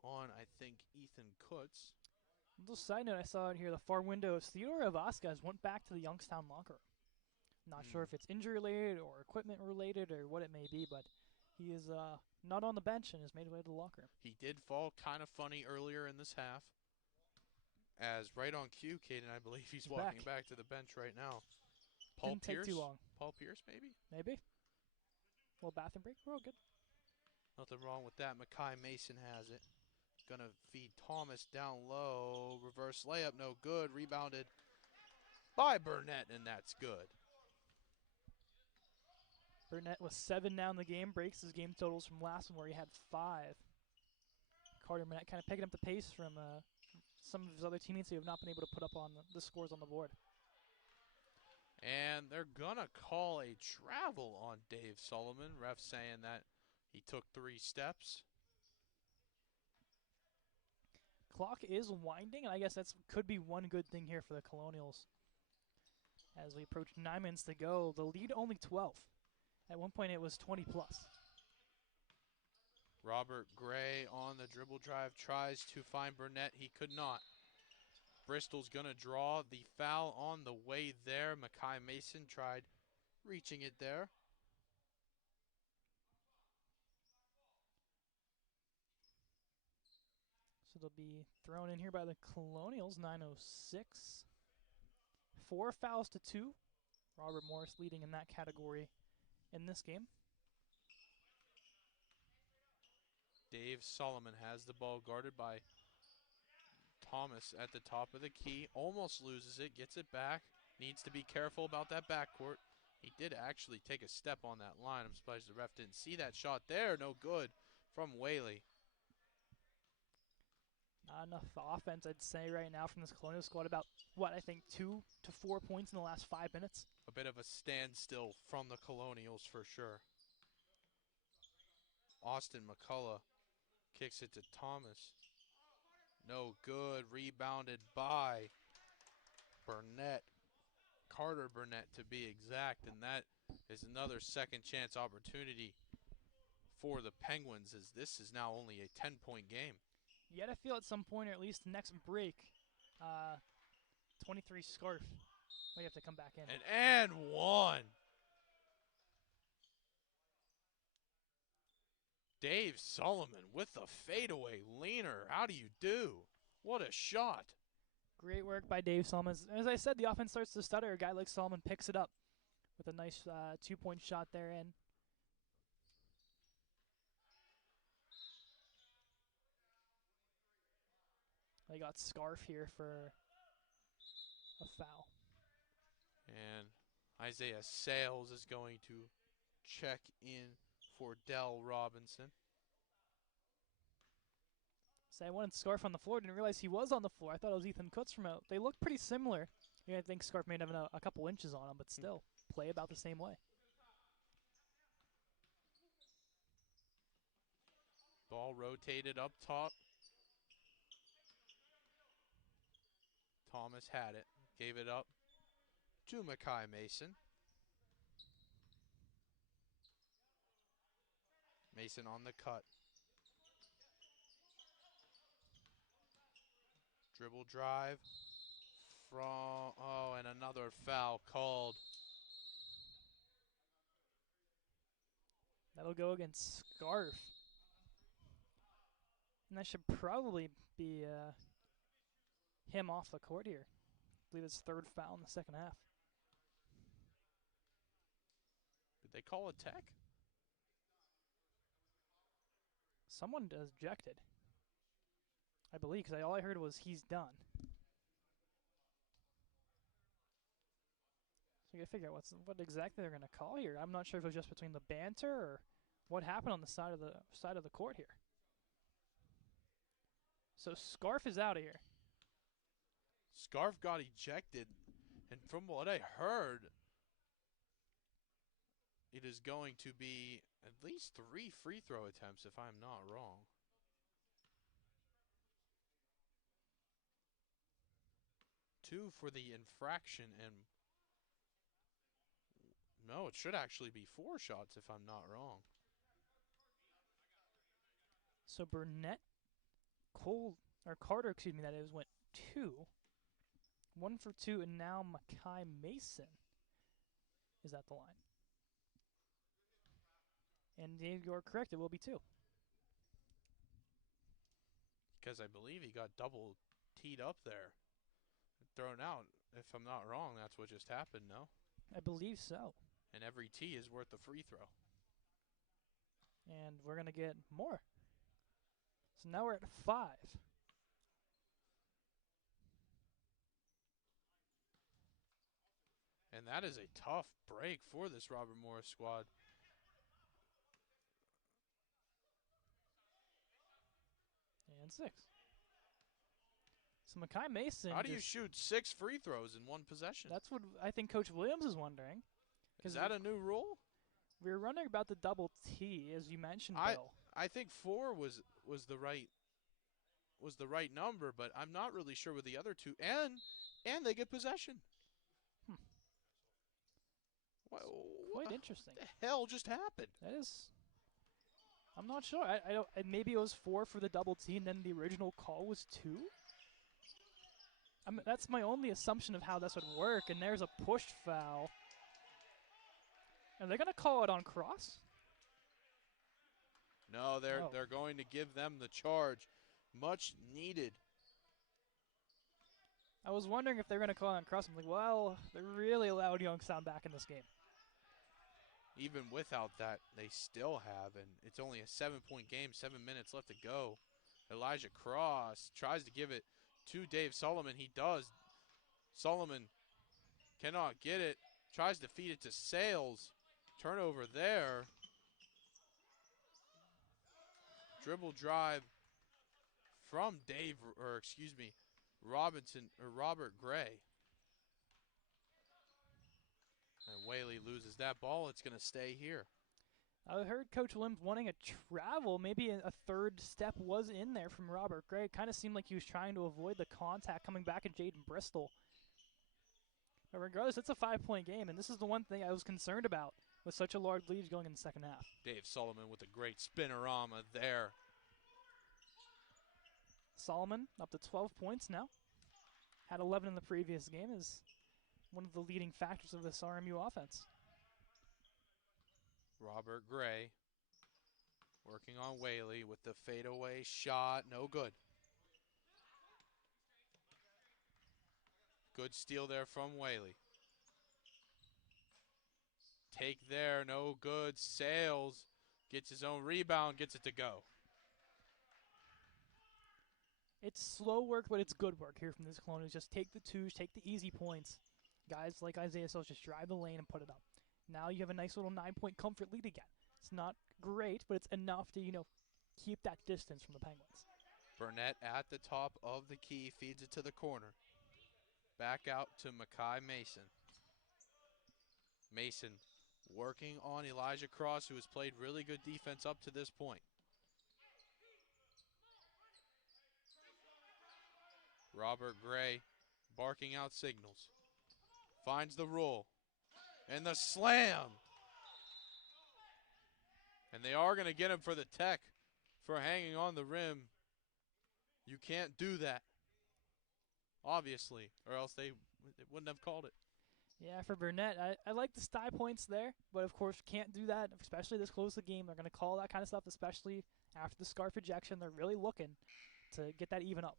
on, I think Ethan Kutz. Little side note I saw in here, the far window, Theodore Vasquez went back to the Youngstown locker room. Not sure if it's injury related or equipment related or what it may be, but he is not on the bench and has made his way to the locker room. He did fall kind of funny earlier in this half. As right on cue, Caden, I believe he's walking back to the bench right now. Didn't take too long. Paul Pierce, maybe? Maybe. Little bathroom break. We're all good. Nothing wrong with that. Makai Mason has it. Gonna feed Thomas down low. Reverse layup, no good. Rebounded by Burnett, and that's good. Burnett with 7 now in the game, breaks his game totals from last one where he had 5. Carter Burnett kind of picking up the pace from some of his other teammates who have not been able to put up on the scores on the board. And they're gonna call a travel on Dave Solomon. Ref saying that he took 3 steps. Clock is winding, and I guess that could be one good thing here for the Colonials. As we approach 9 minutes to go, the lead only 12. At one point it was 20 plus. Robert Gray on the dribble drive tries to find Burnett. He could not. Bristol's going to draw the foul on the way there. Makai Mason tried reaching it there. So they'll be thrown in here by the Colonials, 9:06. 4 fouls to 2. Robert Morris leading in that category in this game. Dave Solomon has the ball guarded by Thomas at the top of the key. Almost loses it, gets it back. Needs to be careful about that backcourt. He did actually take a step on that line. I'm surprised the ref didn't see that shot there. No good from Whaley. Not enough offense, I'd say, right now from this Colonial squad. About, I think 2 to 4 points in the last 5 minutes. A bit of a standstill from the Colonials for sure. Austin McCullough kicks it to Thomas. No good. Rebounded by Burnett. Carter Burnett to be exact. And that is another second chance opportunity for the Penguins, as this is now only a 10-point game. Yet I feel at some point, or at least next break, 23 Scarf might have to come back in. And one. Dave Solomon with the fadeaway leaner. How do you do? What a shot. Great work by Dave Solomon. As I said, the offense starts to stutter. A guy like Solomon picks it up with a nice 2-point shot there in. They got Scarf here for a foul. And Isaiah Sales is going to check in for Dell Robinson. So I wanted Scarf on the floor. Didn't realize he was on the floor. I thought it was Ethan Kutz from out. They look pretty similar. Yeah, I think Scarf may have a couple inches on him, but still play about the same way. Ball rotated up top. Thomas had it. Gave it up to Makai Mason. Mason on the cut. Dribble drive from, and another foul called. That'll go against Scarf. And that should probably be him off the court here. I believe it's 3rd foul in the second half. Did they call a tech? Someone ejected, I believe, because all I heard was he's done. So you gotta figure out what exactly they're gonna call here. I'm not sure if it was just between the banter or what happened on the side of the court here. So Scarf is out of here. Scarf got ejected, and from what I heard, it is going to be at least 3 free throw attempts, if I'm not wrong. Two for the infraction, and no, it should actually be 4 shots, if I'm not wrong. So Burnett, Carter, excuse me, that is, went 2. 1 for 2, and now Makai Mason is at the line. And Dave, you're correct, it will be 2. Because I believe he got double teed up there. Thrown out. If I'm not wrong, that's what just happened, no? I believe so. And every tee is worth a free throw. And we're going to get more. So now we're at 5. And that is a tough break for this Robert Morris squad. And 6. So Makai Mason. How do you shoot 6 free throws in one possession? That's what I think Coach Williams is wondering. Is that a new rule? We were wondering about the double T, as you mentioned, Bill. I think 4 was the right number, but I'm not really sure with the other 2. And they get possession. Quite interesting. What the hell just happened? That is. I'm not sure. I don't. Maybe it was 4 for the double T, and then the original call was 2. That's my only assumption of how this would work. And there's a push foul. Are they gonna call it on cross? No, they're going to give them the charge, much needed. I was wondering if they're gonna call it on cross. I'm like, well, they really allowed Youngstown back in this game. Even without that, they still have, and it's only a 7-point game, 7 minutes left to go. Elijah Cross tries to give it to Dave Solomon. He does. Solomon cannot get it. Tries to feed it to Sales. Turnover there. Dribble drive from Robert Gray. And Whaley loses that ball. It's going to stay here. I heard Coach Williams wanting a travel. Maybe a third step was in there from Robert Gray. It kind of seemed like he was trying to avoid the contact coming back at Jaden Bristol. But regardless, it's a 5-point game, and this is the one thing I was concerned about with such a large lead going in the second half. Dave Solomon with a great spinorama there. Solomon up to 12 points now. Had 11 in the previous game, is one of the leading factors of this RMU offense. Robert Gray working on Whaley with the fadeaway shot. No good. Good steal there from Whaley. Take there, no good. Sales gets his own rebound, gets it to go. It's slow work, but it's good work here from this Colonials. Just take the twos, take the easy points. Guys like Isaiah Sales just drive the lane and put it up. Now you have a nice little 9-point comfort lead again. It's not great, but it's enough to, keep that distance from the Penguins. Burnett at the top of the key, feeds it to the corner. Back out to Makai Mason. Mason working on Elijah Cross, who has played really good defense up to this point. Robert Gray barking out signals. Finds the roll. And the slam. And they are going to get him for the tech for hanging on the rim. You can't do that, obviously, or else they wouldn't have called it. Yeah, for Burnett, I like the sty points there, but of course can't do that, especially this close to the game. They're going to call that kind of stuff, especially after the scarf ejection. They're really looking to get that even up.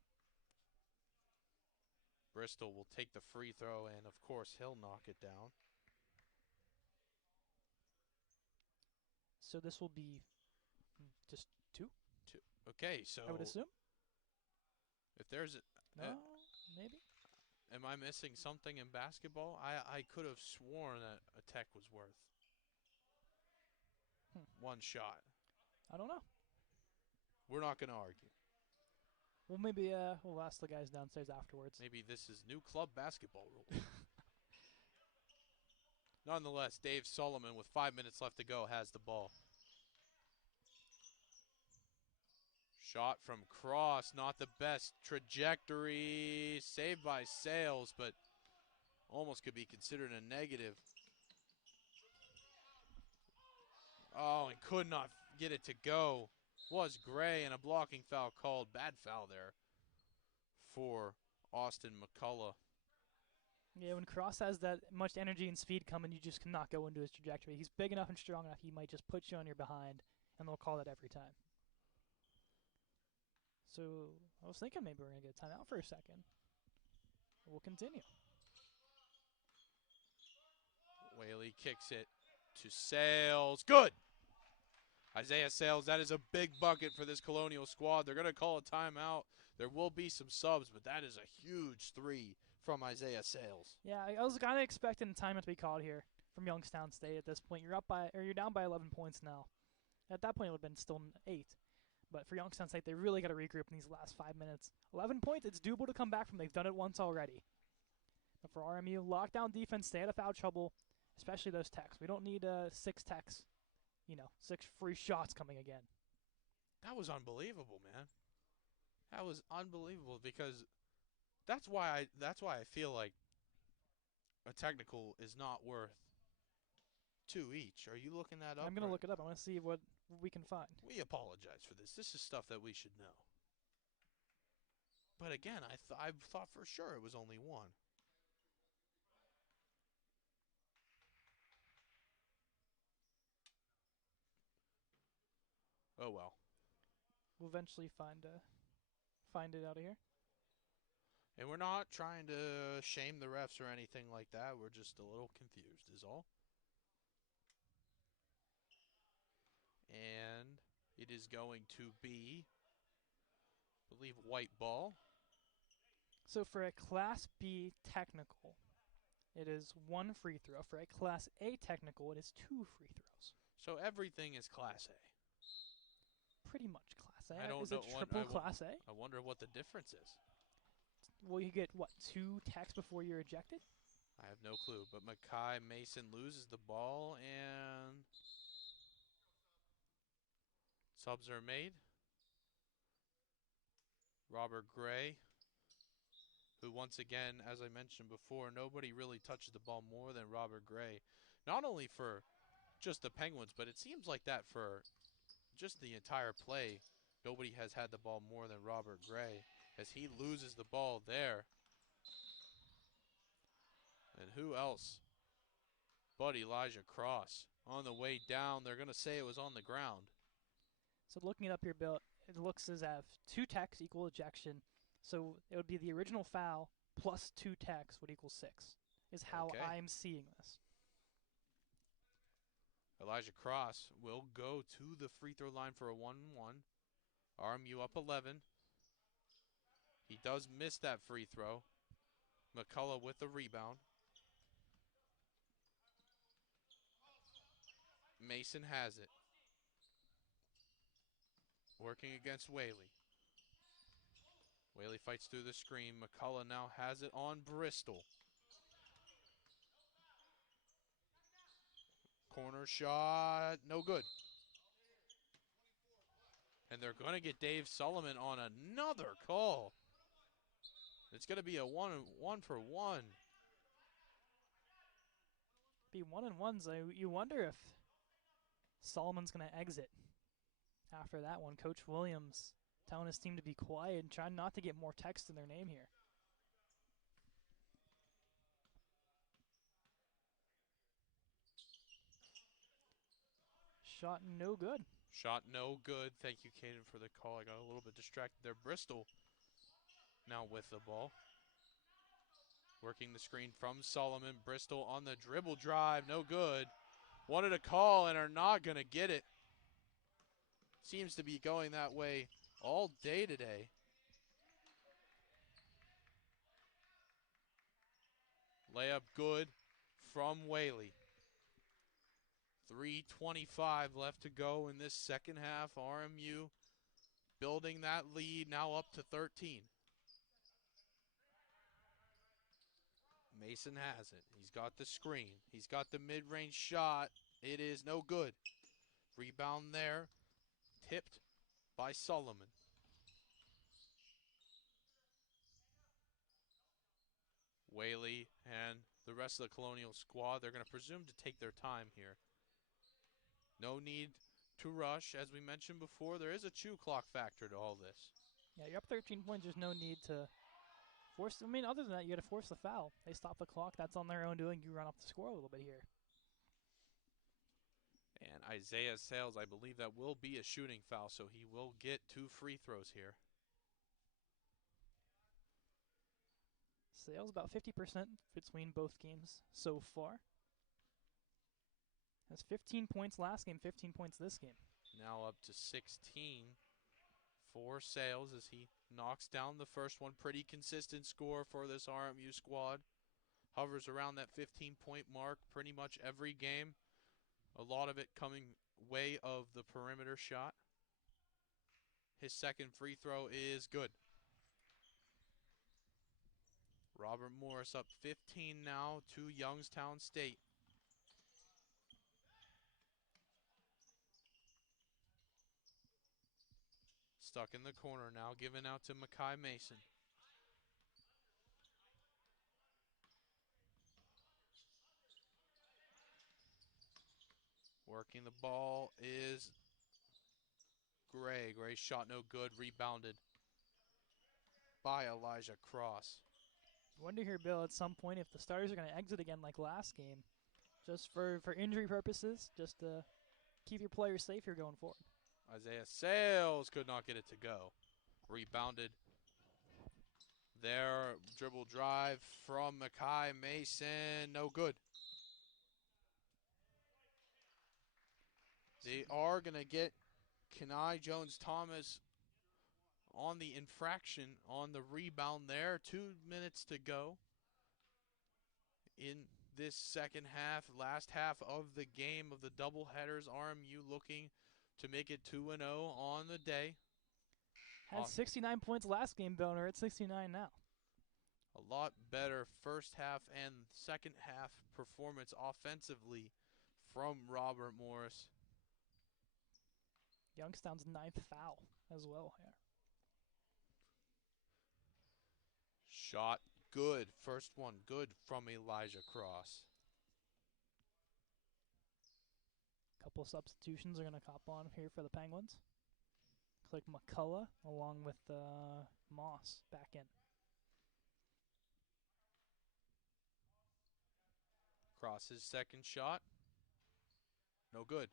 Bristol will take the free throw, and of course he'll knock it down. So this will be just 2? Okay, so I would assume. If there's Maybe. Am I missing something in basketball? I could have sworn that a tech was worth one shot. I don't know. We're not going to argue. Well, maybe we'll ask the guys downstairs afterwards. Maybe this is new club basketball rule. Nonetheless, Dave Solomon with 5 minutes left to go has the ball. Shot from Cross, not the best trajectory. Saved by Sales, but almost could be considered a negative. Oh, and could not get it to go. was Gray, and a blocking foul called. Bad foul there for Austin McCullough. Yeah, when Cross has that much energy and speed coming, you just cannot go into his trajectory. He's big enough and strong enough, he might just put you on your behind, and they'll call that every time. So I was thinking maybe we're going to get a timeout for a second. We'll continue. Whaley kicks it to Sales. Good! Isaiah Sales, that is a big bucket for this Colonial squad. They're going to call a timeout. There will be some subs, but that is a huge three from Isaiah Sales. Yeah, I was kind of expecting a timeout to be called here from Youngstown State at this point. You're down by 11 points now. At that point, it would have been still 8. But for Youngstown State, they really got to regroup in these last 5 minutes. 11 points, it's doable to come back from. They've done it once already. But for RMU, lockdown defense, stay out of foul trouble, especially those techs. We don't need 6 techs, 6 free shots coming again. That was unbelievable, man. That was unbelievable because that's why I feel like a technical is not worth 2 each. Are you looking that up? I'm going to look it up. I want to see what we can find. We apologize for this. This is stuff that we should know. But again, I thought for sure it was only 1. Oh well. We'll eventually find it out of here. And we're not trying to shame the refs or anything like that. We're just a little confused is all. And it is going to be, I believe, white ball. So for a Class B technical, it is 1 free throw. For a Class A technical, it is 2 free throws. So everything is Class A. Pretty much Class A. I don't is know it triple Class A? I wonder what the difference is. Well, you get, 2 techs before you're ejected? I have no clue. But Mackay Mason loses the ball, and subs are made. Robert Gray, who once again, as I mentioned before, nobody really touches the ball more than Robert Gray. Not only for just the Penguins, but it seems like that for just the entire play. Nobody has had the ball more than Robert Gray as he loses the ball there. And who else but Elijah Cross? On the way down, they're going to say it was on the ground. So looking it up here, Bill, it looks as if 2 techs equal ejection. So it would be the original foul plus 2 techs would equal 6, is how Okay. I'm seeing this. Elijah Cross will go to the free throw line for a 1-1. RMU up 11. He does miss that free throw. McCullough with the rebound. Mason has it. Working against Whaley. Whaley fights through the screen. McCullough now has it on Bristol. Corner shot, no good. And they're going to get Dave Solomon on another call. It's going to be a one for one. Be 1-1, so you wonder if Solomon's going to exit after that one. Coach Williams telling his team to be quiet and trying not to get more text in their name here. Shot no good. Shot no good. Thank you, Caden, for the call. I got a little bit distracted there. Bristol now with the ball. Working the screen from Solomon. Bristol on the dribble drive. No good. Wanted a call and are not going to get it. Seems to be going that way all day today. Layup good from Whaley. 3:25 left to go in this second half. RMU building that lead, now up to 13. Mason has it. He's got the screen. He's got the mid-range shot. It is no good. Rebound there. Tipped by Solomon. Whaley and the rest of the Colonial squad, they're going to presume to take their time here. No need to rush. As we mentioned before, there is a chew clock factor to all this. Yeah, you're up 13 points. There's no need to force. I mean, other than that, you got to force the foul. They stop the clock. That's on their own doing. You run up the score a little bit here. And Isaiah Sales, I believe that will be a shooting foul, so he will get 2 free throws here. Sales about 50% between both games so far. Has 15 points last game, 15 points this game. Now up to 16 for Sales as he knocks down the first one. Pretty consistent score for this RMU squad. Hovers around that 15-point mark pretty much every game. A lot of it coming way of the perimeter shot. His second free throw is good. Robert Morris up 15 now to Youngstown State. Stuck in the corner now, given out to Makai Mason. Working the ball is Gray. Gray's shot no good, rebounded by Elijah Cross. I wonder here, Bill, at some point if the starters are going to exit again like last game, just for injury purposes, just to keep your players safe here going forward. Isaiah Sales could not get it to go. Rebounded there. Dribble drive from Makai Mason. No good. They are going to get Kenai Jones-Thomas on the infraction on the rebound there. 2 minutes to go in this second half. Last half of the game of the doubleheaders. RMU looking to make it 2-0 on the day. Had 69 points last game, Bill, and we're at 69 now. A lot better first half and second half performance offensively from Robert Morris. Youngstown's 9th foul as well here. Shot good. First one good from Elijah Cross. Couple substitutions are going to cop on here for the Penguins. Click McCullough along with Moss back in. Cross's second shot. No good.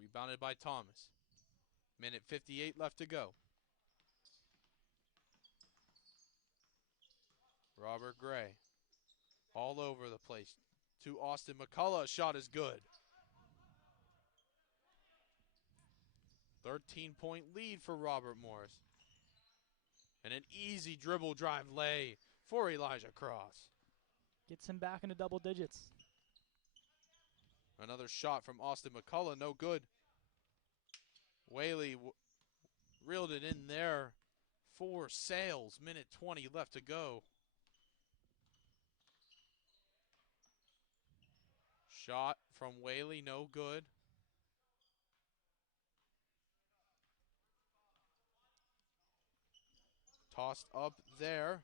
Rebounded by Thomas. Minute 58 left to go. Robert Gray. All over the place. To Austin McCullough. Shot is good. 13-point lead for Robert Morris. And an easy dribble drive lay for Elijah Cross. Gets him back into double digits. Another shot from Austin McCullough, no good. Whaley reeled it in there for Sales. Minute 20 left to go. Shot from Whaley, no good. Tossed up there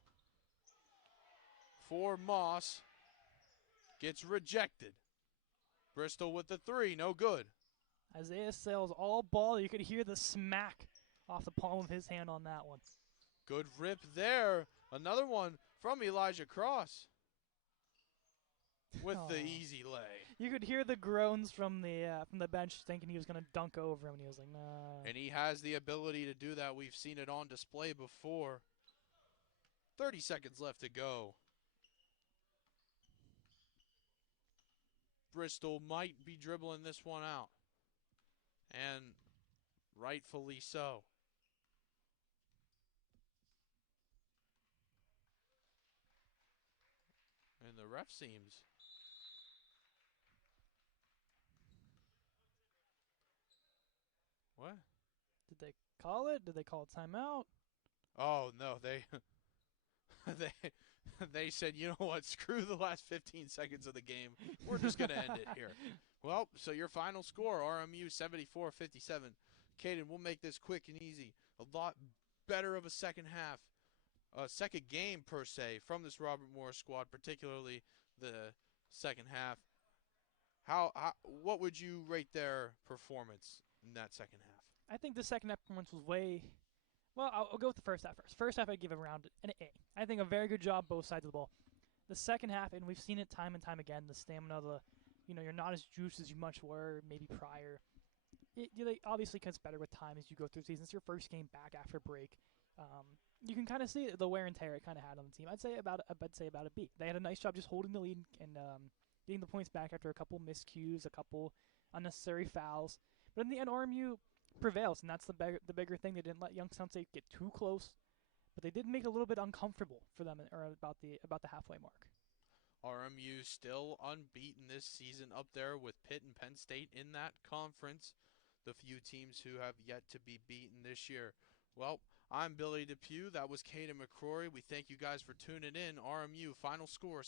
for Moss. Gets rejected. Bristol with the three, no good. Isaiah Sales all ball. You could hear the smack off the palm of his hand on that one. Good rip there. Another one from Elijah Cross with the easy lay. You could hear the groans from the bench thinking he was going to dunk over him, and he was like, nah. And he has the ability to do that. We've seen it on display before. 30 seconds left to go. Bristol might be dribbling this one out. And rightfully so. And the ref seems... What? Did they call it? Did they call a timeout? Oh, no, they they said, you know what, screw the last 15 seconds of the game. We're just going to end it here. Well, so your final score, RMU 74-57. Caden, we'll make this quick and easy. A lot better of a second half, second game per se, from this Robert Morris squad, particularly the second half. What would you rate their performance in that second half? I think the second half performance was way. Well, I'll go with the first half first. First half, I'd give it around an A. I think a very good job both sides of the ball. The second half, and we've seen it time and time again, the stamina, you're not as juiced as you much were maybe prior. It obviously gets better with time as you go through the season. It's your first game back after break. Um, you can kind of see the wear and tear it kind of had on the team. I'd say about a B. They had a nice job just holding the lead and getting the points back after a couple miscues, a couple unnecessary fouls. But in the end, RMU prevails, and that's the bigger thing. They didn't let Youngstown State get too close, but they did make it a little bit uncomfortable for them, or about the halfway mark. RMU still unbeaten this season, up there with Pitt and Penn State in that conference, the few teams who have yet to be beaten this year. Well, I'm Billy Depew. That was Caden McCrory. We thank you guys for tuning in. RMU final score